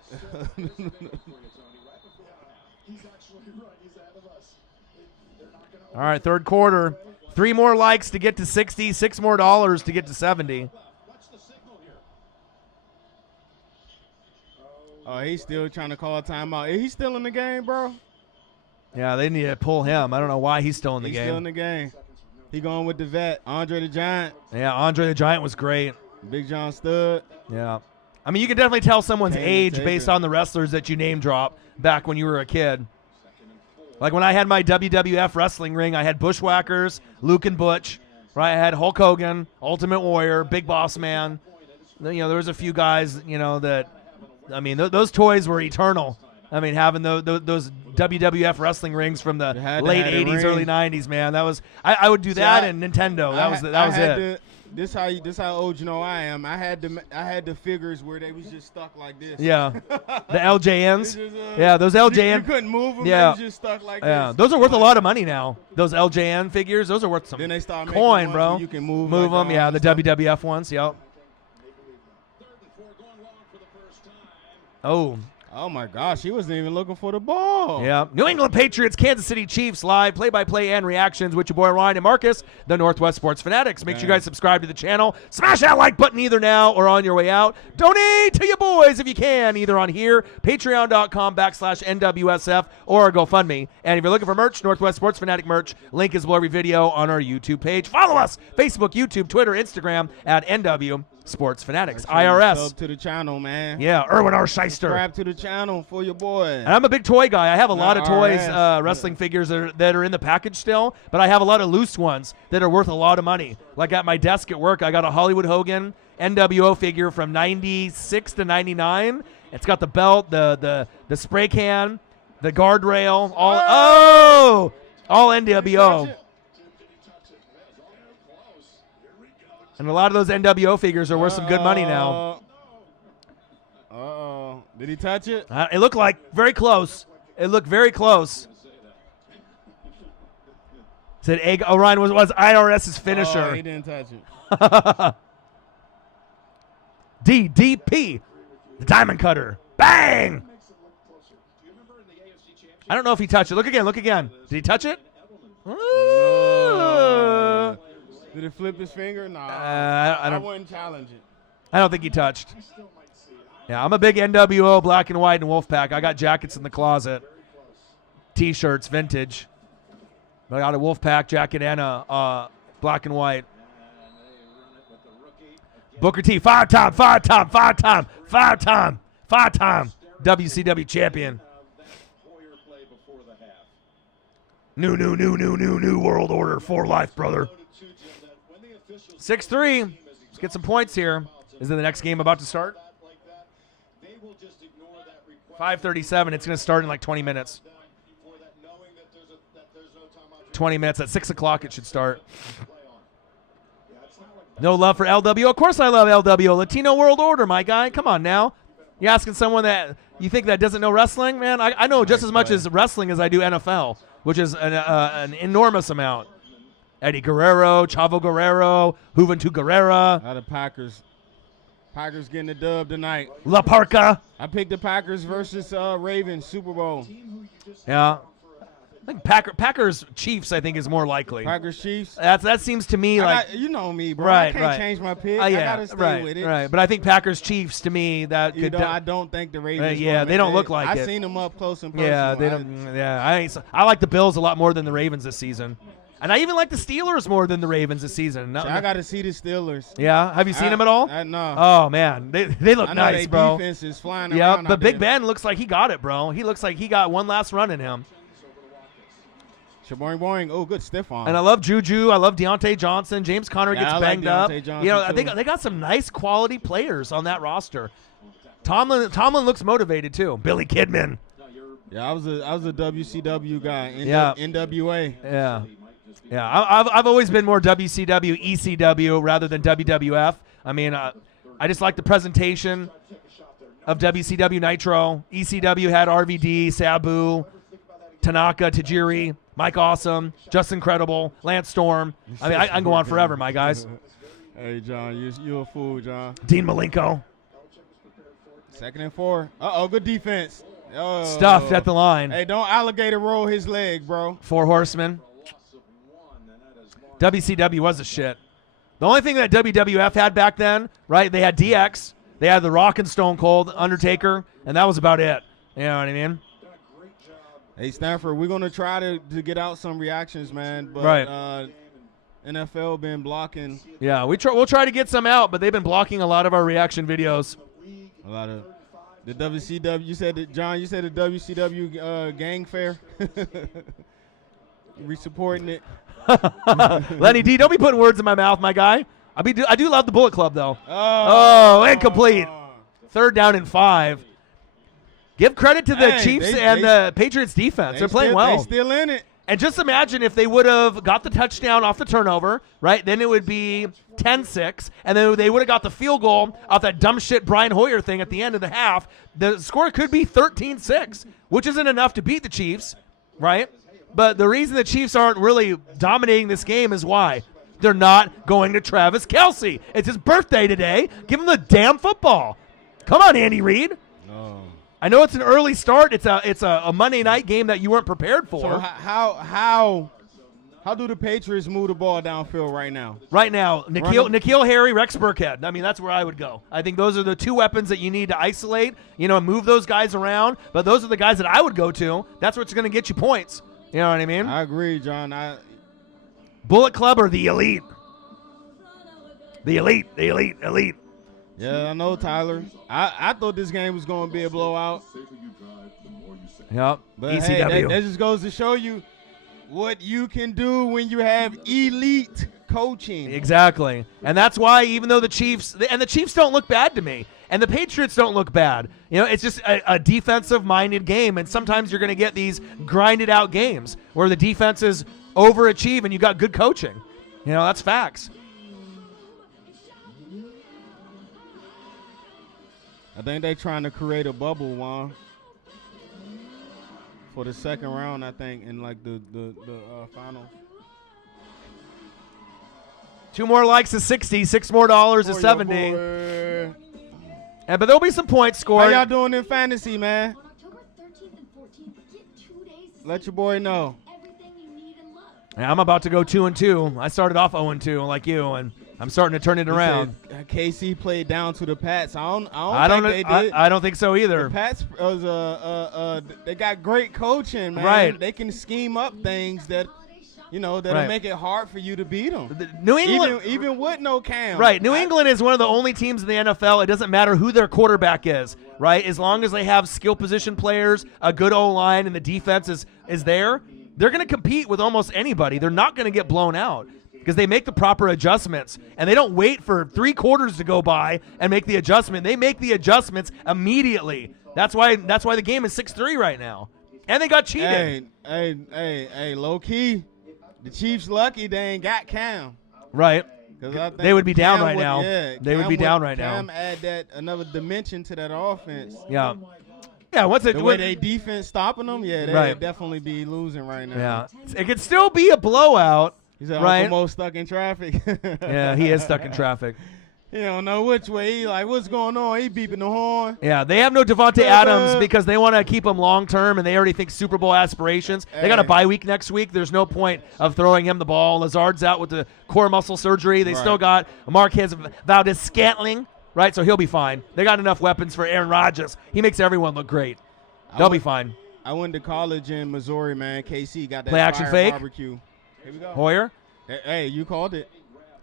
All right, third quarter. 3 more likes to get to 60, $6 more to get to 70. Oh, he's still trying to call a timeout. Is he still in the game, bro? Yeah, they need to pull him. I don't know why he's still in the He's game. still in the game. He going with the vet, Andre the Giant. Yeah, Andre the Giant was great. Big John Stud. Yeah. I mean, you can definitely tell someone's Kane age Taker. based on the wrestlers that you name drop back when you were a kid. Like when I had my WWF wrestling ring, I had Bushwhackers, Luke and Butch, right? I had Hulk Hogan, Ultimate Warrior, Big Boss Man. You know, there was a few guys, you know, that, I mean, those toys were eternal. I mean, having those WWF wrestling rings from the had to late have the 80s, ring. early 90s, man. That was I would do that and Nintendo. That was it. This how old you know I am. I had the figures where they was just stuck like this. Yeah. The LJNs. It's just, Yeah, those You LJN. couldn't move them. Yeah. They was just stuck like Yeah, this. those are worth a lot of money now. Those LJN figures, those are worth some Then they start making coin, ones bro. where you can move Move like them, yeah, the arms and stuff. WWF ones, yep. Oh, Oh my gosh, he wasn't even looking for the ball. yeah. New England Patriots, Kansas City Chiefs live, play-by-play and reactions with your boy Ryan and Marcus, the Northwest Sports Fanatics. Make sure you guys subscribe to the channel. Smash that like button either now or on your way out. Donate to your boys if you can, either on here, patreon.com/NWSF, or our GoFundMe. And if you're looking for merch, Northwest Sports Fanatic merch, link is below every video on our YouTube page. Follow us, Facebook, YouTube, Twitter, Instagram, at NW Sports Fanatics. IRS. Sub to the channel, man. Yeah, Erwin R. Shyster. Subscribe to the channel for your boy. And I'm a big toy guy. I have a lot of toys, RS. wrestling figures that are in the package still, but I have a lot of loose ones that are worth a lot of money. Like at my desk at work, I got a Hollywood Hogan NWO figure from 96 to 99. It's got the belt, the spray can, the guardrail, all NWO. And a lot of those NWO figures are worth some good money now. Uh-oh. Did he touch it? It looked like very close. It looked very close. Said Egg Orion was IRS's finisher. Oh, he didn't touch it. DDP, the Diamond Cutter. Bang! I don't know if he touched it. Look again. Look again. Did he touch it? Ooh. Did it flip his finger? Nah. I don't. wouldn't challenge it. I don't think he touched. Yeah, I'm a big NWO black and white and Wolfpack. I got jackets in the closet, T-shirts, vintage. I got a Wolfpack jacket and a black and white. Booker T, five-time WCW champion. New world order for life, brother. 6-3. Let's get some points here. Is the next game about to start? 5:37. It's going to start in like 20 minutes. 20 minutes. At 6 o'clock it should start. No love for LWO. Of course I love LWO. Latino World Order, my guy. Come on now. You're asking someone that you think that doesn't know wrestling? Man, I know just as much as wrestling as I do NFL, which is an enormous amount. Eddie Guerrero, Chavo Guerrero, Juventud Guerrera. Out of Packers. Packers getting the dub tonight. La Parca. I picked the Packers versus Ravens Super Bowl. Yeah. I think Packers Chiefs, I think, is more likely. Packers Chiefs. That seems to me like you know me, bro. Right, I can't right. change my pick. yeah, I gotta stay with it. right. But I think Packers Chiefs to me that You could. know, I don't think the Ravens. yeah, gonna they make don't it. look like I it. seen them up close and personal. Yeah, they don't. Yeah, I like the Bills a lot more than the Ravens this season, and I even like the Steelers more than the Ravens this season. I got to see the Steelers. Yeah, have you seen them at all? No. Oh man, they look I know nice, they bro. defense is flying Yeah, around. but out Big there. Ben looks like he got it, bro. He looks like he got one last run in him. Boing boing. Oh, good stiff arm. And I love Juju. I love Deontay Johnson. James Conner gets I like banged up. Deontay Johnson, You know, I too. think they got some nice quality players on that roster. Tomlin looks motivated too. Billy Kidman. Yeah, I was a WCW guy. Yeah. NWA. Yeah. Yeah, I've always been more WCW, ECW rather than WWF. I mean, I just like the presentation of WCW Nitro. ECW had RVD, Sabu, Tanaka, Tajiri, Mike Awesome, Just Incredible, Lance Storm. I mean, I can go on forever, my guys. Hey, John, you a fool, John. Dean Malenko. 2nd and 4. Uh-oh, good defense. Oh. Stuffed at the line. Hey, don't alligator roll his leg, bro. 4 Horsemen. WCW was a shit. The only thing that WWF had back then, right, they had DX, They had The Rock and Stone Cold, Undertaker, and that was about it. You know what I mean? Hey, Stanford, we're going to try to get out some reactions, man. But Right. NFL been blocking Yeah, we'll try to get some out, but they've been blocking a lot of our reaction videos. a lot of the WCW. You said that, John, you said the WCW gang fair. We supporting it. Lenny D, don't be putting words in my mouth, my guy. I do love the Bullet Club, though. Oh, Incomplete. 3rd down and 5. Give credit to the Chiefs and the Patriots defense. They're playing well. They're still in it. And just imagine if they would have got the touchdown off the turnover, right? Then it would be 10-6, and then they would have got the field goal off that dumb shit Brian Hoyer thing at the end of the half. The score could be 13-6, which isn't enough to beat the Chiefs, right? But the reason the Chiefs aren't really dominating this game is why? They're not going to Travis Kelce. It's his birthday today. Give him the damn football. Come on, Andy Reid. Oh. I know it's an early start. It's a Monday night game that you weren't prepared for. So how do the Patriots move the ball downfield right now? Right now, N'Keal Harry, Rex Burkhead. I mean, that's where I would go. I think those are the 2 weapons that you need to isolate, move those guys around. But those are the guys that I would go to. That's what's going to get you points. You know what I mean? I agree, John. Bullet Club or the Elite? The Elite. Yeah, I know, Tyler. I thought this game was going to be a blowout. Yep. But ECW. hey, that just goes to show you what you can do when you have elite coaching. Exactly. And that's why even though the Chiefs don't look bad to me, and the Patriots don't look bad, it's just a defensive-minded game, and sometimes you're going to get these grinded-out games where the defenses overachieve and you got good coaching. That's facts. I think they're trying to create a bubble, Juan, for the second round, I think, in like the finals. 2 more likes is 60, $6 more is 70. But there'll be some points scored. How y'all doing in fantasy, man? October 13th and 14th, get 2 days to Let your boy know. everything you need and love. Yeah, I'm about to go 2-2. I started off 0-2 like you, and I'm starting to turn it He around. said, KC played down to the Pats. I don't think they did. I don't think so either. The Pats they got great coaching, man. Right. They can scheme up things that that'll Right. make it hard for you to beat them. New England, even with no Cam. right? New England is one of the only teams in the NFL. It doesn't matter who their quarterback is, right? As long as they have skill position players, a good O-line, and the defense is there, they're going to compete with almost anybody. They're not going to get blown out because they make the proper adjustments, and they don't wait for 3 quarters to go by and make the adjustment. They make the adjustments immediately. That's why the game is 6-3 right now, and they got cheated. Hey, low key. The Chiefs lucky they ain't got Cam. Right. I think They would be down Cam right now. Yeah, They would be down right now. Cam add that another dimension to that offense. Yeah. Yeah, what's it? The way they defense stopping them, they'd Right. definitely be losing right now. Yeah. It could still be a blowout. He said, right? Uncle Mo stuck in traffic. Yeah, he is stuck in traffic. He don't know which way. He like, what's going on? He beeping the horn. Yeah, they have no Devontae Adams because they want to keep him long term, and they already think Super Bowl aspirations. They got a bye week next week. There's no point of throwing him the ball. Lazard's out with the core muscle surgery. They still got Marquez Valdez-Scantling, right? So he'll be fine. They got enough weapons for Aaron Rodgers. He makes everyone look great. They'll be fine. I went to college in Missouri, man. KC got that Play action fire fake. barbecue. Here we go. Hoyer, Hey, you called it.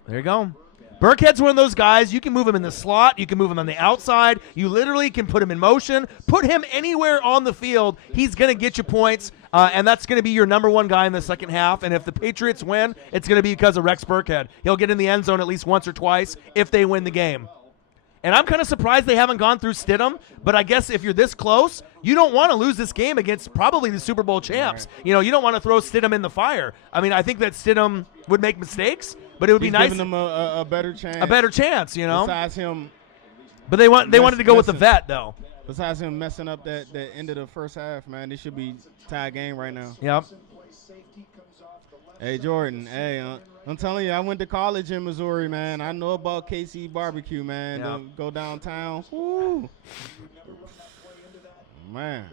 there you go. Burkhead's one of those guys. You can move him in the slot. You can move him on the outside. You literally can put him in motion. Put him anywhere on the field. He's going to get you points, and that's going to be your number 1 guy in the second half. And if the Patriots win, it's going to be because of Rex Burkhead. He'll get in the end zone at least once or twice if they win the game. And I'm kind of surprised they haven't gone through Stidham, but I guess if you're this close, you don't want to lose this game against probably the Super Bowl champs. Right. You don't want to throw Stidham in the fire. I mean, I think that Stidham would make mistakes, but it would be nice. Giving them a better chance. A better chance, Besides him. But they wanted to go with the vet, though. Besides him messing up that end of the first half, man, this should be tie game right now. Yep. Hey, Jordan. Hey, I'm telling you, I went to college in Missouri, man. I know about KC barbecue, man. Yeah. Go downtown. Woo. Man.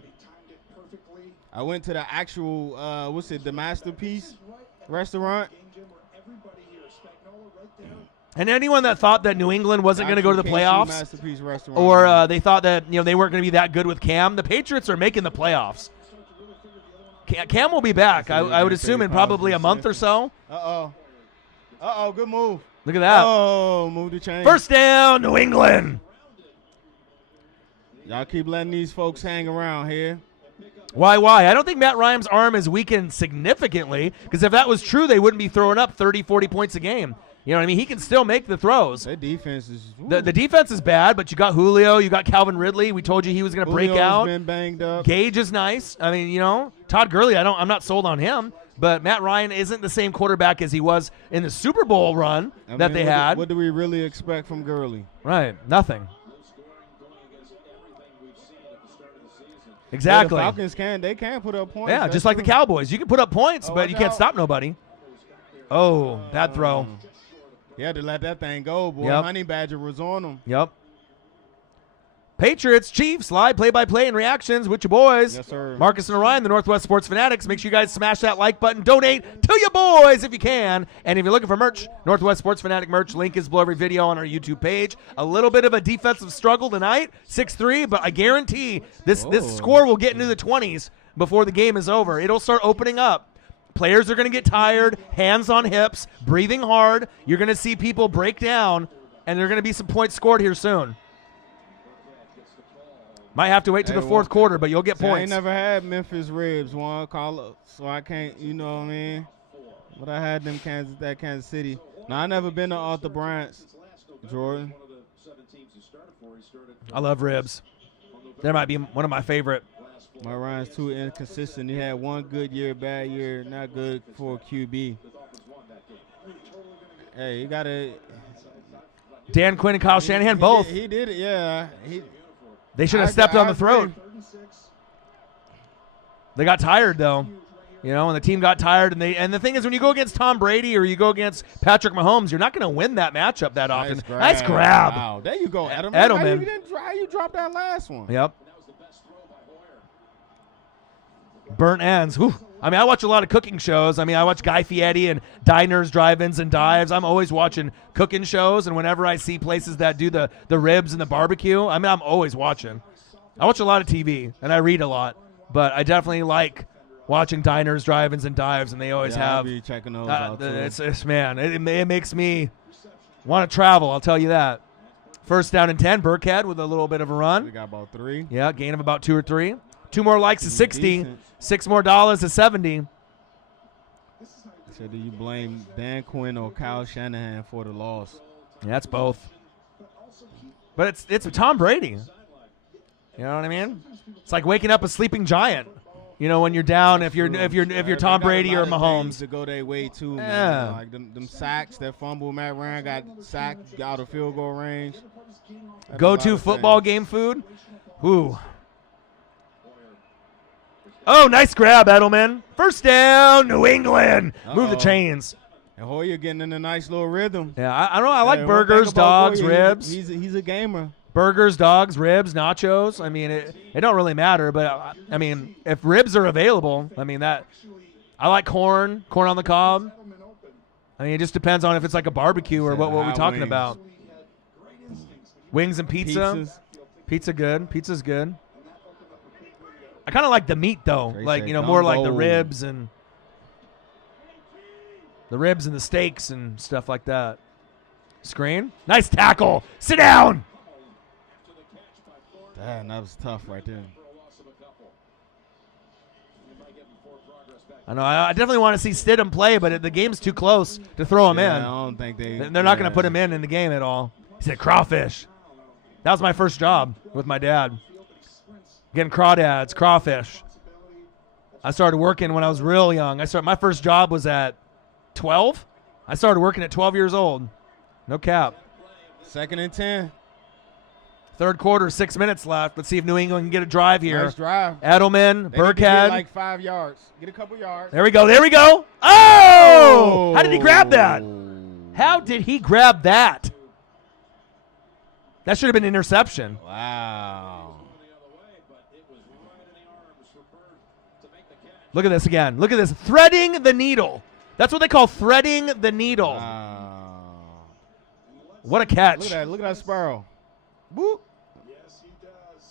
I went to the actual, the Masterpiece restaurant. And anyone that thought that New England wasn't going to go to the KC playoffs, Masterpiece Restaurant. or they thought that they weren't going to be that good with Cam, the Patriots are making the playoffs. Cam will be back, I would assume, in probably a month or so. Uh-oh, good move. Look at that. Oh, move the chain. First down, New England. Y'all keep letting these folks hang around here. Why? I don't think Matt Ryan's arm is weakened significantly, because if that was true, they wouldn't be throwing up 30, 40 points a game. You know what I mean? He can still make the throws. Their defense is The defense is bad, but you got Julio, you got Calvin Ridley. We told you he was going to break Julio's out. been banged up. Gage is nice. I mean, Todd Gurley, I'm not sold on him, but Matt Ryan isn't the same quarterback as he was in the Super Bowl run that they had. What do we really expect from Gurley? Right, nothing. Exactly. Yeah, the Falcons can put up points. Yeah, That's just like the true. Cowboys. You can put up points, but watch you can't out. stop nobody. Oh, bad throw. You had to let that thing go, boy. Yep. Honey Badger was on him. Yep. Patriots, Chiefs, live play-by-play and reactions with your boys. Yes, sir. Marcus and Orion, the Northwest Sports Fanatics. Make sure you guys smash that like button. Donate to your boys if you can. And if you're looking for merch, Northwest Sports Fanatic merch, link is below every video on our YouTube page. A little bit of a defensive struggle tonight, 6-3, but I guarantee this score will get into the 20s before the game is over. It'll start opening up. Players are going to get tired, hands on hips, breathing hard. You're going to see people break down, and there are going to be some points scored here soon. Might have to wait to the fourth quarter, but you'll get See, I ain't points. never had Memphis ribs, one call up, so I can't, you know what I mean? But I had them Kansas City. Now, I never been to Arthur Bryant's, Jordan. I love ribs. There might be one of my favorite. My Ryan's too inconsistent. He had one good year, bad year, not good for a QB. Hey, you got to. Dan Quinn and Kyle Shanahan, both. He did it, yeah. They should have stepped on the throat. They got tired, though. And the team got tired. And the thing is, when you go against Tom Brady or you go against Patrick Mahomes, you're not going to win that matchup that often. Nice grab. Wow, there you go, Edelman. Edelman. How you dropped that last one? Yep. Burnt ends. Whew. I mean, I watch a lot of cooking shows. I mean, I watch Guy Fieri and diners, drive-ins, and dives. I'm always watching cooking shows, and whenever I see places that do the ribs and the barbecue, I mean, I'm always watching. I watch a lot of TV, and I read a lot, but I definitely like watching diners, drive-ins, and dives, and they always have. I'll be checking those out, too. It makes me want to travel, I'll tell you that. First down and 10, Burkhead with a little bit of a run. We got about 3. Yeah, gain of about 2 or 3. 2 more likes is 60. Decent. $6 more is 70. So do you blame Dan Quinn or Kyle Shanahan for the loss? Yeah, that's both. But it's Tom Brady. You know what I mean? It's like waking up a sleeping giant. When you're down, if you're Tom Brady or Mahomes. To go their way too, man. Yeah. Like them sacks, that fumble, Matt Ryan got sacked out of field goal range. Go-to football game food. Ooh. Oh, nice grab, Edelman. First down, New England. Move the chains. And Hoyer getting in a nice little rhythm. Yeah, I don't know. I like One burgers, thing about dogs, Hoyer, ribs. He's a gamer. Burgers, dogs, ribs, nachos. I mean, it don't really matter. But, I mean, if ribs are available, I mean, I like corn on the cob. I mean, it just depends on if it's like a barbecue or what we're talking wings. about. Wings and pizza. Pizzas. Pizza good. Pizza's good. I kind of like the meat, though. Trey Like, said more like the gumbo. ribs and the steaks and stuff like that. Screen. Nice tackle. Sit down. Damn, that was tough right there. I know. I definitely want to see Stidham play, but the game's too close to throw him I in. don't think They're not going to put him in the game at all. He said crawfish. That was my first job with my dad. Getting crawdads, crawfish. I started working when I was real young. My first job was at 12. I started working at 12 years old. No cap. 2nd and 10. Third quarter, 6 minutes left. Let's see if New England can get a drive here. Nice drive. Edelman, They need to get Burkhead. like 5 yards. Get a couple yards. There we go. Oh! How did he grab that? How did he grab that? That should have been an interception. Wow. Look at this again. Look at this. Threading the needle. That's what they call threading the needle. Wow. What a catch. Look at that Sparrow. Whoop. Yes, he does.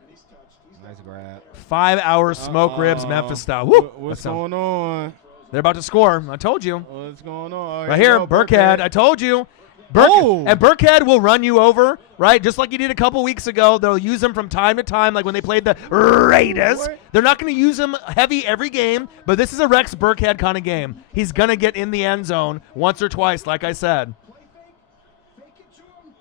And he's touched. He's Nice grab. 5 hours smoke ribs, Memphis style. Woo! What's That's going on? They're about to score. I told you. What's going on? Right here, Burkhead. I told you. And Burkhead will run you over, right? Just like he did a couple weeks ago. They'll use him from time to time, like when they played the Raiders. What? They're not going to use him heavy every game, but this is a Rex Burkhead kind of game. He's going to get in the end zone once or twice, like I said. fake it to him,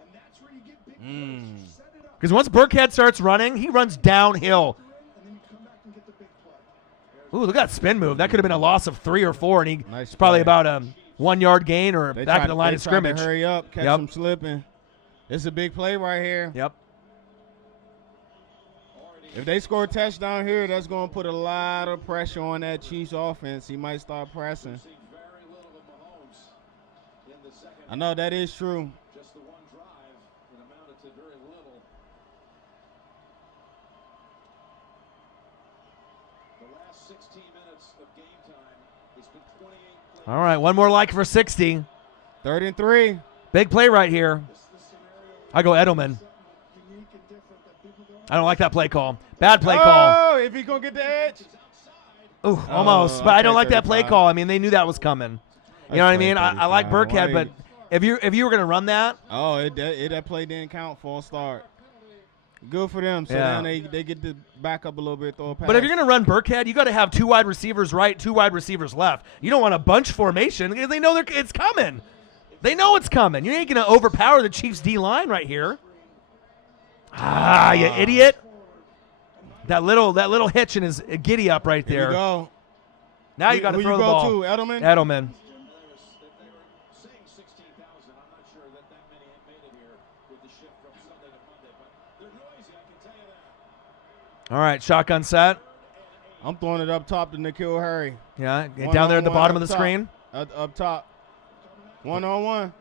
and that's where you get big plays. Set it up, Because once Burkhead starts running, he runs downhill. and then you come back and get the big play. Ooh, look at that spin move. That could have been a loss of 3 or 4, and he's Nice probably play. about a 1 yard gain or They back tried- in the line they of tried to scrimmage. Hurry up, catch Yep. him slipping. It's a big play right here. Yep. If they score a touchdown here, that's going to put a lot of pressure on that Chiefs offense. He might start pressing. See very little of Mahomes in the second. I know that is true. Just the one drive, it amounted to very little. The last 16 minutes of game time, it's been 28 plays. All right, one more like for 60. 3rd and 3. Big play right here. This is the scenario I go Edelman. something unique and different that people don't I don't like that play call. Bad play call. Oh, if he going to get the edge. Ooh, almost. But I don't okay, like that play 35. call. I mean, they knew that was coming. You know what I mean? I like 35. Burkhead, Why- but if you were going to run that, Oh, that play didn't count. False start. Good for them. So Yeah. now they get to back up a little bit, throw a pass. but if you're going to run Burkhead, you got to have 2 wide receivers right, 2 wide receivers left. You don't want a bunch formation because they know it's coming. They know it's coming. You ain't going to overpower the Chiefs' D-line right here. Ah, you idiot. That little hitch in his giddy up right Here there. we go. Now you got to Who throw you the go ball. to, Edelman? Edelman. If they were saying 16,000, I'm not sure that many have made it here with the shift from Sunday to Monday, but they're noisy, I can tell you that. All right, shotgun set. I'm throwing it up top to N'Keal Harry. Yeah, get down there at the One-on-one bottom of up the top. screen. Up top. 1-on-1.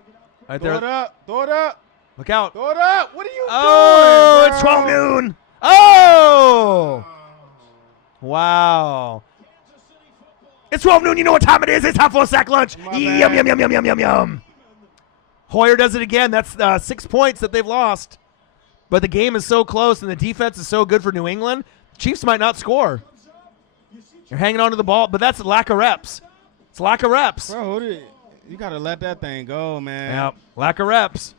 Right Throw it there. up. Throw it up. Look out. Throw it up. What are you Oh, doing, it's bro? 12 noon. Oh. Wow. It's 12 noon. You know what time it is. It's half full sack lunch. My Yum, bad. yum, yum, yum, yum, yum, yum. Hoyer does it again. That's 6 points that they've lost. But the game is so close and the defense is so good for New England. Chiefs might not score. You're hanging on to the ball, but that's lack of reps. It's lack of reps. Bro, you got to let that thing go, man. Yeah, lack of reps.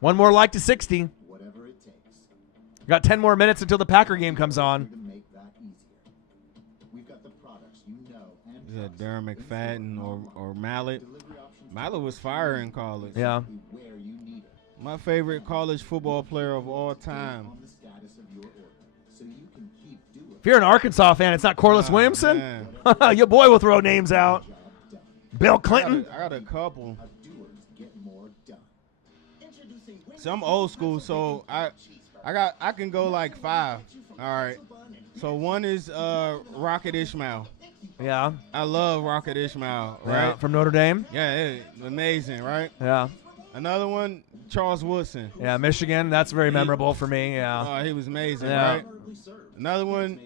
One more like to 60. Whatever it takes Got 10 more minutes until the Packer game comes on. to make that easier. We've got the products you know and Is that Darren McFadden or Mallet? delivery options Mallet was fire in college. Yeah. where you need it My favorite college football player of all time. on the status of your order, so you can keep doing If you're an Arkansas fan, it's not Corliss Oh, Williamson. man. Your boy will throw names out. the job done. Bill Clinton. I got a couple. Doers get more done. So I'm old school, so I can go like 5. All right. So one is Rocket Ishmael. Yeah. I love Rocket Ishmael, Yeah, right? from Notre Dame. Yeah, amazing, right? Yeah. Another one, Charles Woodson. Yeah, Michigan. That's very memorable for me. Yeah. Oh, he was amazing, Yeah. right? Another one,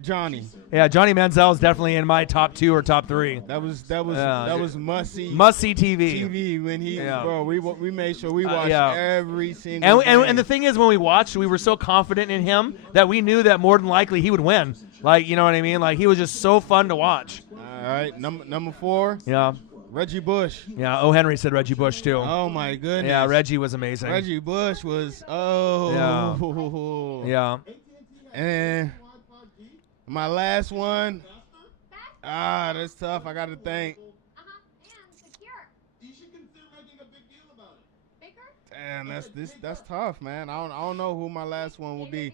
Johnny. Yeah, Johnny Manziel is definitely in my top 2 or top 3. That was Yeah. must see Must-see TV. TV when he Yeah. bro. We made sure we watched yeah. every single. And the thing is, when we watched, we were so confident in him that we knew that more than likely he would win. Like, you know what I mean? Like, he was just so fun to watch. All right, number 4, Yeah. Reggie Bush. Yeah. O. Henry said Reggie Bush, too. Oh my goodness. Yeah, Reggie was amazing. Reggie Bush was Yeah. And my last one. That's tough. I got to think. And secure. You should consider making a big deal about it. Baker? Damn, that's tough, man. I don't know who my last one will be.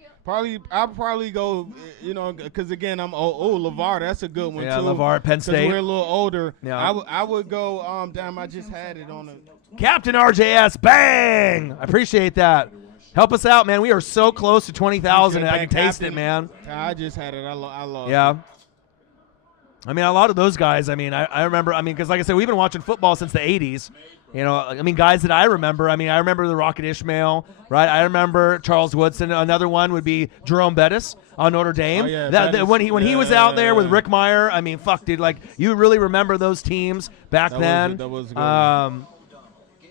I'll probably go, because again I'm LeVar. That's a good one Yeah, too. LeVar at Penn 'Cause State. we're a little older. Yeah. I would go. Damn, I just had it on a. Captain RJS, bang! I appreciate that. Help us out, man. We are so close to 20,000. I can taste it, man. I just had it. I lost. Yeah. I mean, a lot of those guys, I mean, I remember, because like I said, we've been watching football since the 80s. You know, I mean, guys that I remember, I remember the Rocket Ishmael, right? I remember Charles Woodson. Another one would be Jerome Bettis on Notre Dame. Oh, yeah, When he was out there with Rick Meyer, fuck, dude, like, you really remember those teams back then. That was a good one.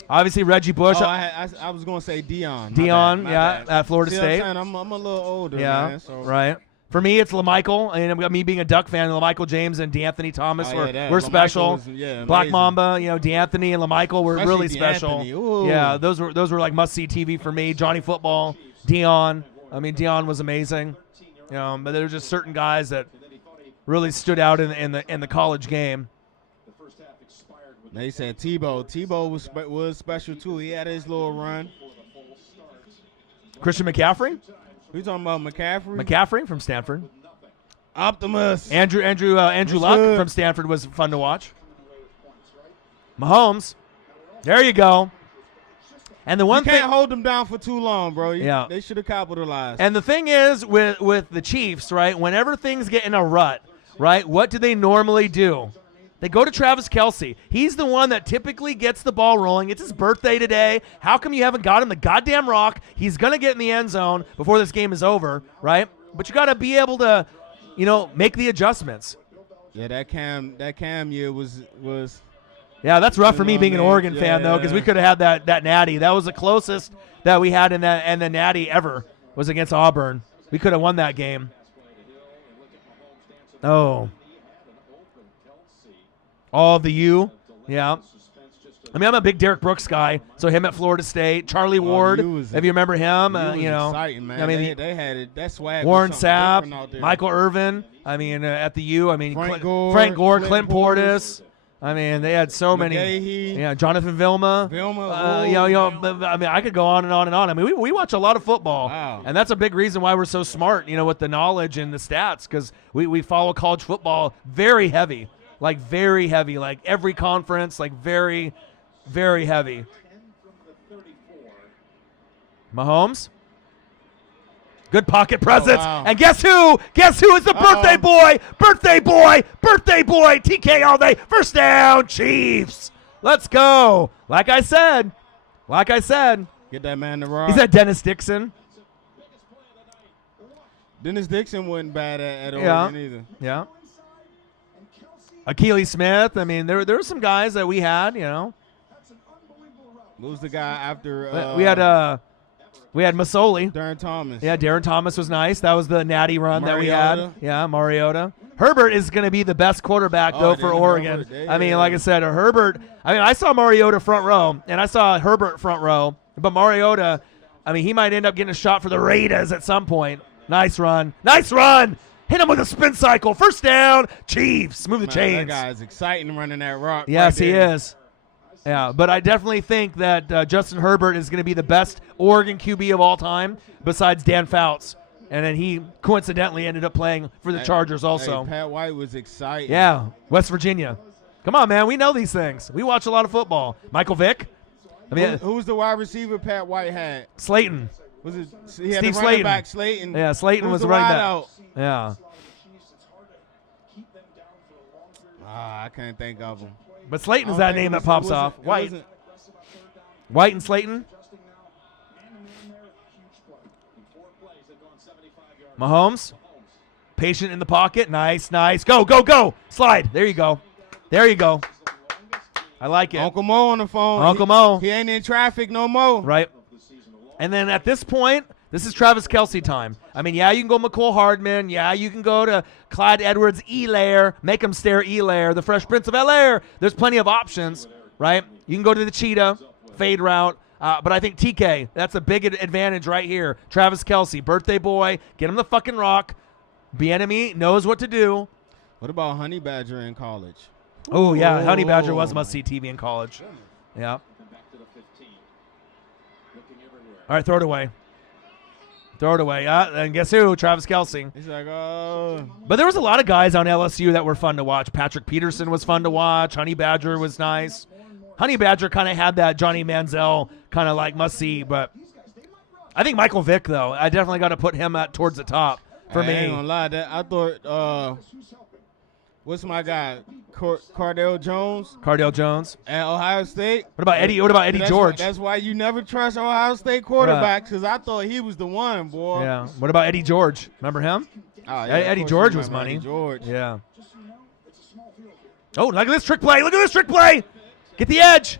Obviously, Reggie Bush. I was going to say Dion. Dion, My yeah, bad. at Florida See what I'm State. saying? I'm a little older, Yeah, man. So. right. For me, it's LaMichael. And me being a Duck fan, LaMichael James and DeAnthony Thomas Oh, yeah, were LaMichael special. was, Black amazing. Mamba, DeAnthony and LaMichael were Especially really special. DeAnthony. Ooh. Yeah, those were like must-see TV for me. Johnny Football, Dion. I mean, Dion was amazing. But there were just certain guys that really stood out in the college game. They said Tebow. Tebow was special too. He had his little run. Christian McCaffrey. We talking about McCaffrey? McCaffrey from Stanford. Optimus. Andrew Luck good? from Stanford was fun to watch. Mahomes. There you go. And the one You thing can't hold them down for too long, bro. Yeah. They should have capitalized. And the thing is with the Chiefs, right? Whenever things get in a rut, right? What do they normally do? They go to Travis Kelce. He's the one that typically gets the ball rolling. It's his birthday today. How come you haven't got him the goddamn rock? He's going to get in the end zone before this game is over, right? But you got to be able to, make the adjustments. Yeah, that Cam year was Yeah, that's rough for me being an man. Oregon fan, though, because we could have had that natty. That was the closest that we had in the natty ever was against Auburn. We could have won that game. Oh. All the U. Yeah. I mean, I'm a big Derek Brooks guy, so him at Florida State. Charlie Ward, if you remember him. exciting, man. I mean, they had it. That swag. Warren was something Sapp, different out there. Michael Irvin. I mean, at the U. I mean, Frank Gore, Gore, Clint Portis. I mean, they had so many. McGahee. Yeah, Jonathan Vilma. I mean, I could go on and on and on. I mean, we watch a lot of football, Wow. and that's a big reason why we're so smart, with the knowledge and the stats, because we follow college football very heavy, like every conference, like very, very heavy. Mahomes. Good pocket presence. wow. And guess who? Guess who is the birthday boy? Birthday boy. Birthday boy. TK all day. First down, Chiefs. Let's go. Like I said. Get that man the rock. He's at Dennis Dixon. Dennis Dixon wasn't bad at Yeah. Oregon either. Yeah. Akili Smith. I mean, there were some guys that we had, What was the guy after? we had Masoli. Darren Thomas. Yeah, Darren Thomas was nice. That was the natty run that we Mariota. had. Yeah, Mariota. Herbert is going to be the best quarterback, though, for Oregon. I mean, like I said, Herbert. I mean, I saw Mariota front row, and I saw Herbert front row. But Mariota, I mean, he might end up getting a shot for the Raiders at some point. Nice run. Nice run. Hit him with a spin cycle. First down, Chiefs. Move the chains. That guy is exciting running that rock. Yes, right he there. is. Yeah, but I definitely think that Justin Herbert is going to be the best Oregon QB of all time besides Dan Fouts. And then he coincidentally ended up playing for the Chargers also. Hey, Pat White was exciting. Yeah, West Virginia. Come on, man. We know these things. We watch a lot of football. Michael Vick. I mean, Who was the wide receiver Pat White had? Slayton. Was it? He had Steve the running Slayton. back Slayton. Yeah, Slayton Who was the the running back. wideout? Yeah. I can't think of him. But Slayton is I that don't think name it that pops was- off. it White. wasn't- White and Slayton. Mahomes. Patient in the pocket. Nice, nice. Go, go, go. Slide. There you go. There you go. I like it. Uncle Mo on the phone. Uncle Mo. He ain't in traffic no more. Right. And then at this point, this is Travis Kelce time. I mean, yeah, you can go McCole Hardman. Yeah, you can go to Clyde Edwards-Helaire. Make him stare Helaire, the Fresh Prince of Bel-Air. There's plenty of options, right? You can go to the cheetah, fade route. But I think TK, that's a big advantage right here. Travis Kelce, birthday boy, get him the fucking rock. Bieniemy knows what to do. What about Honey Badger in college? Oh, yeah, Honey Badger was must-see TV in college. Yeah. All right, throw it away. Throw it away. And guess who? Travis Kelce. He's like, oh. But there was a lot of guys on LSU that were fun to watch. Patrick Peterson was fun to watch. Honey Badger was nice. Honey Badger kind of had that Johnny Manziel kind of like must-see. But I think Michael Vick, though, I definitely got to put him towards the top for I me. ain't gonna lie. I thought, what's my guy? Cardale Jones Cardale Jones. at Ohio State. What about Eddie? What about Eddie George? That's why you never trust Ohio State quarterbacks, because I thought he was the one, boy. Yeah. What about Eddie George? Remember him? Oh, yeah, Eddie of course George you was remember money. Eddie George. Yeah. Oh, look at this trick play. Look at this trick play. Get the edge.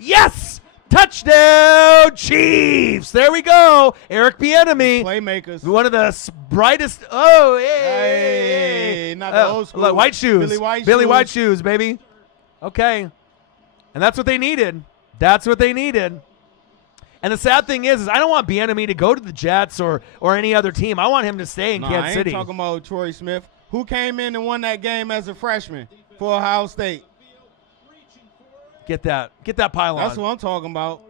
Yes! Touchdown, Chiefs! There we go. Eric Bieniemy. Playmakers. One of the brightest. Oh, Hey, not the old school. Look, white shoes. Billy White shoes, baby. Okay. And that's what they needed. That's what they needed. And the sad thing is I don't want Bieniemy to go to the Jets or any other team. I want him to stay in Kansas City. I ain't talking about Troy Smith. Who came in and won that game as a freshman for Ohio State? Get that pylon. That's what I'm talking about.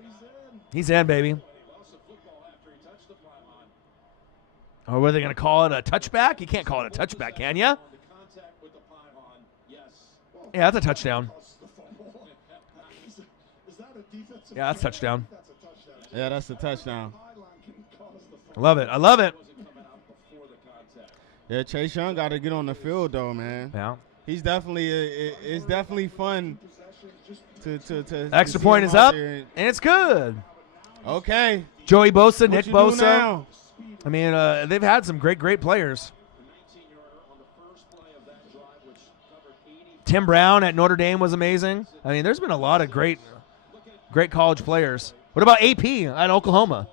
He's in, baby. Or what are they going to call it, a touchback? You can't call it a touchback, can you? Yeah, that's a touchdown. Yeah, that's a touchdown. Yeah, that's a touchdown. I love it. I love it. Yeah, Chase Young got to get on the field, though, man. Yeah. He's definitely it's definitely fun to Extra see point him is out up, there. and it's good. Okay. Joey Bosa, What Nick you do Bosa. now? I mean, they've had some great players. Tim Brown at Notre Dame was amazing. I mean, there's been a lot of great college players. What about AP at Oklahoma?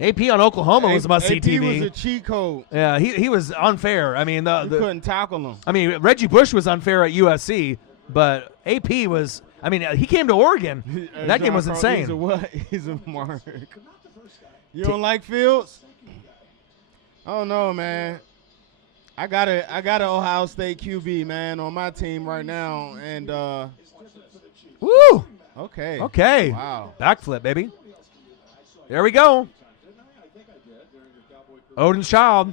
AP on Oklahoma was must-see AP TV. was a cheat code. Yeah, he was unfair. I mean, You couldn't tackle him. I mean, Reggie Bush was unfair at USC, but AP was. I mean, he came to Oregon. That game was insane. He's a what? He's a mark. You don't like Fields? I don't know, man. I got an Ohio State QB, man, on my team right now, and Woo! okay. Wow. Backflip, baby. There we go. Odin Child.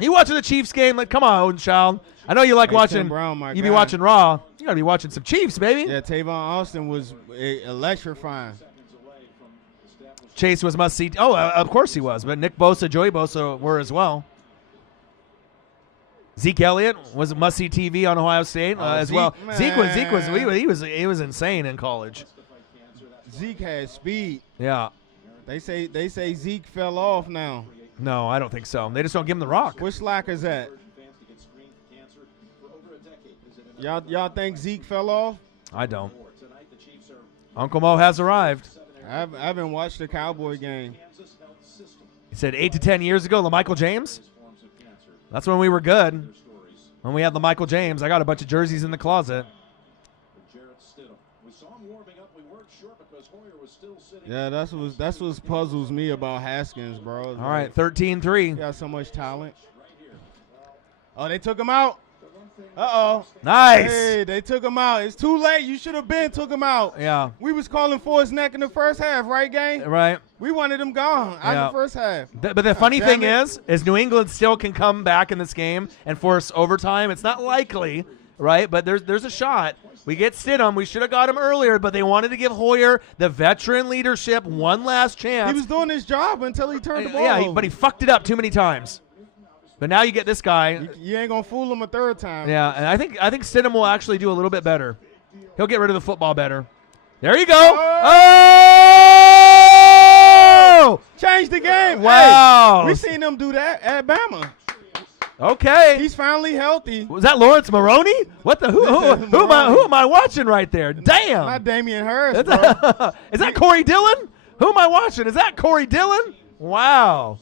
You watching the Chiefs game? Like, come on, Odin Child. I know you like Hey, watching. Tim Brown, my You be guy. watching Raw. You gotta be watching some Chiefs, baby. Yeah, Tavon Austin was electrifying. Chase was must see. Oh, of course he was. But Nick Bosa, Joey Bosa were as well. Zeke Elliott was must see TV on Ohio State as Zeke, well. man. He was insane in college. Zeke had speed. Yeah. They say Zeke fell off now. No, I don't think so. They just don't give him the rock. Which slack is that? Y'all think Zeke fell off? I don't. Uncle Mo has arrived. I haven't watched the Cowboy game. He said 8 to 10 years ago, LaMichael James. That's when we were good. When we had LaMichael James, I got a bunch of jerseys in the closet. Yeah, that's what puzzles me about Haskins, bro. All right, 13-3. He got so much talent. Oh, they took him out. Uh-oh. Nice. Hey, they took him out. It's too late. You should have been took him out. Yeah. We was calling for his neck in the first half, right, gang? Right. We wanted him gone out Yeah. of the first half. But the funny damn thing it. is New England still can come back in this game and force overtime. It's not likely, right? But there's a shot. We get Stidham. We should have got him earlier, but they wanted to give Hoyer, the veteran leadership, one last chance. He was doing his job until he turned the ball yeah, over. but he fucked it up too many times. But now you get this guy. You ain't gonna fool him a third time. Yeah, and I think Stidham will actually do a little bit better. He'll get rid of the football better. There you go. Oh! Change the game. Wow. Hey, we seen him do that at Bama. Okay. He's finally healthy. Was that Lawrence Maroney? What the who am I watching right there? Damn. Not Damian Harris, Is bro. that Corey Dillon? Who am I watching? Is that Corey Dillon? Wow.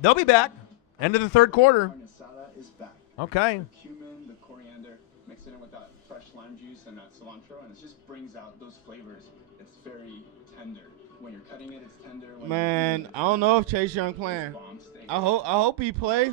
They'll be back. End of the third quarter. Carne asada is back. Okay. The cumin, the coriander, mix it in with that fresh lime juice and that cilantro, and it just brings out those flavors. It's very tender. When you're cutting it, it's tender. When Man, I don't know if Chase Young playing. bomb steak. I hope he play.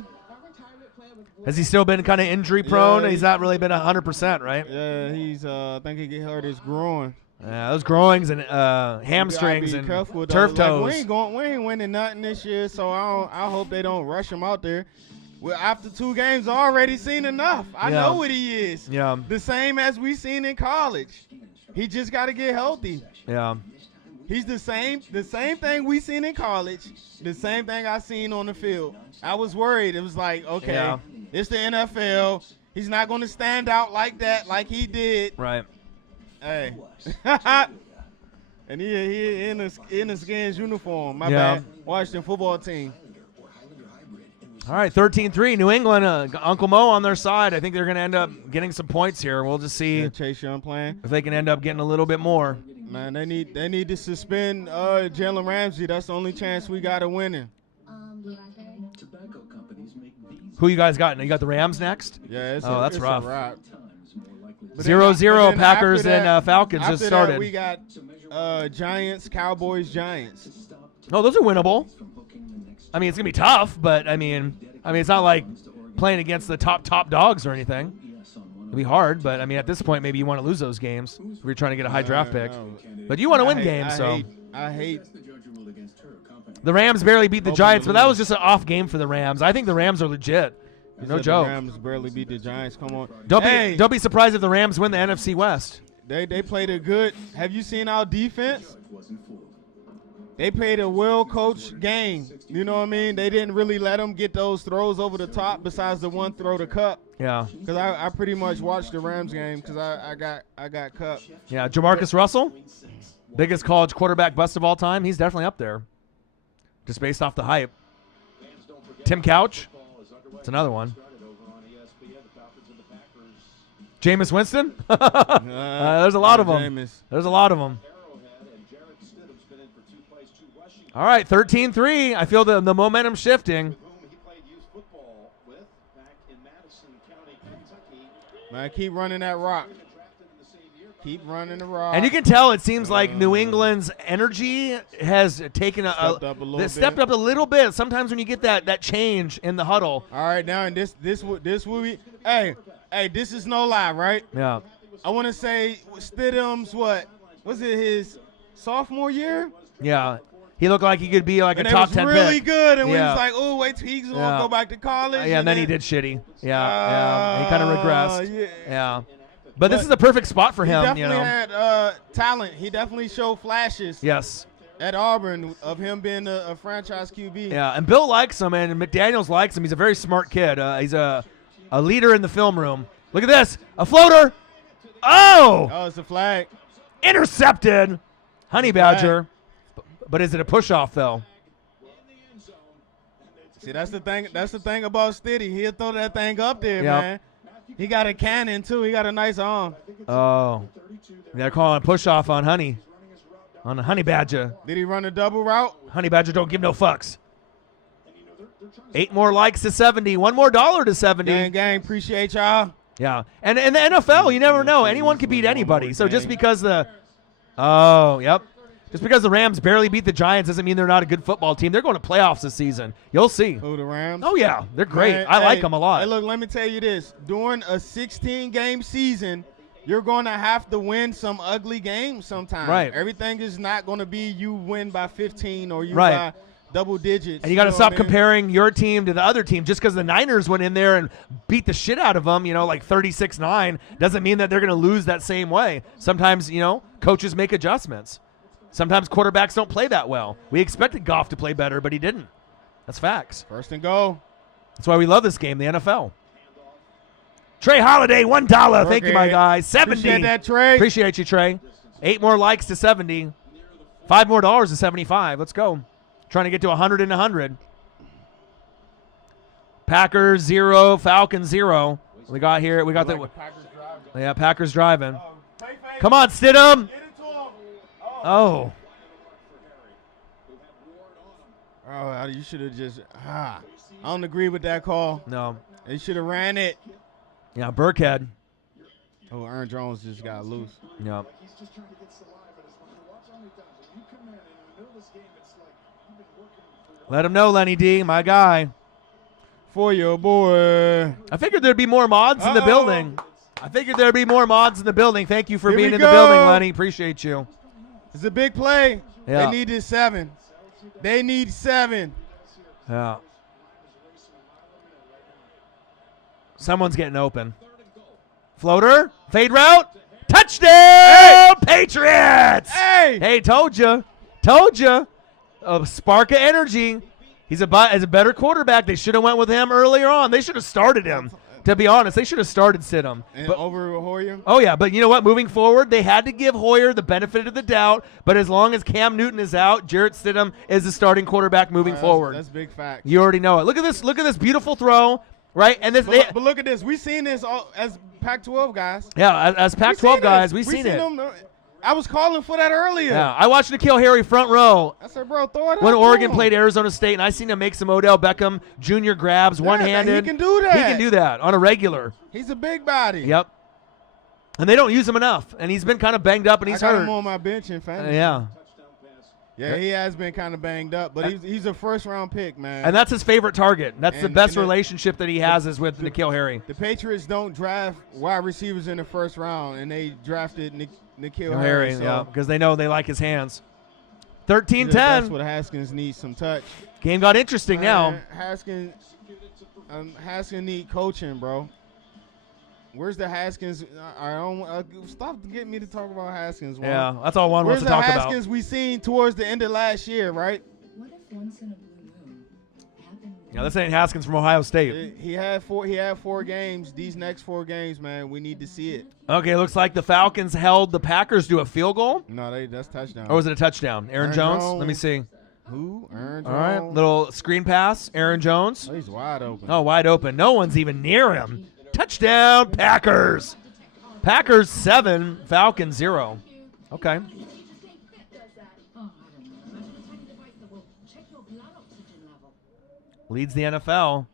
Has he still been kind of injury prone? Yeah, He's not really been 100%, right? Yeah, he's I think he hurt his groin. Yeah, those groins and hamstrings Be and careful, though. turf Like, toes. we ain't winning nothing this year, so I hope they don't rush him out there. Well, after 2 games, I already seen enough. I Yeah. know what he is. Yeah. The same as we seen in college. He just got to get healthy. Yeah. He's the same thing we seen in college, the same thing I seen on the field. I was worried. It was like, okay, Yeah. it's the NFL. He's not going to stand out like that, like he did. Right. Hey. And he in the Skins uniform. My Yeah. bad. Washington football team. Or Highlander hybrid, and All right, 13-3. New England, Uncle Mo on their side. I think they're going to end up getting some points here. We'll just see Chase Young playing. if they can end up getting a little bit more. Man, they need to suspend Jalen Ramsey. That's the only chance we got of winning. Tobacco companies make these Who you guys got? You got the Rams next? Yeah, that's it's rough. A wrap. times more likely to But then 0-0 after Packers that- and Falcons after just that, started. we got Giants, Cowboys, Giants. Oh, those are winnable. from hooking the next I mean, it's going to be tough, but I mean, it's not like playing against the top dogs or anything. yes on one It'll be hard, but I mean, at this point, maybe you want to lose those games if you're trying to get a high draft pick. No. But you want to win I hate- games, so. I hate. the judge ruled against her company. The Rams barely beat the Hoping Giants, to but that lose. was just an off game for the Rams. I think the Rams are legit. No Said joke. The Rams barely beat the Giants. Come on. Don't be surprised if the Rams win the NFC West. They played a good. Have you seen our defense? Wasn't fooled. They played a well-coached game. You know what I mean? They didn't really let them get those throws over the top besides the one throw to Cup. Yeah. Because I pretty much watched the Rams game because I got Cup. Yeah, Jamarcus Russell, biggest college quarterback bust of all time. He's definitely up there, just based off the hype. Tim Couch, that's another one. Jameis Winston, there's a lot of them. Jameis. There's a lot of them. All right, 13-3. I feel the momentum shifting. Man, keep running that rock. Keep running the rock. And you can tell it seems like New England's energy has taken Stepped up a little stepped bit. up a little bit. Sometimes when you get that change in the huddle. All right, now and this will be. Hey, this is no lie, right? Yeah. I want to say Stidham's what was it his sophomore year? Yeah. He looked like he could be like And a it top was 10 really pick. good, and we Yeah. was like, oh, wait till he's gonna Yeah. go back to college. Yeah, and then he did shitty. Yeah. He kind of regressed. Yeah. But this is the perfect spot for He him, definitely you know. had talent. He definitely showed flashes Yes. at Auburn of him being a franchise QB. Yeah, and Bill likes him, and McDaniels likes him. He's a very smart kid. He's a leader in the film room. Look at this. A floater. Oh! Oh, it's a flag. Intercepted. Honey Badger. But is it a push-off, though? See, that's the thing. That's the thing about Stiddy. He'll throw that thing up there, Yep. man. He got a cannon too. He got a nice arm. Oh. They're calling a push-off on Honey. On the Honey Badger. Did he run a double route? Honey Badger don't give no fucks. 8 more likes to 70. $1 more to 70. Gang, appreciate y'all. Yeah. And in the NFL, you never know. Anyone can beat anybody. So just because just because the Rams barely beat the Giants doesn't mean they're not a good football team. They're going to playoffs this season. You'll see. Who, the Rams? Oh, yeah. They're great. Man, I like hey, them a lot. Hey, look, let me tell you this. During a 16-game season, you're going to have to win some ugly games sometimes. Right. Everything is not going to be you win by 15 or you Right. by double digits. And you got to know stop what I mean? comparing your team to the other team. Just because the Niners went in there and beat the shit out of them, like 36-9, doesn't mean that they're going to lose that same way. Sometimes, coaches make adjustments. Sometimes quarterbacks don't play that well. We expected Goff to play better, but he didn't. That's facts. First and goal. That's why we love this game, the NFL. Trey Holiday, $1. Thank you, my guy. 70. Appreciate that, Trey. Appreciate you, Trey. 8 more likes to 70. $5 more to 75. Let's go. Trying to get to 100 and 100. Packers 0, Falcons 0. We got Packers driving. Come on, Stidham. Oh. Oh, you should have just. I don't agree with that call. No. They should have ran it. Yeah, Burkhead. Oh, Aaron Jones just got loose. Yeah. He's just trying to get saliva in his mouth. Watch how many times when you come in and in the middle of this game, it's like you've been working for Let him know, Lenny D, my guy. For your boy. I figured there'd be more mods in the Uh-oh. building. Thank you for Here being we in the go. building, Lenny. Appreciate you. It's a big play. Yeah. They needed 7. They need 7. Yeah. Someone's getting open. Floater, fade route, touchdown, Patriots! Hey, told you. A spark of energy. He's a better quarterback. They should have went with him earlier on. They should have started him. To be honest, they should have started Stidham. And But, over Hoyer. oh, yeah, but you know what? Moving forward, they had to give Hoyer the benefit of the doubt. But as long as Cam Newton is out, Jarrett Stidham is the starting quarterback moving forward. That's big fact. You already know it. Look at this. Look at this beautiful throw, right? And this, But look at this. We've seen this all, as Pac-12 guys. yeah, as Pac-12 guys, we've seen it. Them. I was calling for that earlier. Yeah, I watched N'Keal Harry front row I said, bro, throw it when up to Oregon him. played Arizona State, and I seen him make some Odell Beckham Jr. grabs, one-handed. He can do that. He can do that on a regular. He's a big body. Yep. And they don't use him enough, and he's been kind of banged up, and he's I got hurt. him on my bench in fantasy. Yeah, Yeah, he has been kind of banged up, but he's a first-round pick, man. and that's his favorite target. That's the And- best and relationship that he has is with N'Keal Harry. the Patriots don't draft wide receivers in the first round, and they drafted N'Keal Harry, Harry. So yeah, because they know they like his hands. that's 13-10. what Haskins needs, some touch. Game got interesting now. Man, Haskins need coaching, bro. Where's the Haskins? I don't stop getting me to talk about Haskins. Juan. Yeah, that's all one Where's wants the to talk Haskins we seen towards the end of last year, right? What if once in a blue moon happened? Yeah, this ain't Haskins from Ohio State. He had four games. These next 4 games, man, we need to see it. Okay, looks like the Falcons held the Packers to a field goal. No, that's touchdown. Or was it a touchdown? Aaron Jones? Let me see. Who? Aaron Jones. All right, little screen pass. Aaron Jones. Oh, he's wide open. Oh, wide open. No one's even near him. Touchdown, Packers. Packers 7, Falcons 0. Okay. Oh, I don't know. Imagine a tiny device that will check your blood oxygen level. Leads the NFL.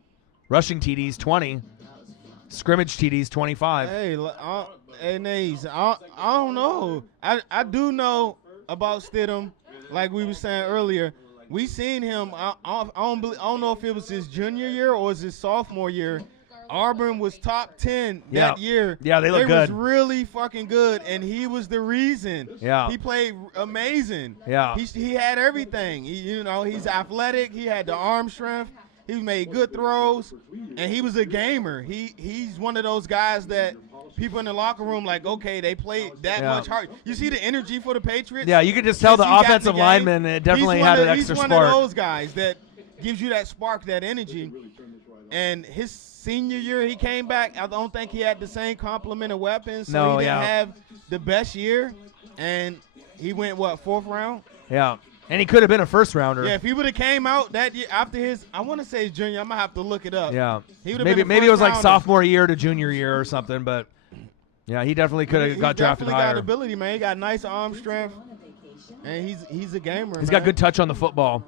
Rushing TDs 20. Scrimmage TDs 25. Hey, Nays, I don't know. I do know about Stidham, like we were saying earlier. We seen him. I don't know if it was his junior year or his sophomore year. Auburn was top 10 that year. Yeah, they look They good. was really fucking good, and he was the reason. Yeah. He played amazing. Yeah. He had everything. He's athletic. He had the arm strength. He made good throws, and he was a gamer. He's one of those guys that people in the locker room like, okay, they played that much hard. You see the energy for the Patriots? Yeah, you could just tell Since the he got in offensive the game, lineman it definitely had an extra He's one spark. of those guys that gives you that spark, that energy. And his senior year, he came back. I don't think he had the same complement of weapons, so he didn't have the best year. And he went, fourth round? Yeah. And he could have been a first rounder. Yeah, if he would have came out that year after his, I want to say his junior, I'm going to have to look it up. Yeah. He would've Maybe been a it was like first rounder. sophomore year to junior year or something, but yeah, he definitely could have got drafted definitely higher. got ability, man. He got nice arm strength, and he's a gamer. He's got good touch on the football.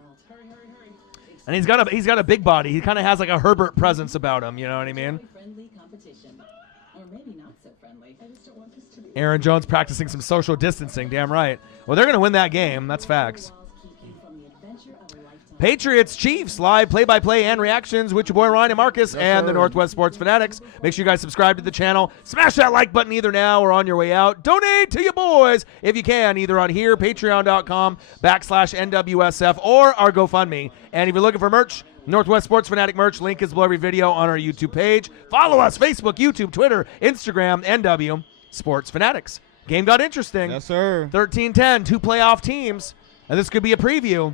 And he's got a big body. He kind of has like a Herbert presence about him, you know what I mean? Friendly competition. Or maybe not so friendly. I just don't want this to be Aaron Jones practicing some social distancing, damn right. Well, they're going to win that game. That's facts. keep you from the adventure of a lifetime. Patriots, Chiefs, live play-by-play and reactions with your boy Ryan and Marcus and the sir. Northwest Sports Fanatics. Make sure you guys subscribe to the channel. Smash that like button either now or on your way out. Donate to your boys if you can, either on here, patreon.com/NWSF, or our GoFundMe. And if you're looking for merch, Northwest Sports Fanatic merch, link is below every video on our YouTube page. Follow us, Facebook, YouTube, Twitter, Instagram, NW Sports Fanatics. Game got interesting. Yes, sir. 13-10, 2 playoff teams. And this could be a preview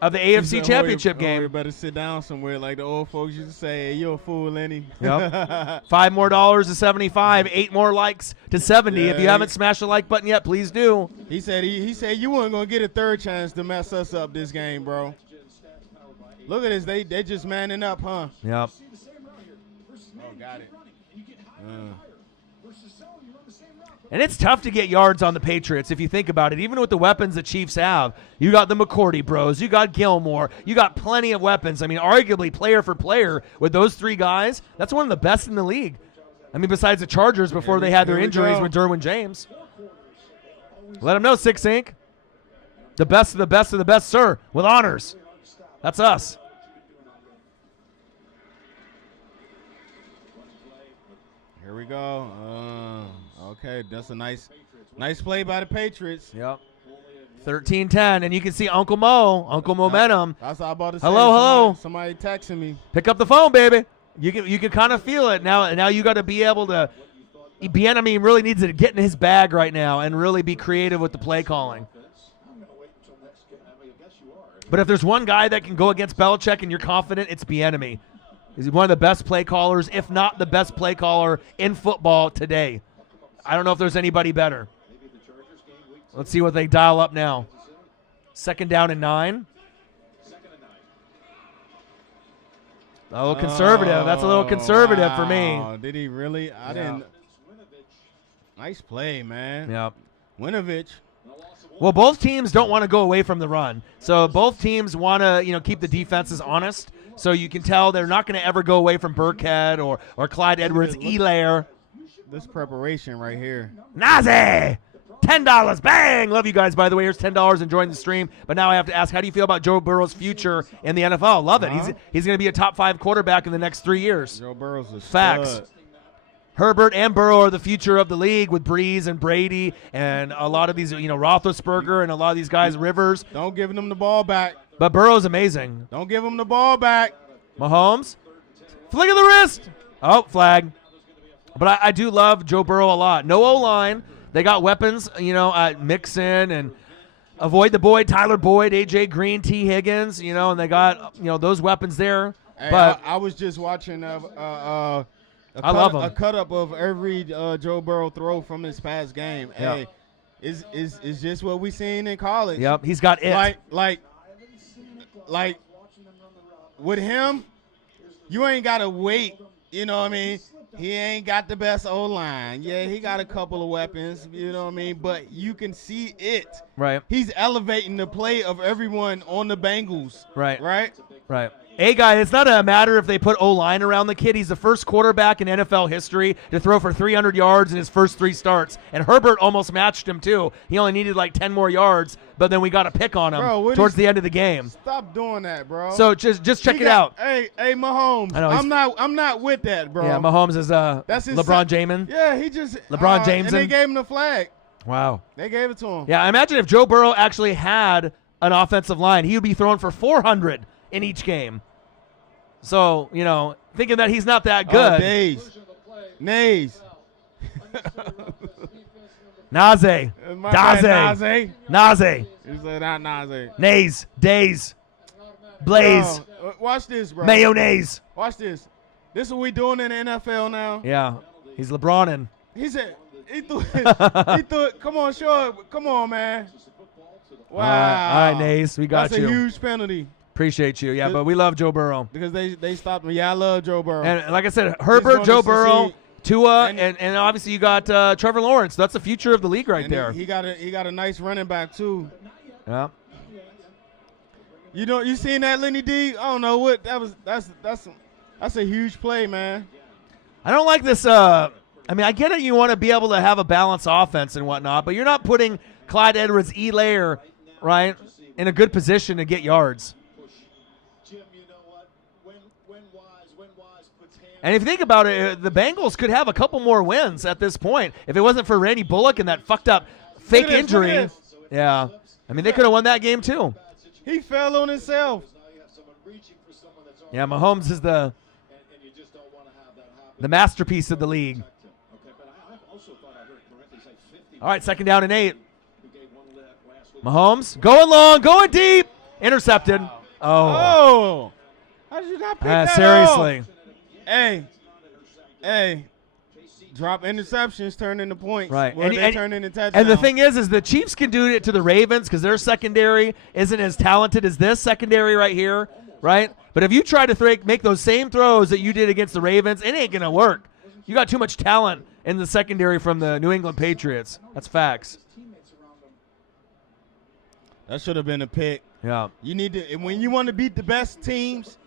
of the AFC Championship game. You better sit down somewhere like the old folks used to say, hey, you're a fool, Lenny. Yep. $5 more to 75, 8 more likes to 70. If you Yeah. haven't smashed the like button yet, please do. He said you weren't gonna get a third chance to mess us up this game, bro. Look at this, they just manning up, huh? Yep. Oh, got it. And it's tough to get yards on the Patriots if you think about it. Even with the weapons the Chiefs have, you got the McCourty bros, you got Gilmore, you got plenty of weapons. I mean, arguably player for player with those 3 guys, that's one of the best in the league. I mean, besides the Chargers before they had their Here we injuries go. with Derwin James. Let them know, 6 Inc. The best of the best of the best, sir, with honors. That's us. Here we go. Okay, that's a nice play by the Patriots. Yep. 13-10, and you can see Uncle Momentum. That's what I'm about to say. Hello. Somebody texting me. Pick up the phone, baby. You can kind of feel it now. Now you got to be able to. Bieniemy really needs to get in his bag right now and really be creative with the play calling. But if there's one guy that can go against Belichick and you're confident, it's Bieniemy. He's one of the best play callers, if not the best play caller in football today. I don't know if there's anybody better. Let's see what they dial up now. 2nd down and 9. A little conservative. That's a little conservative for me. Did he really? I didn't. Nice play, man. Yep. Winovich. Well, both teams don't want to go away from the run. So both teams want to, keep the defenses honest. So you can tell they're not going to ever go away from Burkhead or Clyde Edwards-Helaire. This preparation right here. Nazi! $10. Bang! Love you guys, by the way. Here's $10 enjoying the stream. But now I have to ask, how do you feel about Joe Burrow's future in the NFL? Love it. He's going to be a top 5 quarterback in the next 3 years. Joe Burrow's a Facts. stud. Herbert and Burrow are the future of the league with Breeze and Brady and a lot of these, Roethlisberger and a lot of these guys, Rivers. Don't give them the ball back. But Burrow's amazing. Don't give him the ball back. Mahomes. Flick of the wrist. Oh, flag. But I do love Joe Burrow a lot. No O-line. They got weapons, at Mixon and avoid the Boyd, Tyler Boyd, A.J. Green, T. Higgins, and they got, those weapons there. Hey, but I was just watching I love him. A cut-up of every Joe Burrow throw from his past game. Yeah. Hey, is just what we seen in college. Yep, he's got it. Like with him, you ain't got to wait. You know what I mean? He ain't got the best O-line. Yeah, he got a couple of weapons, you know what I mean? But you can see it. Right. He's elevating the play of everyone on the Bengals. Right. Right? Right. Hey, guys, it's not a matter if they put O-line around the kid. He's the first quarterback in NFL history to throw for 300 yards in his first 3 starts. And Herbert almost matched him, too. He only needed like 10 more yards, but then we got a pick on him towards the end of the game. Stop doing that, bro. So just check it out. Hey, Mahomes. I know, I'm not with that, bro. Yeah, Mahomes is That's his LeBron Jamin. Yeah, he just LeBron Jameson. And they gave him the flag. Wow. They gave it to him. Yeah, imagine if Joe Burrow actually had an offensive line. He would be throwing for 400 in each game. So, thinking that he's not that good. Nays. Naze. Naze. Naze. He said not Naze. Nays. Days. Blaze. Watch this, bro. Mayonnaise. Watch this. This is what we doing in the NFL now. Yeah. He's LeBronin. He said, he threw it. Come on, show it. Come on, man. Wow. All right, Nays. We got you. That's a huge penalty. Appreciate you. Yeah, but we love Joe Burrow. Because they stopped me. Yeah, I love Joe Burrow. And like I said, Herbert, Joe Burrow, Tua, and obviously you got Trevor Lawrence. That's the future of the league right there. He got a nice running back too. Yeah. You seen that, Lenny D? I don't know what that was. That's a huge play, man. I don't like this. I get it. You want to be able to have a balanced offense and whatnot, but you're not putting Clyde Edwards-Helaire, right, in a good position to get yards. And if you think about it, the Bengals could have a couple more wins at this point if it wasn't for Randy Bullock and that fucked up fake injury. Yeah. They could have won that game too. He fell on himself. Yeah, Mahomes is the masterpiece of the league. All right, 2nd down and 8. Mahomes going long, going deep. Intercepted. Oh. How did you not pick that seriously. Off? Hey, drop interceptions turn into points. Right. Well, they turn into touchdowns. And the thing is the Chiefs can do it to the Ravens because their secondary isn't as talented as this secondary right here, right? But if you try to make those same throws that you did against the Ravens, it ain't going to work. You got too much talent in the secondary from the New England Patriots. That's facts. That should have been a pick. Yeah. You need to, when you want to beat the best teams,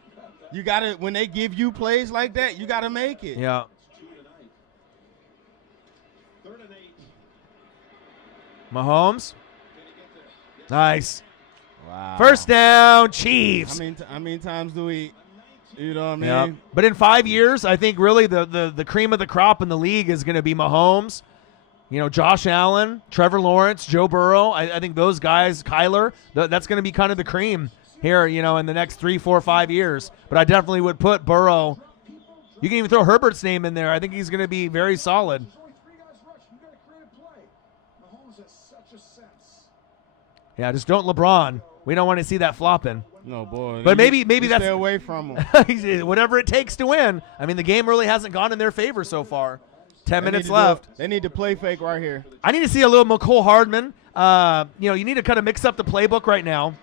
you gotta, when they give you plays like that, you gotta make it. Yeah. Mahomes. Nice. Wow. First down, Chiefs. How many times do we, you know what I mean? Yeah. But in 5 years, I think really the cream of the crop in the league is going to be Mahomes. Josh Allen, Trevor Lawrence, Joe Burrow. I think those guys, Kyler, that's going to be kind of the cream here, in the next 3, 4, 5 years. But I definitely would put Burrow. You can even throw Herbert's name in there. I think he's going to be very solid. Yeah, just don't LeBron. We don't want to see that flopping. No, boy. But maybe You that's stay away from them. whatever it takes to win. I mean, the game really hasn't gone in their favor so far. 10 minutes left. They need to play fake right here. I need to see a little McCole Hardman. You need to kind of mix up the playbook right now.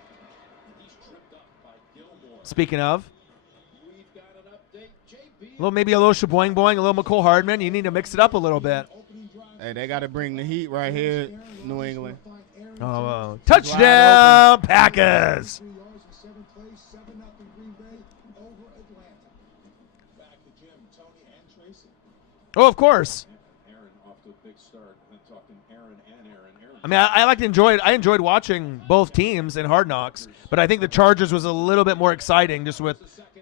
Speaking of, maybe a little Shaboing Boing, a little McCole Hardman. You need to mix it up a little bit. Hey, they got to bring the heat right here, New England. Oh, touchdown, Packers. Oh, of course. I mean, I like to enjoy it. I enjoyed watching both teams in Hard Knocks, but I think the Chargers was a little bit more exciting just with,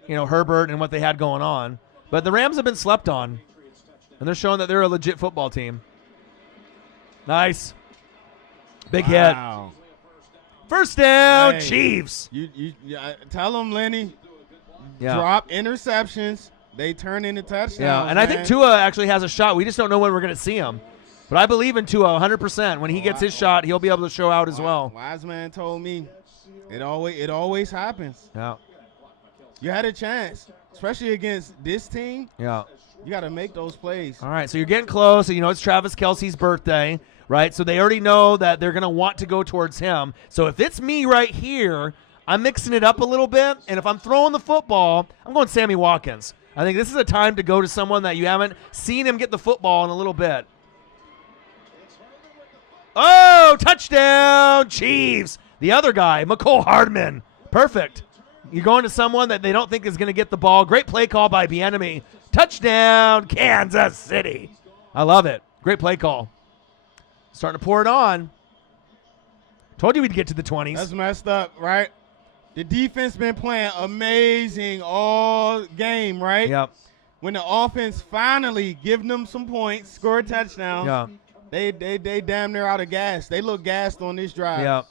Herbert and what they had going on. But the Rams have been slept on, and they're showing that they're a legit football team. Nice. Big hit. First down, Hey, Chiefs. You tell them, Lenny, Yeah. drop interceptions. They turn into touchdowns. Yeah, and I think Tua actually has a shot. We just don't know when we're going to see him. But I believe in Tua 100%. When he gets his shot, he'll be able to show out as well. Wise man told me it always happens. Yeah. You had a chance, especially against this team. Yeah. You got to make those plays. All right, so you're getting close. It's Travis Kelce's birthday, right? So they already know that they're going to want to go towards him. So if it's me right here, I'm mixing it up a little bit. And if I'm throwing the football, I'm going Sammy Watkins. I think this is a time to go to someone that you haven't seen him get the football in a little bit. Oh, touchdown, Chiefs. The other guy, McCole Hardman. Perfect. You're going to someone that they don't think is going to get the ball. Great play call by Bieniemy. Touchdown, Kansas City. I love it. Great play call. Starting to pour it on. Told you we'd get to the 20s. That's messed up, right? The defense been playing amazing all game, right? Yep. When the offense finally give them some points, score a touchdown, Yeah. they damn near out of gas. They look gassed on this drive. Yeah.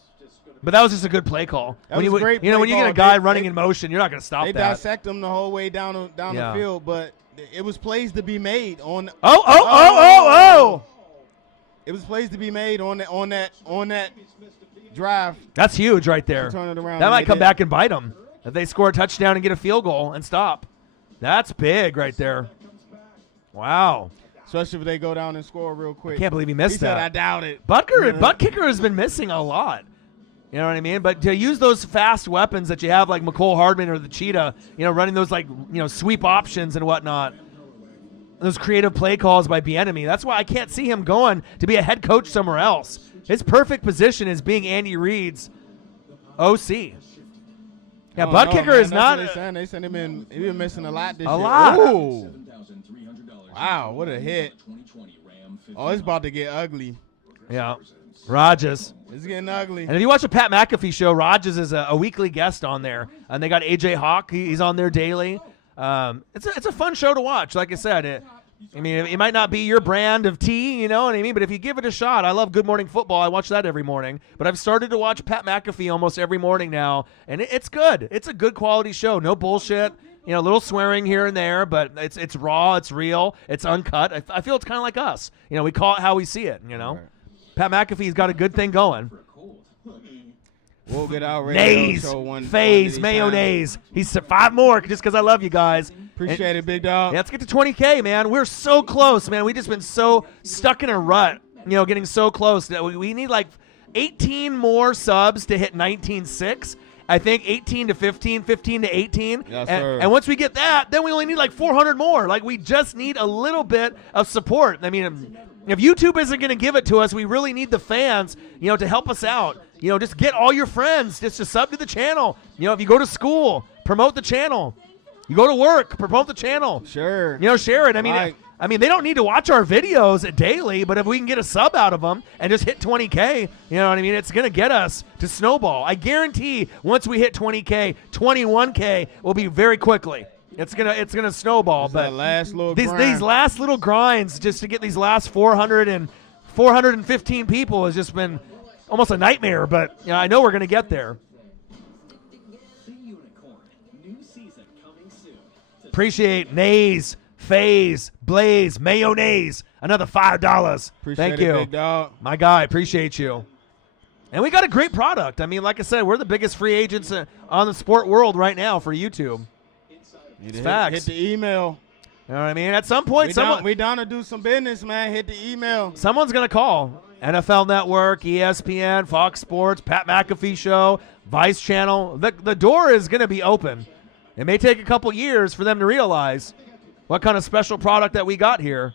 But that was just a good play call. That was a great when play you get a call. guy running in motion, you're not going to stop They that. dissect them the whole way down Yeah. the field, but it was plays to be made on. Oh. It was plays to be made on that drive. That's huge right there. Turn it around That and might they come did. back and bite them. If they score a touchdown and get a field goal and stop. That's big right there. Wow. Especially if they go down and score real quick. Can't believe he missed He said, that. I doubt it. Butt kicker has been missing a lot. You know what I mean? But to use those fast weapons that you have like McCole Hardman or the Cheetah, running those sweep options and whatnot, those creative play calls by Bieniemy, that's why I can't see him going to be a head coach somewhere else. His perfect position is being Andy Reid's OC. Yeah, butt kicker is not. They said he been missing a lot this year. A lot. Ooh. Wow, what a hit. Oh, it's about to get ugly. Yeah. Rodgers. It's getting ugly. And if you watch the Pat McAfee show, Rodgers is a weekly guest on there. And they got AJ Hawk. He's on there daily. It's a fun show to watch. Like I said, it might not be your brand of tea, you know what I mean? But if you give it a shot, I love Good Morning Football. I watch that every morning. But I've started to watch Pat McAfee almost every morning now. And it's good. It's a good quality show. No bullshit. A little swearing here and there, but it's raw, it's real, it's uncut. I feel it's kind of like us. We call it how we see it, Right. Pat McAfee's got a good thing going. We'll get out Nays, phase, mayonnaise. He's 5 more just because I love you guys. Appreciate it, big dog. Yeah, let's get to 20K, man. We're so close, man. We just been so stuck in a rut, getting so close. We need like 18 more subs to hit 19.6. I think 18 to 15, 15 to 18. Yes, sir. And once we get that, then we only need like 400 more. Like, we just need a little bit of support. I mean, if YouTube isn't going to give it to us, we really need the fans, to help us out. Just get all your friends just to sub to the channel. If you go to school, promote the channel. You go to work, promote the channel. Sure. Share it. I mean, they don't need to watch our videos daily, but if we can get a sub out of them and just hit 20K, you know what I mean? It's going to get us to snowball. I guarantee once we hit 20K, 21K will be very quickly. It's gonna snowball. It's but that last little these grind. last little grinds just to get these last 415 people has just been almost a nightmare. But I know we're going to get there. Appreciate Nays, Faze, Blaze, Mayonnaise. Another $5. Appreciate Thank it, you. big dog. My guy, appreciate you. And we got a great product. I mean, like I said, we're the biggest free agents on the sport world right now for YouTube. It's facts. Hit the email. You know what I mean? At some point, We down to do some business, man. Hit the email. someone's going to call. NFL Network, ESPN, Fox Sports, Pat McAfee Show, Vice Channel. The door is going to be open. It may take a couple years for them to realize what kind of special product that we got here.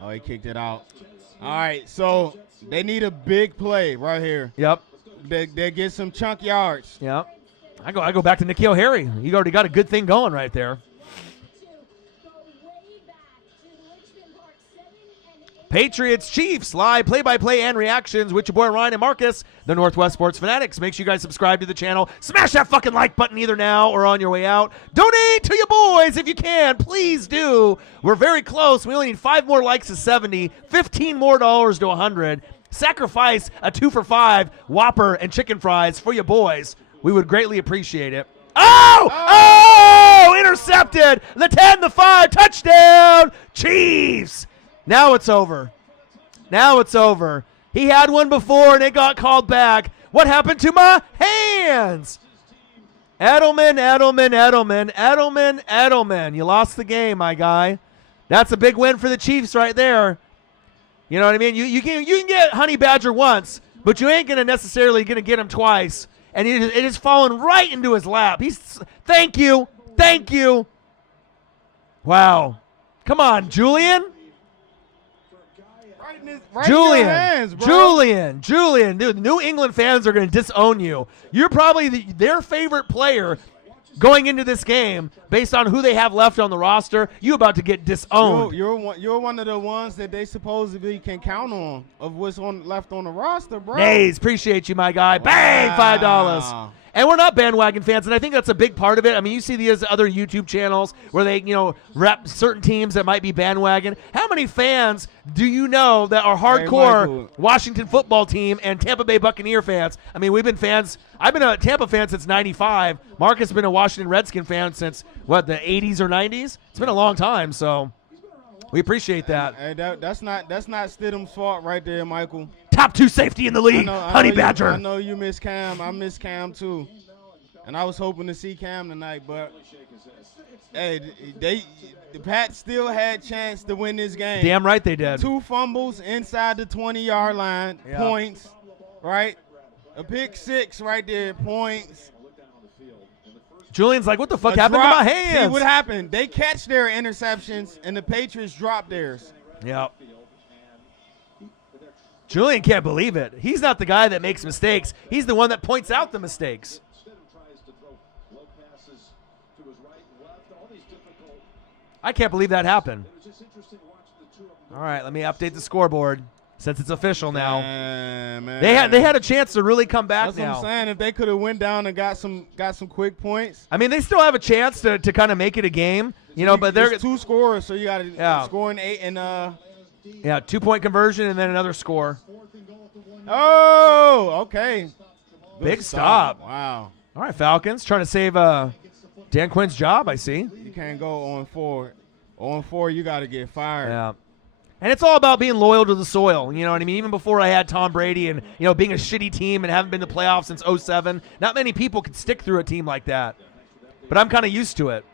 Oh, he kicked it out. All right, so they need a big play right here. Yep. They get some chunk yards. Yep. I go back to N'Keal Harry. You already got a good thing going right there. Patriots, Chiefs, live play-by-play and reactions with your boy Ryan and Marcus, the Northwest Sports Fanatics. Make sure you guys subscribe to the channel. Smash that fucking like button either now or on your way out. Donate to your boys if you can. Please do. We're very close. We only need 5 more likes to 70, $15 more to 100. Sacrifice a 2 for $5 Whopper and chicken fries for your boys. We would greatly appreciate it. Oh! Intercepted. The 10, the 5, touchdown, Chiefs. Now it's over. Now it's over. He had one before and it got called back. What happened to my hands? Edelman. You lost the game, my guy. That's a big win for the Chiefs right there. You know what I mean? You can get Honey Badger once, but you ain't necessarily gonna get him twice. And it is fallen right into his lap. Thank you. Wow. Come on, Julian. Right in your hands, bro. Julian. Dude, New England fans are going to disown you. You're probably their favorite player going into this game based on who they have left on the roster. You about to get disowned. You're one of the ones that they supposedly can count on of what's left on the roster, bro. Nays, appreciate you, my guy. Wow. Bang, $5. And we're not bandwagon fans, and I think that's a big part of it. I mean, you see these other YouTube channels where they, rep certain teams that might be bandwagon. How many fans do you know that are hardcore Washington football team and Tampa Bay Buccaneer fans? I mean, we've been fans. I've been a Tampa fan since '95. Mark has been a Washington Redskin fan since, the 80s or 90s? It's been a long time, so we appreciate that. Hey, that's not Stidham's fault right there, Michael. Top 2 safety in the league, Honey Badger. I know you miss Cam. I miss Cam too. And I was hoping to see Cam tonight, but hey, the Pats still had chance to win this game. Damn right they did. 2 fumbles inside the 20-yard line, points, right? A pick 6 right there, points. Julian's like, what the fuck happened to my hands? See what happened? They catch their interceptions, and the Patriots drop theirs. Yep. Julian can't believe it. He's not the guy that makes mistakes. He's the one that points out the mistakes. I can't believe that happened. All right, let me update the scoreboard since it's official now. Man. They had a chance to really come back. That's what I'm saying. If they could have went down and got some quick points. I mean, they still have a chance to kind of make it a game, but they're 2 scorers, so you got to score in 8 and 2-point conversion and then another score. Oh, okay. Big stop. Wow. All right, Falcons trying to save Dan Quinn's job, I see. You can't go on 4. On 4, you got to get fired. Yeah. And it's all about being loyal to the soil. You know what I mean? Even before I had Tom Brady and, being a shitty team and haven't been to playoffs since 2007, not many people could stick through a team like that. But I'm kind of used to it.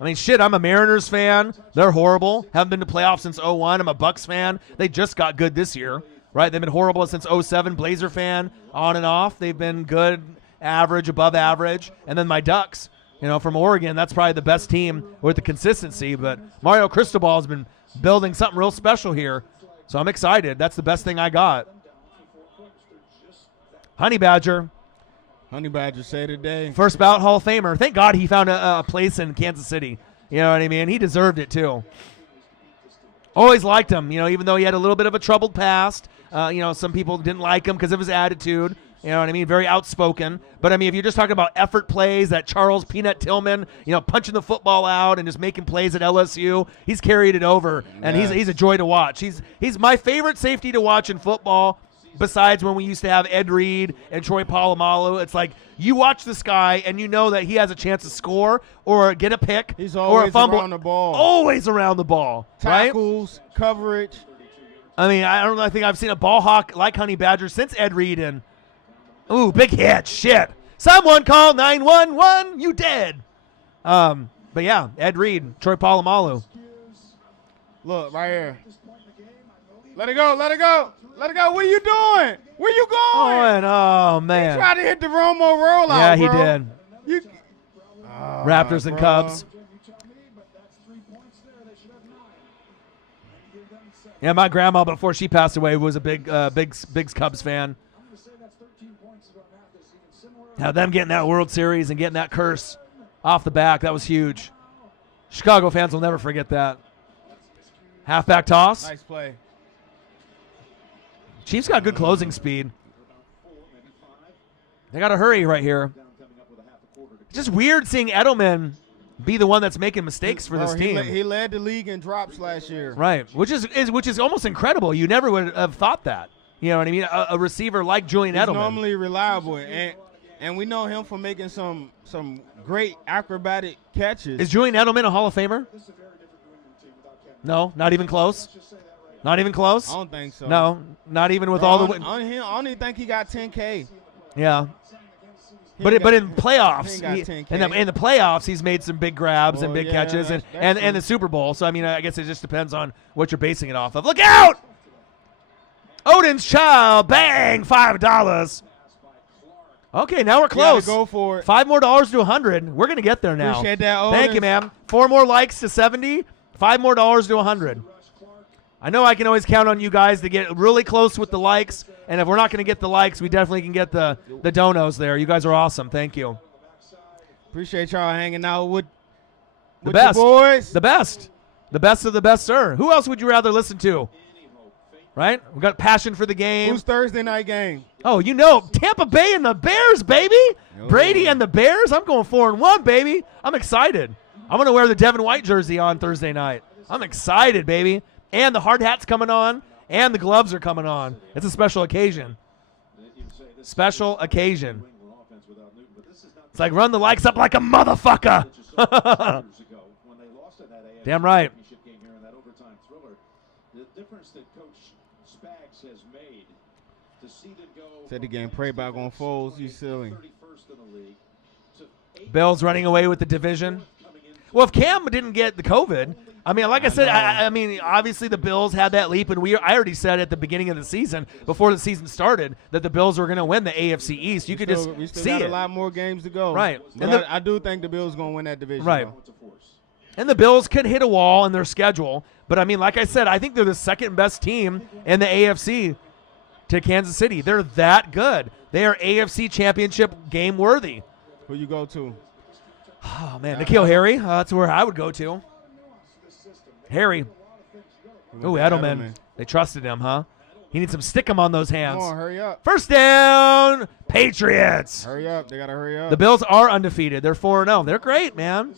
I mean, shit, I'm a Mariners fan. They're horrible. Haven't been to playoffs since 2001. I'm a Bucks fan. They just got good this year, right? They've been horrible since 2007. Blazer fan, on and off. They've been good, average, above average. And then my Ducks, from Oregon, that's probably the best team with the consistency. But Mario Cristobal has been building something real special here. So I'm excited. That's the best thing I got. Honey Badger. Honey Badger say today. First ballot Hall of Famer. Thank God he found a place in Kansas City. You know what I mean? He deserved it too. Always liked him, even though he had a little bit of a troubled past. Some people didn't like him because of his attitude. You know what I mean? Very outspoken. But, I mean, if you're just talking about effort plays, that Charles Peanut Tillman, punching the football out and just making plays at LSU, he's carried it over, and he's a joy to watch. He's my favorite safety to watch in football, besides when we used to have Ed Reed and Troy Polamalu. It's like you watch this guy, and you know that he has a chance to score or get a pick He's or a always fumble. around the ball. Always around the ball. Tackles, coverage. I mean, I think I've seen a ball hawk like Honey Badger since Ed Reed. And ooh, big hit. Shit. Someone call 911. You dead. But yeah, Ed Reed, Troy Polamalu. Look, right here. Let it go. Let it go. Let it go. What are you doing? Where you going? Oh, He man. tried to hit the Romo rollout, Yeah, he bro. did. You, Raptors and bro. Cubs. Yeah, my grandma, before she passed away, was a big Cubs fan. Now, them getting that World Series and getting that curse off the back, that was huge. Chicago fans will never forget that. Halfback toss. Nice play. Chiefs got good closing speed. They got to hurry right here. It's just weird seeing Edelman be the one that's making mistakes for this team. He led the league in drops last year. Right, which is almost incredible. You never would have thought that. You know what I mean? A receiver like Julian He's Edelman. normally reliable, and we know him for making some great acrobatic catches. Is Julian Edelman a Hall of Famer? No, not even close. Not even close. I don't think so. No, not even with Bro, all the. I only think he got 10K. Yeah. But in playoffs, in the playoffs, he's made some big grabs and big catches, and the Super Bowl. So I mean, I guess it just depends on what you're basing it off of. Look out! Odin's Child, bang, $5. Okay, now we're close. Go for it. $5 more to 100. We're gonna get there now. Appreciate that, Odin. Thank you, ma'am. 4 more likes to 70. $5 more to 100. I know I can always count on you guys to get really close with the likes, and if we're not going to get the likes, we definitely can get the donos there. You guys are awesome. Thank you. Appreciate y'all hanging out with The best. your boys. The best. The best of the best, sir. Who else would you rather listen to? Right? We got passion for the game. Who's Thursday night game? Oh, you know, Tampa Bay and the Bears, baby. Brady and the Bears. I'm going 4-1, baby. I'm excited. I'm going to wear the Devin White jersey on Thursday night. I'm excited, baby. And the hard hat's coming on, and the gloves are coming on. It's a special occasion. Special occasion. It's like run the likes up like a motherfucker. Damn right. Said the game pray about going Foles. You silly. Bills running away with the division. Well, if Cam didn't get the COVID, I mean, like I said, I mean, obviously the Bills had that leap, and I already said at the beginning of the season, before the season started, that the Bills were going to win the AFC East. You could just we still see got it. a lot more games to go. Right. But I do think the Bills going to win that division. Right. Though. And the Bills could hit a wall in their schedule, but I mean, like I said, I think they're the second best team in the AFC to Kansas City. They're that good. They are AFC Championship game worthy. Who you go to? Oh, man, N'Keal Harry. That's where I would go to. Harry. Oh, Edelman. They trusted him, huh? He needs some stick-em on those hands. Come on, hurry up. First down, Patriots. Hurry up. They got to hurry up. The Bills are undefeated. They're 4-0. They're great, man.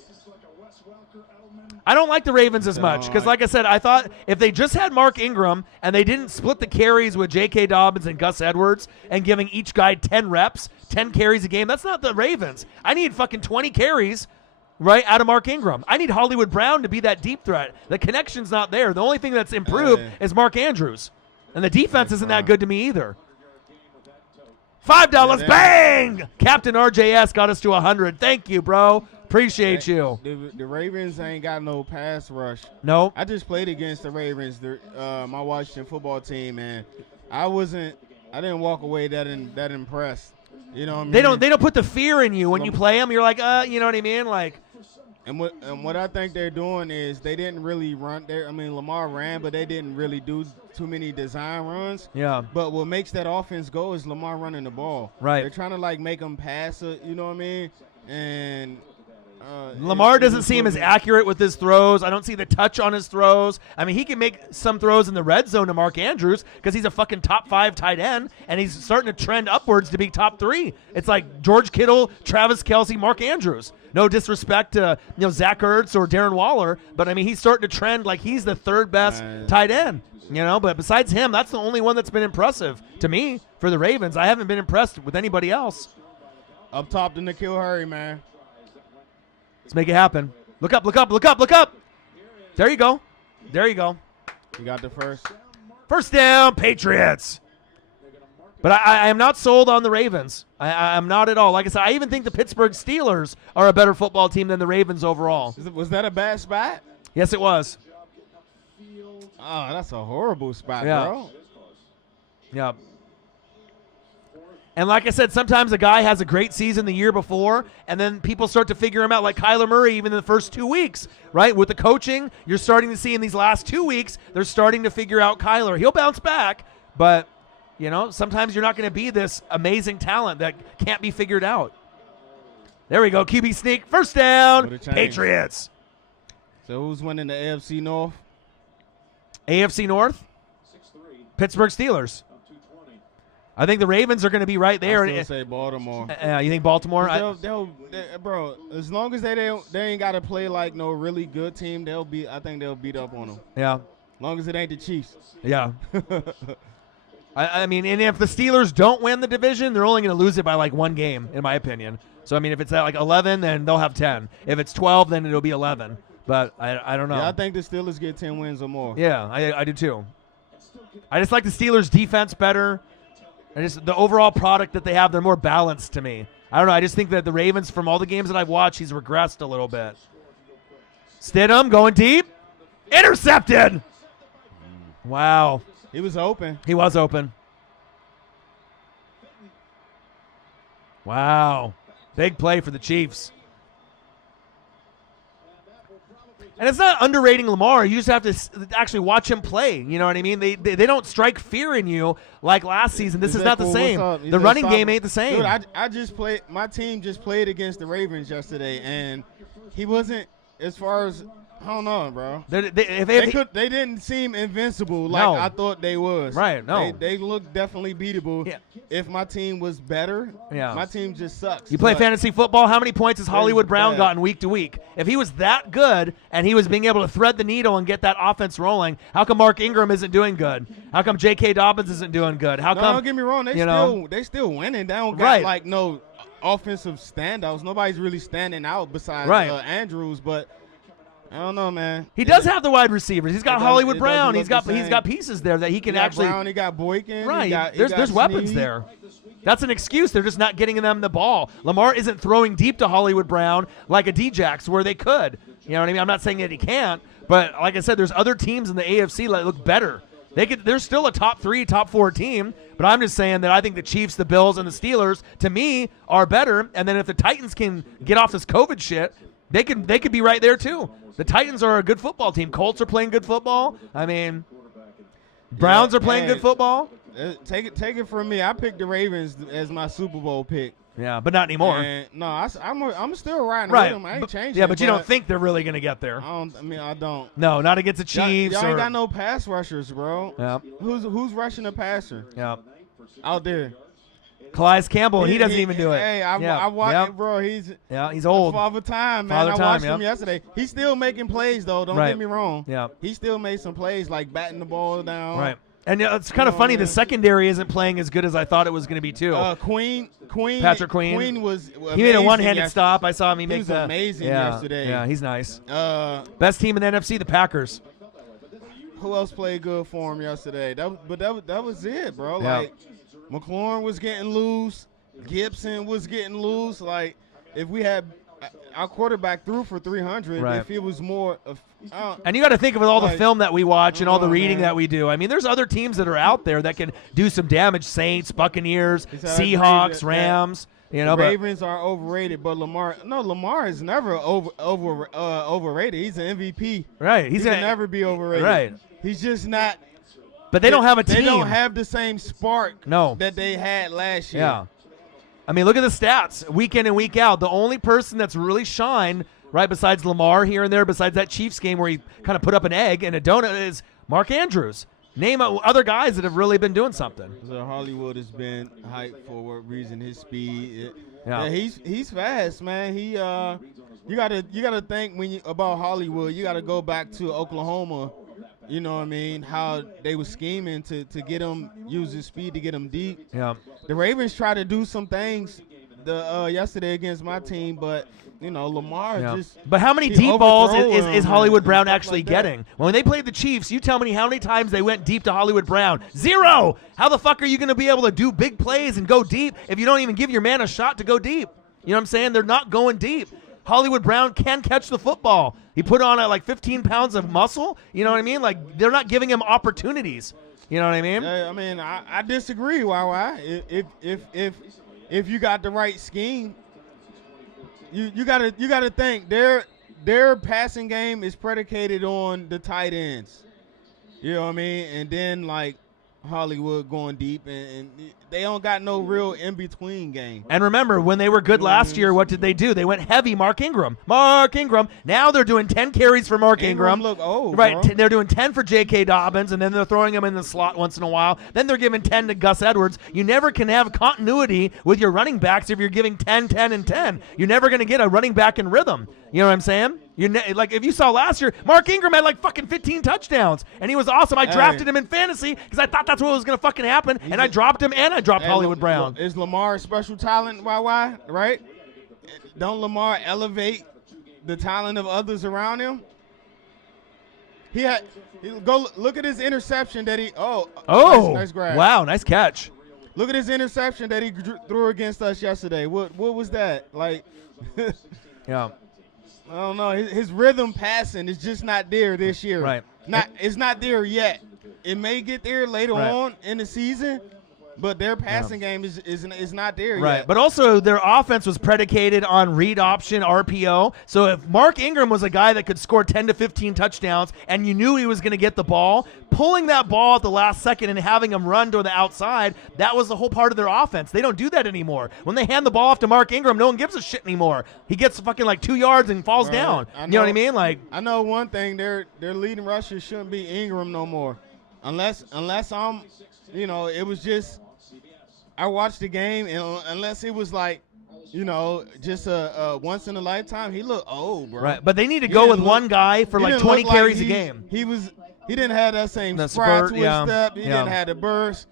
I don't like the Ravens as much because, like I said, I thought if they just had Mark Ingram and they didn't split the carries with J.K. Dobbins and Gus Edwards and giving each guy 10 reps, 10 carries a game, that's not the Ravens. I need fucking 20 carries right out of Mark Ingram. I need Hollywood Brown to be that deep threat. The connection's not there. The only thing that's improved is Mark Andrews. And the defense isn't that good to me either. $5, bang! Captain RJS got us to 100. Thank you, bro. Appreciate you. The Ravens ain't got no pass rush. No. I just played against the Ravens, my Washington football team, and I didn't walk away that impressed. You know what I mean? They don't put the fear in you when you play them. You're like, you know what I mean? Like, and what I think they're doing is they didn't really run there. I mean, Lamar ran, but they didn't really do too many design runs. Yeah. But what makes that offense go is Lamar running the ball. Right. They're trying to like make them pass it. You know what I mean? And Lamar doesn't seem as accurate with his throws. I don't see the touch on his throws. I mean, he can make some throws in the red zone to Mark Andrews because he's a fucking top 5 tight end, and he's starting to trend upwards to be top 3. It's like George Kittle, Travis Kelce, Mark Andrews. No disrespect to Zach Ertz or Darren Waller, but I mean, he's starting to trend like he's the third best tight end. But besides him, that's the only one that's been impressive to me for the Ravens. I haven't been impressed with anybody else. Up top to N'Keal Harry, man. Let's make it happen. Look up, look up, look up, look up. There you go. There you go. You got the first. First down, Patriots. But I am not sold on the Ravens. I'm not at all. Like I said, I even think the Pittsburgh Steelers are a better football team than the Ravens overall. Was that a bad spot? Yes, it was. Oh, that's a horrible spot, Yeah. bro. Yeah. And like I said, sometimes a guy has a great season the year before, and then people start to figure him out, like Kyler Murray, even in the first 2 weeks, right? With the coaching, you're starting to see in these last 2 weeks, they're starting to figure out Kyler. He'll bounce back, but, you know, sometimes you're not going to be this amazing talent that can't be figured out. There we go, QB sneak, first down, Would've changed. Patriots. So who's winning the AFC North? AFC North, Pittsburgh Steelers. I think the Ravens are going to be right there. I still say Baltimore. You think Baltimore? Bro, as long as they ain't got to play like no really good team, I think they'll beat up on them. Yeah. As long as it ain't the Chiefs. Yeah. I mean, and if the Steelers don't win the division, they're only going to lose it by like one game, in my opinion. So, I mean, if it's at like 11, then they'll have 10. If it's 12, then it'll be 11. But I don't know. Yeah, I think the Steelers get 10 wins or more. Yeah, I do too. I just like the Steelers' defense better. And just the overall product that they have, they're more balanced to me. I don't know. I just think that the Ravens, from all the games that I've watched, he's regressed a little bit. Stidham going deep. Intercepted. Wow. He was open. He was open. Wow. Big play for the Chiefs. And it's not underrating Lamar. You just have to actually watch him play. You know what I mean? They don't strike fear in you like last season. This is not the same. The running game ain't the same. Dude, I just played. My team just played against the Ravens yesterday, and he wasn't, as far as, I don't know, bro. They didn't seem invincible like No. I thought they was. Right, no. They look definitely beatable. Yeah. If my team was better, Yeah. my team just sucks. You play But fantasy football, how many points has Hollywood Brown bad. gotten week to week? If he was that good and he was being able to thread the needle and get that offense rolling, how come Mark Ingram isn't doing good? How come J.K. Dobbins isn't doing good? How No, come? don't get me wrong. They still winning. They don't got Right. like no offensive standouts. Nobody's really standing out besides Right. Andrews. But I don't know, man. He does have the wide receivers. He's got It Hollywood doesn't Brown. look He's got the he's same. got pieces there that he can He got actually. Brown, he got Boykin. Right. He got There's weapons Snead. there. That's an excuse. They're just not getting them the ball. Lamar isn't throwing deep to Hollywood Brown like a Djax where they could. You know what I mean? I'm not saying that he can't, but like I said, there's other teams in the AFC that look better. They're still a top 3, top 4 team, but I'm just saying that I think the Chiefs, the Bills, and the Steelers, to me, are better. And then if the Titans can get off this COVID shit, they could be right there too. The Titans are a good football team. Colts are playing good football. I mean, Browns are playing good football. Take it from me. I picked the Ravens as my Super Bowl pick. Yeah, but not anymore. And no, I'm still riding Right. with them. I ain't changing. Yeah, but you don't think they're really going to get there. I don't. No, not against the Chiefs. Y'all ain't or, got no pass rushers, bro. Yeah. Who's rushing a passer Yeah. out there? Calais Campbell, and he doesn't even do it. Hey, I yeah. watched Yep. it, bro. He's Yeah, he's old. Father time, man. Father I time, watched yep. him yesterday. He's still making plays, though. Don't Right. get me wrong. Yeah. He still made some plays, like batting the ball down. Right. And it's kind of Oh, funny. The man. secondary isn't playing as good as I thought it was going to be, too. Queen. Patrick Queen. Queen was he made a amazing one-handed yesterday. stop. I saw him. He was amazing yeah, yesterday. Yeah, he's nice. Best Best team in the NFC, the Packers. Who else played good for him yesterday? That was it, bro. Yeah. Like McLaurin was getting loose, Gibson was getting loose. Like if we had our quarterback threw for 300, Right. if it was more of, And you got to think of all the Like, film that we watch and all the oh, reading man. that we do. I mean, there's other teams that are out there that can do some damage. Saints, Buccaneers, It's hard to believe Seahawks, that- Rams. You the know, but Ravens are overrated, but Lamar is never overrated. He's an MVP. right, He's he's can gonna never be overrated. Right. He's just not. But they don't have a team. They don't have the same spark No. that they had last year. Yeah. I mean, look at the stats week in and week out. The only person that's really shined, right, besides Lamar here and there, besides that Chiefs game where he kind of put up an egg and a donut, is Mark Andrews. Name other guys that have really been doing something. So Hollywood has been hyped for what reason? His speed. Yeah. He's fast, man. He you gotta think about Hollywood. You gotta go back to Oklahoma. You know what I mean? How they were scheming to get him, use his speed to get him deep. Yeah. The Ravens tried to do some things yesterday against my team, but Lamar just. But how many he deep balls overthrow is him Hollywood and Brown stuff actually like that. getting? When they played the Chiefs, you tell me how many times they went deep to Hollywood Brown. 0. How the fuck are you going to be able to do big plays and go deep if you don't even give your man a shot to go deep? You know what I'm saying? They're not going deep. Hollywood Brown can catch the football. He put on like 15 pounds of muscle. You know what I mean? Like, they're not giving him opportunities. You know what I mean? I mean, I disagree, YY. If you got the right scheme, you gotta think their passing game is predicated on the tight ends. You know what I mean? And then like Hollywood going deep, and they don't got no real in between game. And remember, when they were good last year, what did they do? They went heavy Mark Ingram. Now they're doing 10 carries for Mark Ingram. Look old, right, bro. they're doing 10 for J.K. Dobbins, and then they're throwing him in the slot once in a while. Then they're giving 10 to Gus Edwards. You never can have continuity with your running backs if you're giving 10, 10, and 10. You're never going to get a running back in rhythm. You know what I'm saying? Like, if you saw last year, Mark Ingram had like fucking 15 touchdowns, and he was awesome. I drafted him in fantasy because I thought that's what was going to fucking happen, and I dropped him, and I dropped Hollywood Brown. Is Lamar a special talent, YY, right? Don't Lamar elevate the talent of others around him? Go look at his interception that he nice grab. Wow, nice catch. Look at his interception that he threw against us yesterday. What was that? Like Yeah. I don't know. His rhythm passing is just not there this year. Right. It's not there yet. It may get there later Right. on in the season, but their passing game is not there Right, yet. but also their offense was predicated on read option RPO. So if Mark Ingram was a guy that could score 10 to 15 touchdowns and you knew he was going to get the ball, pulling that ball at the last second and having him run to the outside, that was the whole part of their offense. They don't do that anymore. When they hand the ball off to Mark Ingram, no one gives a shit anymore. He gets fucking like 2 yards and falls down. You know what I mean? Like, I know one thing, their leading rusher shouldn't be Ingram no more. Unless I'm, it was just I watched the game, and unless it was like, just a once in a lifetime, he looked old, bro. right, but they need to go with one guy for like 20 carries a game. He didn't have that same The sprite spurt, to his yeah. step. He Yeah. didn't have the burst.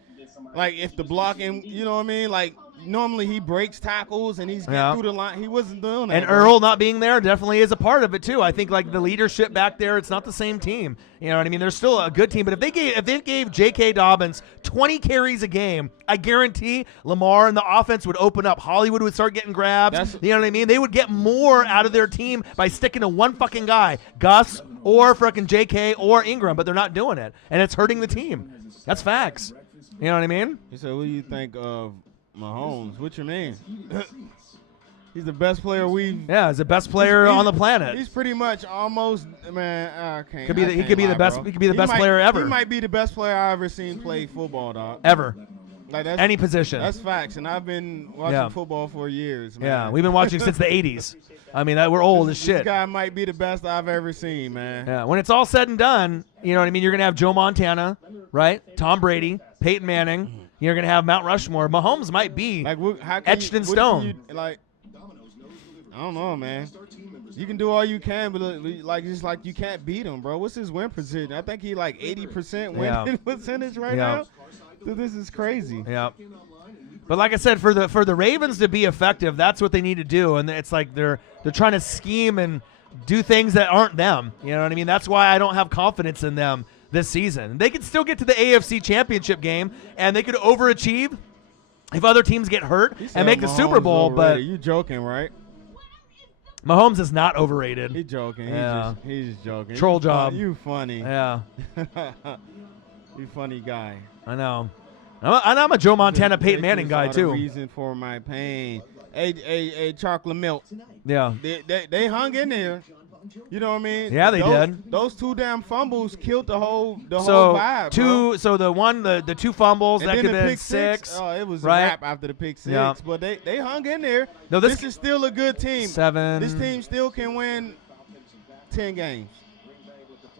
Like if the blocking, you know what I mean? Like normally he breaks tackles and he's getting through the line. He wasn't doing that. And bro. Earl not being there definitely is a part of it too. I think like the leadership back there, it's not the same team. You know what I mean? They're still a good team, but if they gave J.K. Dobbins 20 carries a game, I guarantee Lamar and the offense would open up. Hollywood would start getting grabs. You know what I mean? They would get more out of their team by sticking to one fucking guy, Gus or fucking J.K. or Ingram, but they're not doing it, and it's hurting the team. That's facts. You know what I mean? He said, "What do you think of Mahomes? What you mean? He's the best player we've." Yeah, he's the best player on the planet. He's pretty much almost, man. I can't. He could be the best. Bro. He could be the best player ever. He might be the best player I ever seen play football, dog. Ever. Like that's, Any position. That's facts, and I've been watching football for years, man. Yeah, we've been watching since the 80s. I mean, we're old as shit. This guy might be the best I've ever seen, man. Yeah, when it's all said and done, you know what I mean? You're going to have Joe Montana, right? Tom Brady, Peyton Manning. You're going to have Mount Rushmore. Mahomes might be Like, how can etched in stone. I don't know, man. You can do all you can, but you can't beat him, bro. What's his win percentage? I think he like 80% win percentage right now. Dude, this is crazy. Yeah. But like I said, for the Ravens to be effective, that's what they need to do, and it's like they're trying to scheme and do things that aren't them. You know what I mean? That's why I don't have confidence in them this season. They could still get to the AFC Championship game, and they could overachieve if other teams get hurt and make the Super Bowl. But you joking, right? Mahomes is not overrated. He's joking. Yeah. He's just joking. Troll job. You funny. Yeah. You funny guy. I know. I'm a Joe Montana, Peyton Manning guy too. Reason for my pain. Hey, chocolate milk. Yeah. They hung in there. You know what I mean? Yeah, they did. Those two damn fumbles killed the whole vibe. Bro. So the two fumbles, And that then could the have been pick six. Oh, it was right? a wrap after the pick six. Yeah. But they hung in there. No, this is still a good team. 7. This team still can win 10 games.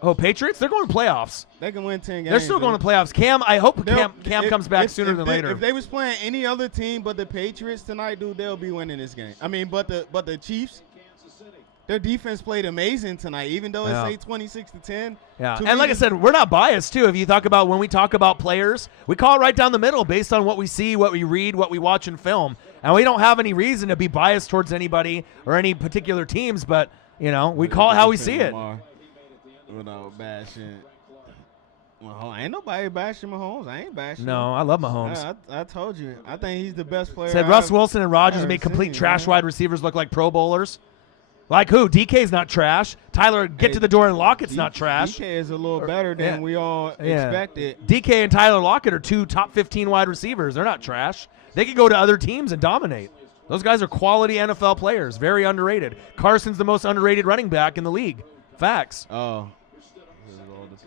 Oh, Patriots? They're going to playoffs. They can win 10 games. They're still going to playoffs. Cam, I hope Cam comes back sooner than they, later. If they was playing any other team but the Patriots tonight, dude, they'll be winning this game. I mean, but the Chiefs, their defense played amazing tonight, even though it's 26-10. Yeah, and like I said, we're not biased too. If you talk about when we talk about players, we call it right down the middle based on what we see, what we read, what we watch in film. And we don't have any reason to be biased towards anybody or any particular teams, but, we call it how we see it. Without bashing. Ain't nobody bashing Mahomes. I ain't bashing. No, I love Mahomes. Yeah, I told you. I think he's the best player. Said Russ Wilson and Rodgers made complete trash wide receivers look like Pro Bowlers. Like who? DK's not trash. Tyler, get to the door and Lockett's not trash. DK is a little better than we all expected. DK and Tyler Lockett are 2 top 15 wide receivers. They're not trash. They could go to other teams and dominate. Those guys are quality NFL players. Very underrated. Carson's the most underrated running back in the league. Facts. Oh.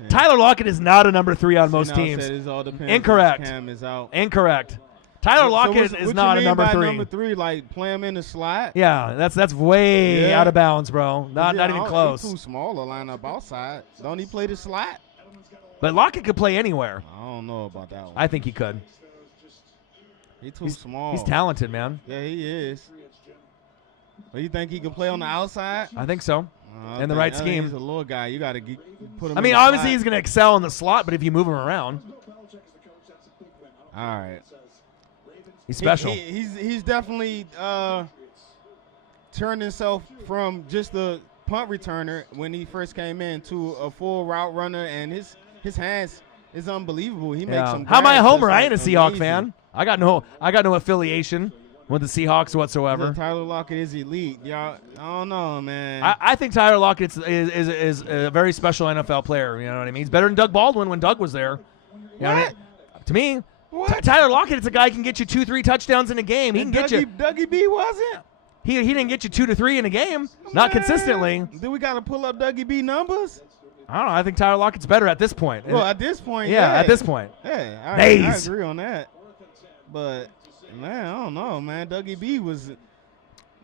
Tyler Lockett is not a number 3 on most teams. It all depends. Incorrect. Cam is out. Incorrect. Tyler Lockett is not a number 3. Number 3, like play him in the slot. Yeah, that's way out of bounds, bro. Not even close. He's too small to line up outside. Don't he play the slot? But Lockett could play anywhere. I don't know about that one. I think he could. He's too small. He's talented, man. Yeah, he is. But you think he can play on the outside? I think so. In the right scheme. He's a little guy. You got to put him. I mean, obviously he's going to excel in the slot, but if you move him around, all right. He's special. He's definitely turned himself from just a punt returner when he first came in to a full route runner, and his hands is unbelievable. He makes some. How am I a homer? I like ain't a Seahawk fan. I got no affiliation with the Seahawks whatsoever. Tyler Lockett is elite. Y'all, I don't know, man. I think Tyler Lockett is a very special NFL player. You know what I mean? He's better than Doug Baldwin when Doug was there. You know what I mean? To me, Tyler Lockett is a guy who can get you 2-3 touchdowns in a game. He can get you. Dougie B wasn't. He didn't get you 2 to 3 in a game. Not consistently. Do we got to pull up Dougie B numbers? I don't know. I think Tyler Lockett's better at this point. Well, at this point, yeah. At this point. Yeah, I agree on that. But, man, I don't know, man. Dougie B was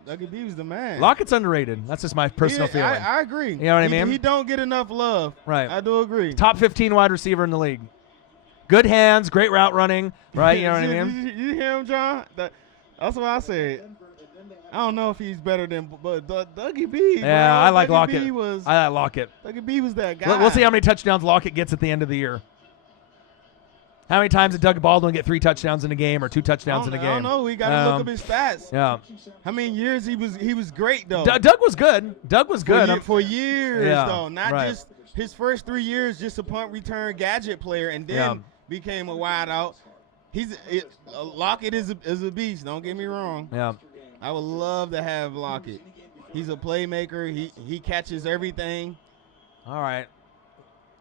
the man. Lockett's underrated. That's just my personal feeling. I agree. You know what I mean? He don't get enough love. Right. I do agree. Top 15 wide receiver in the league. Good hands, great route running, right? You know what I mean? You hear him, John? That's what I said. I don't know if he's better than, but Dougie B. Yeah, bro, I like Dougie Lockett. B was, I like Lockett. Dougie B was that guy. We'll see how many touchdowns Lockett gets at the end of the year. How many times did Doug Baldwin get 3 touchdowns in a game or 2 touchdowns in a game? I don't know. We got to look up his stats. Yeah. How many years he was great though. Doug was good. Doug was good For years though, not right. just his first 3 years, just a punt return gadget player, and then became a wide out. Lockett is a beast. Don't get me wrong. Yeah. I would love to have Lockett. He's a playmaker. He catches everything. All right.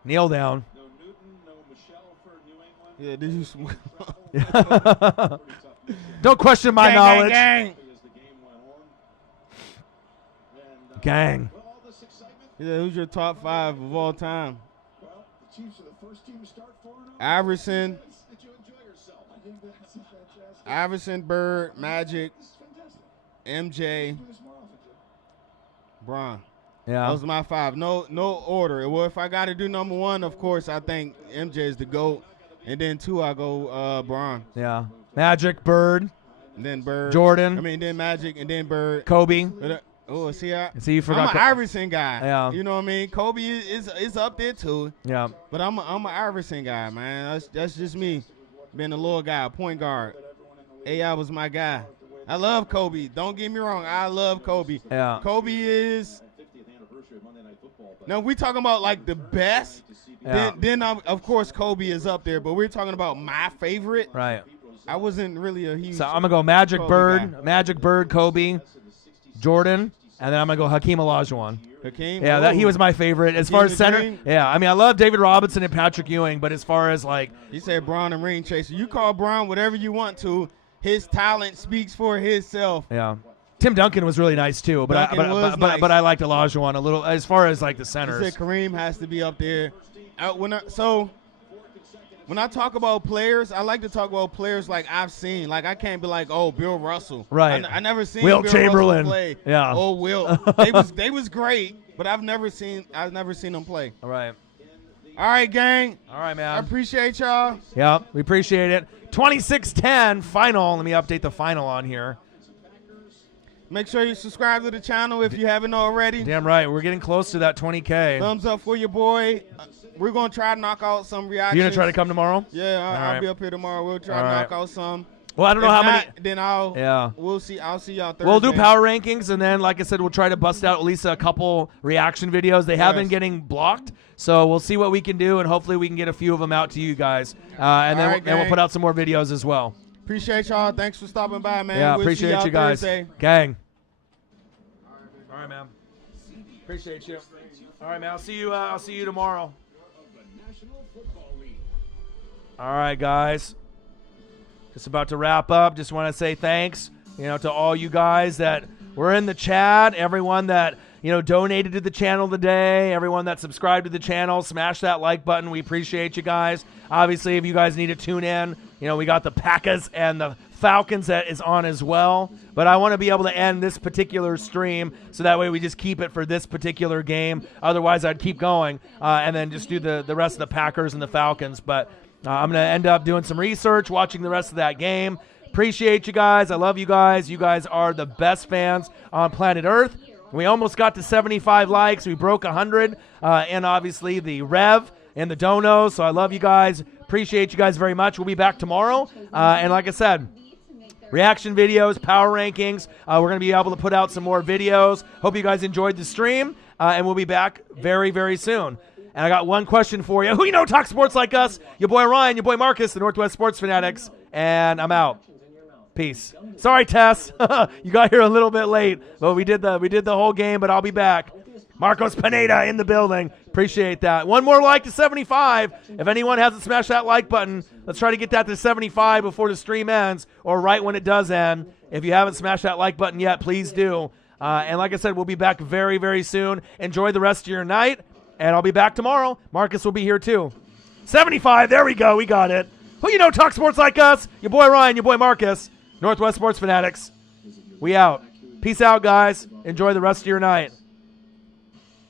Kneel down. No Newton, no Michelle for New England. Yeah, did you? Don't question my knowledge. Gang. Gang. Yeah, who's your top 5 of all time? Well, the Chiefs are the first team to start 4-0. Iverson. Did you enjoy yourself? I think that's fantastic. Iverson, Bird, Magic, MJ, Bron. Yeah. Those are my 5. No order. Well, if I got to do number 1, of course, I think MJ is the GOAT. And then 2, I go Bron. Yeah. Magic, Bird. And then Bird. Jordan. Then Magic, and then Bird. Kobe. See, you forgot. I'm an Iverson guy. Yeah. You know what I mean? Kobe is up there too. Yeah. But I'm an Iverson guy, man. That's just me, being a little guy, point guard. AI was my guy. I love Kobe. Don't get me wrong. I love Kobe. Yeah. Kobe is. Now we talking about like the best. Yeah. Then of course Kobe is up there. But we're talking about my favorite. Right. I wasn't really a huge. So I'm gonna go Magic Kobe Bird, guy. Magic Bird, Kobe, Jordan, and then I'm gonna go Hakeem Olajuwon. Hakeem. Yeah, he was my favorite as far as center. Green. Yeah, I mean I love David Robinson and Patrick Ewing, but as far as like, He said Bron and ring chaser. You call Bron whatever you want to. His talent speaks for himself. yeah, Tim Duncan was really nice too, but Duncan I liked Olajuwon a little as far as like the He centers. said Kareem has to be up there. When I talk about players, I like to talk about players like I've seen. Like I can't be like, oh, Bill Russell. Right. I never seen Wilt Bill Chamberlain. Russell play. Yeah. Oh, Wilt. they was great, but I've never seen them play. All right. All right, gang. All right, I man. appreciate y'all. Yeah, we appreciate it. 26-10 final. Let me update the final on here. Make sure you subscribe to the channel if you haven't already. Damn right, we're getting close to that 20K. Thumbs up for your boy. We're going to try to knock out some reactions. You gonna try to come tomorrow? Yeah, I'll right. be up here tomorrow. We'll try All to right. knock out some. Well, I don't know If how not, many. Then we'll see. I'll see y'all Thursday. We'll do power rankings, and then, like I said, we'll try to bust out at least a couple reaction videos. They have been getting blocked, so we'll see what we can do, and hopefully we can get a few of them out to you guys. And then we'll put out some more videos as well. Appreciate y'all. Thanks for stopping by, man. Yeah, We'll see appreciate y'all you guys. Thursday. Gang. All right, man. Appreciate you. All right, man. I'll see you tomorrow. All right, guys. Just about to wrap up. Just want to say thanks, to all you guys that were in the chat, everyone that, donated to the channel today, everyone that subscribed to the channel, smash that like button. We appreciate you guys. Obviously, if you guys need to tune in, we got the Packers and the Falcons that is on as well. But I want to be able to end this particular stream so that way we just keep it for this particular game. Otherwise, I'd keep going and then just do the rest of the Packers and the Falcons. But I'm going to end up doing some research, watching the rest of that game. Appreciate you guys. I love you guys. You guys are the best fans on planet Earth. We almost got to 75 likes. We broke 100. And obviously the Rev and the Donos. So I love you guys. Appreciate you guys very much. We'll be back tomorrow. And like I said, reaction videos, power rankings. We're going to be able to put out some more videos. Hope you guys enjoyed the stream. And we'll be back very, very soon. And I got one question for you. Who talk sports like us? Your boy Ryan, your boy Marcus, the Northwest Sports Fanatics. And I'm out. Peace. Sorry, Tess. You got here a little bit late. But we did the whole game, but I'll be back. Marcos Pineda in the building. Appreciate that. One more like to 75. If anyone hasn't smashed that like button, let's try to get that to 75 before the stream ends or right when it does end. If you haven't smashed that like button yet, please do. And like I said, we'll be back very, very soon. Enjoy the rest of your night. And I'll be back tomorrow. Marcus will be here too. 75. There we go. We got it. Who talk sports like us? Your boy Ryan, your boy Marcus. Northwest Sports Fanatics. We out. Peace out, guys. Enjoy the rest of your night.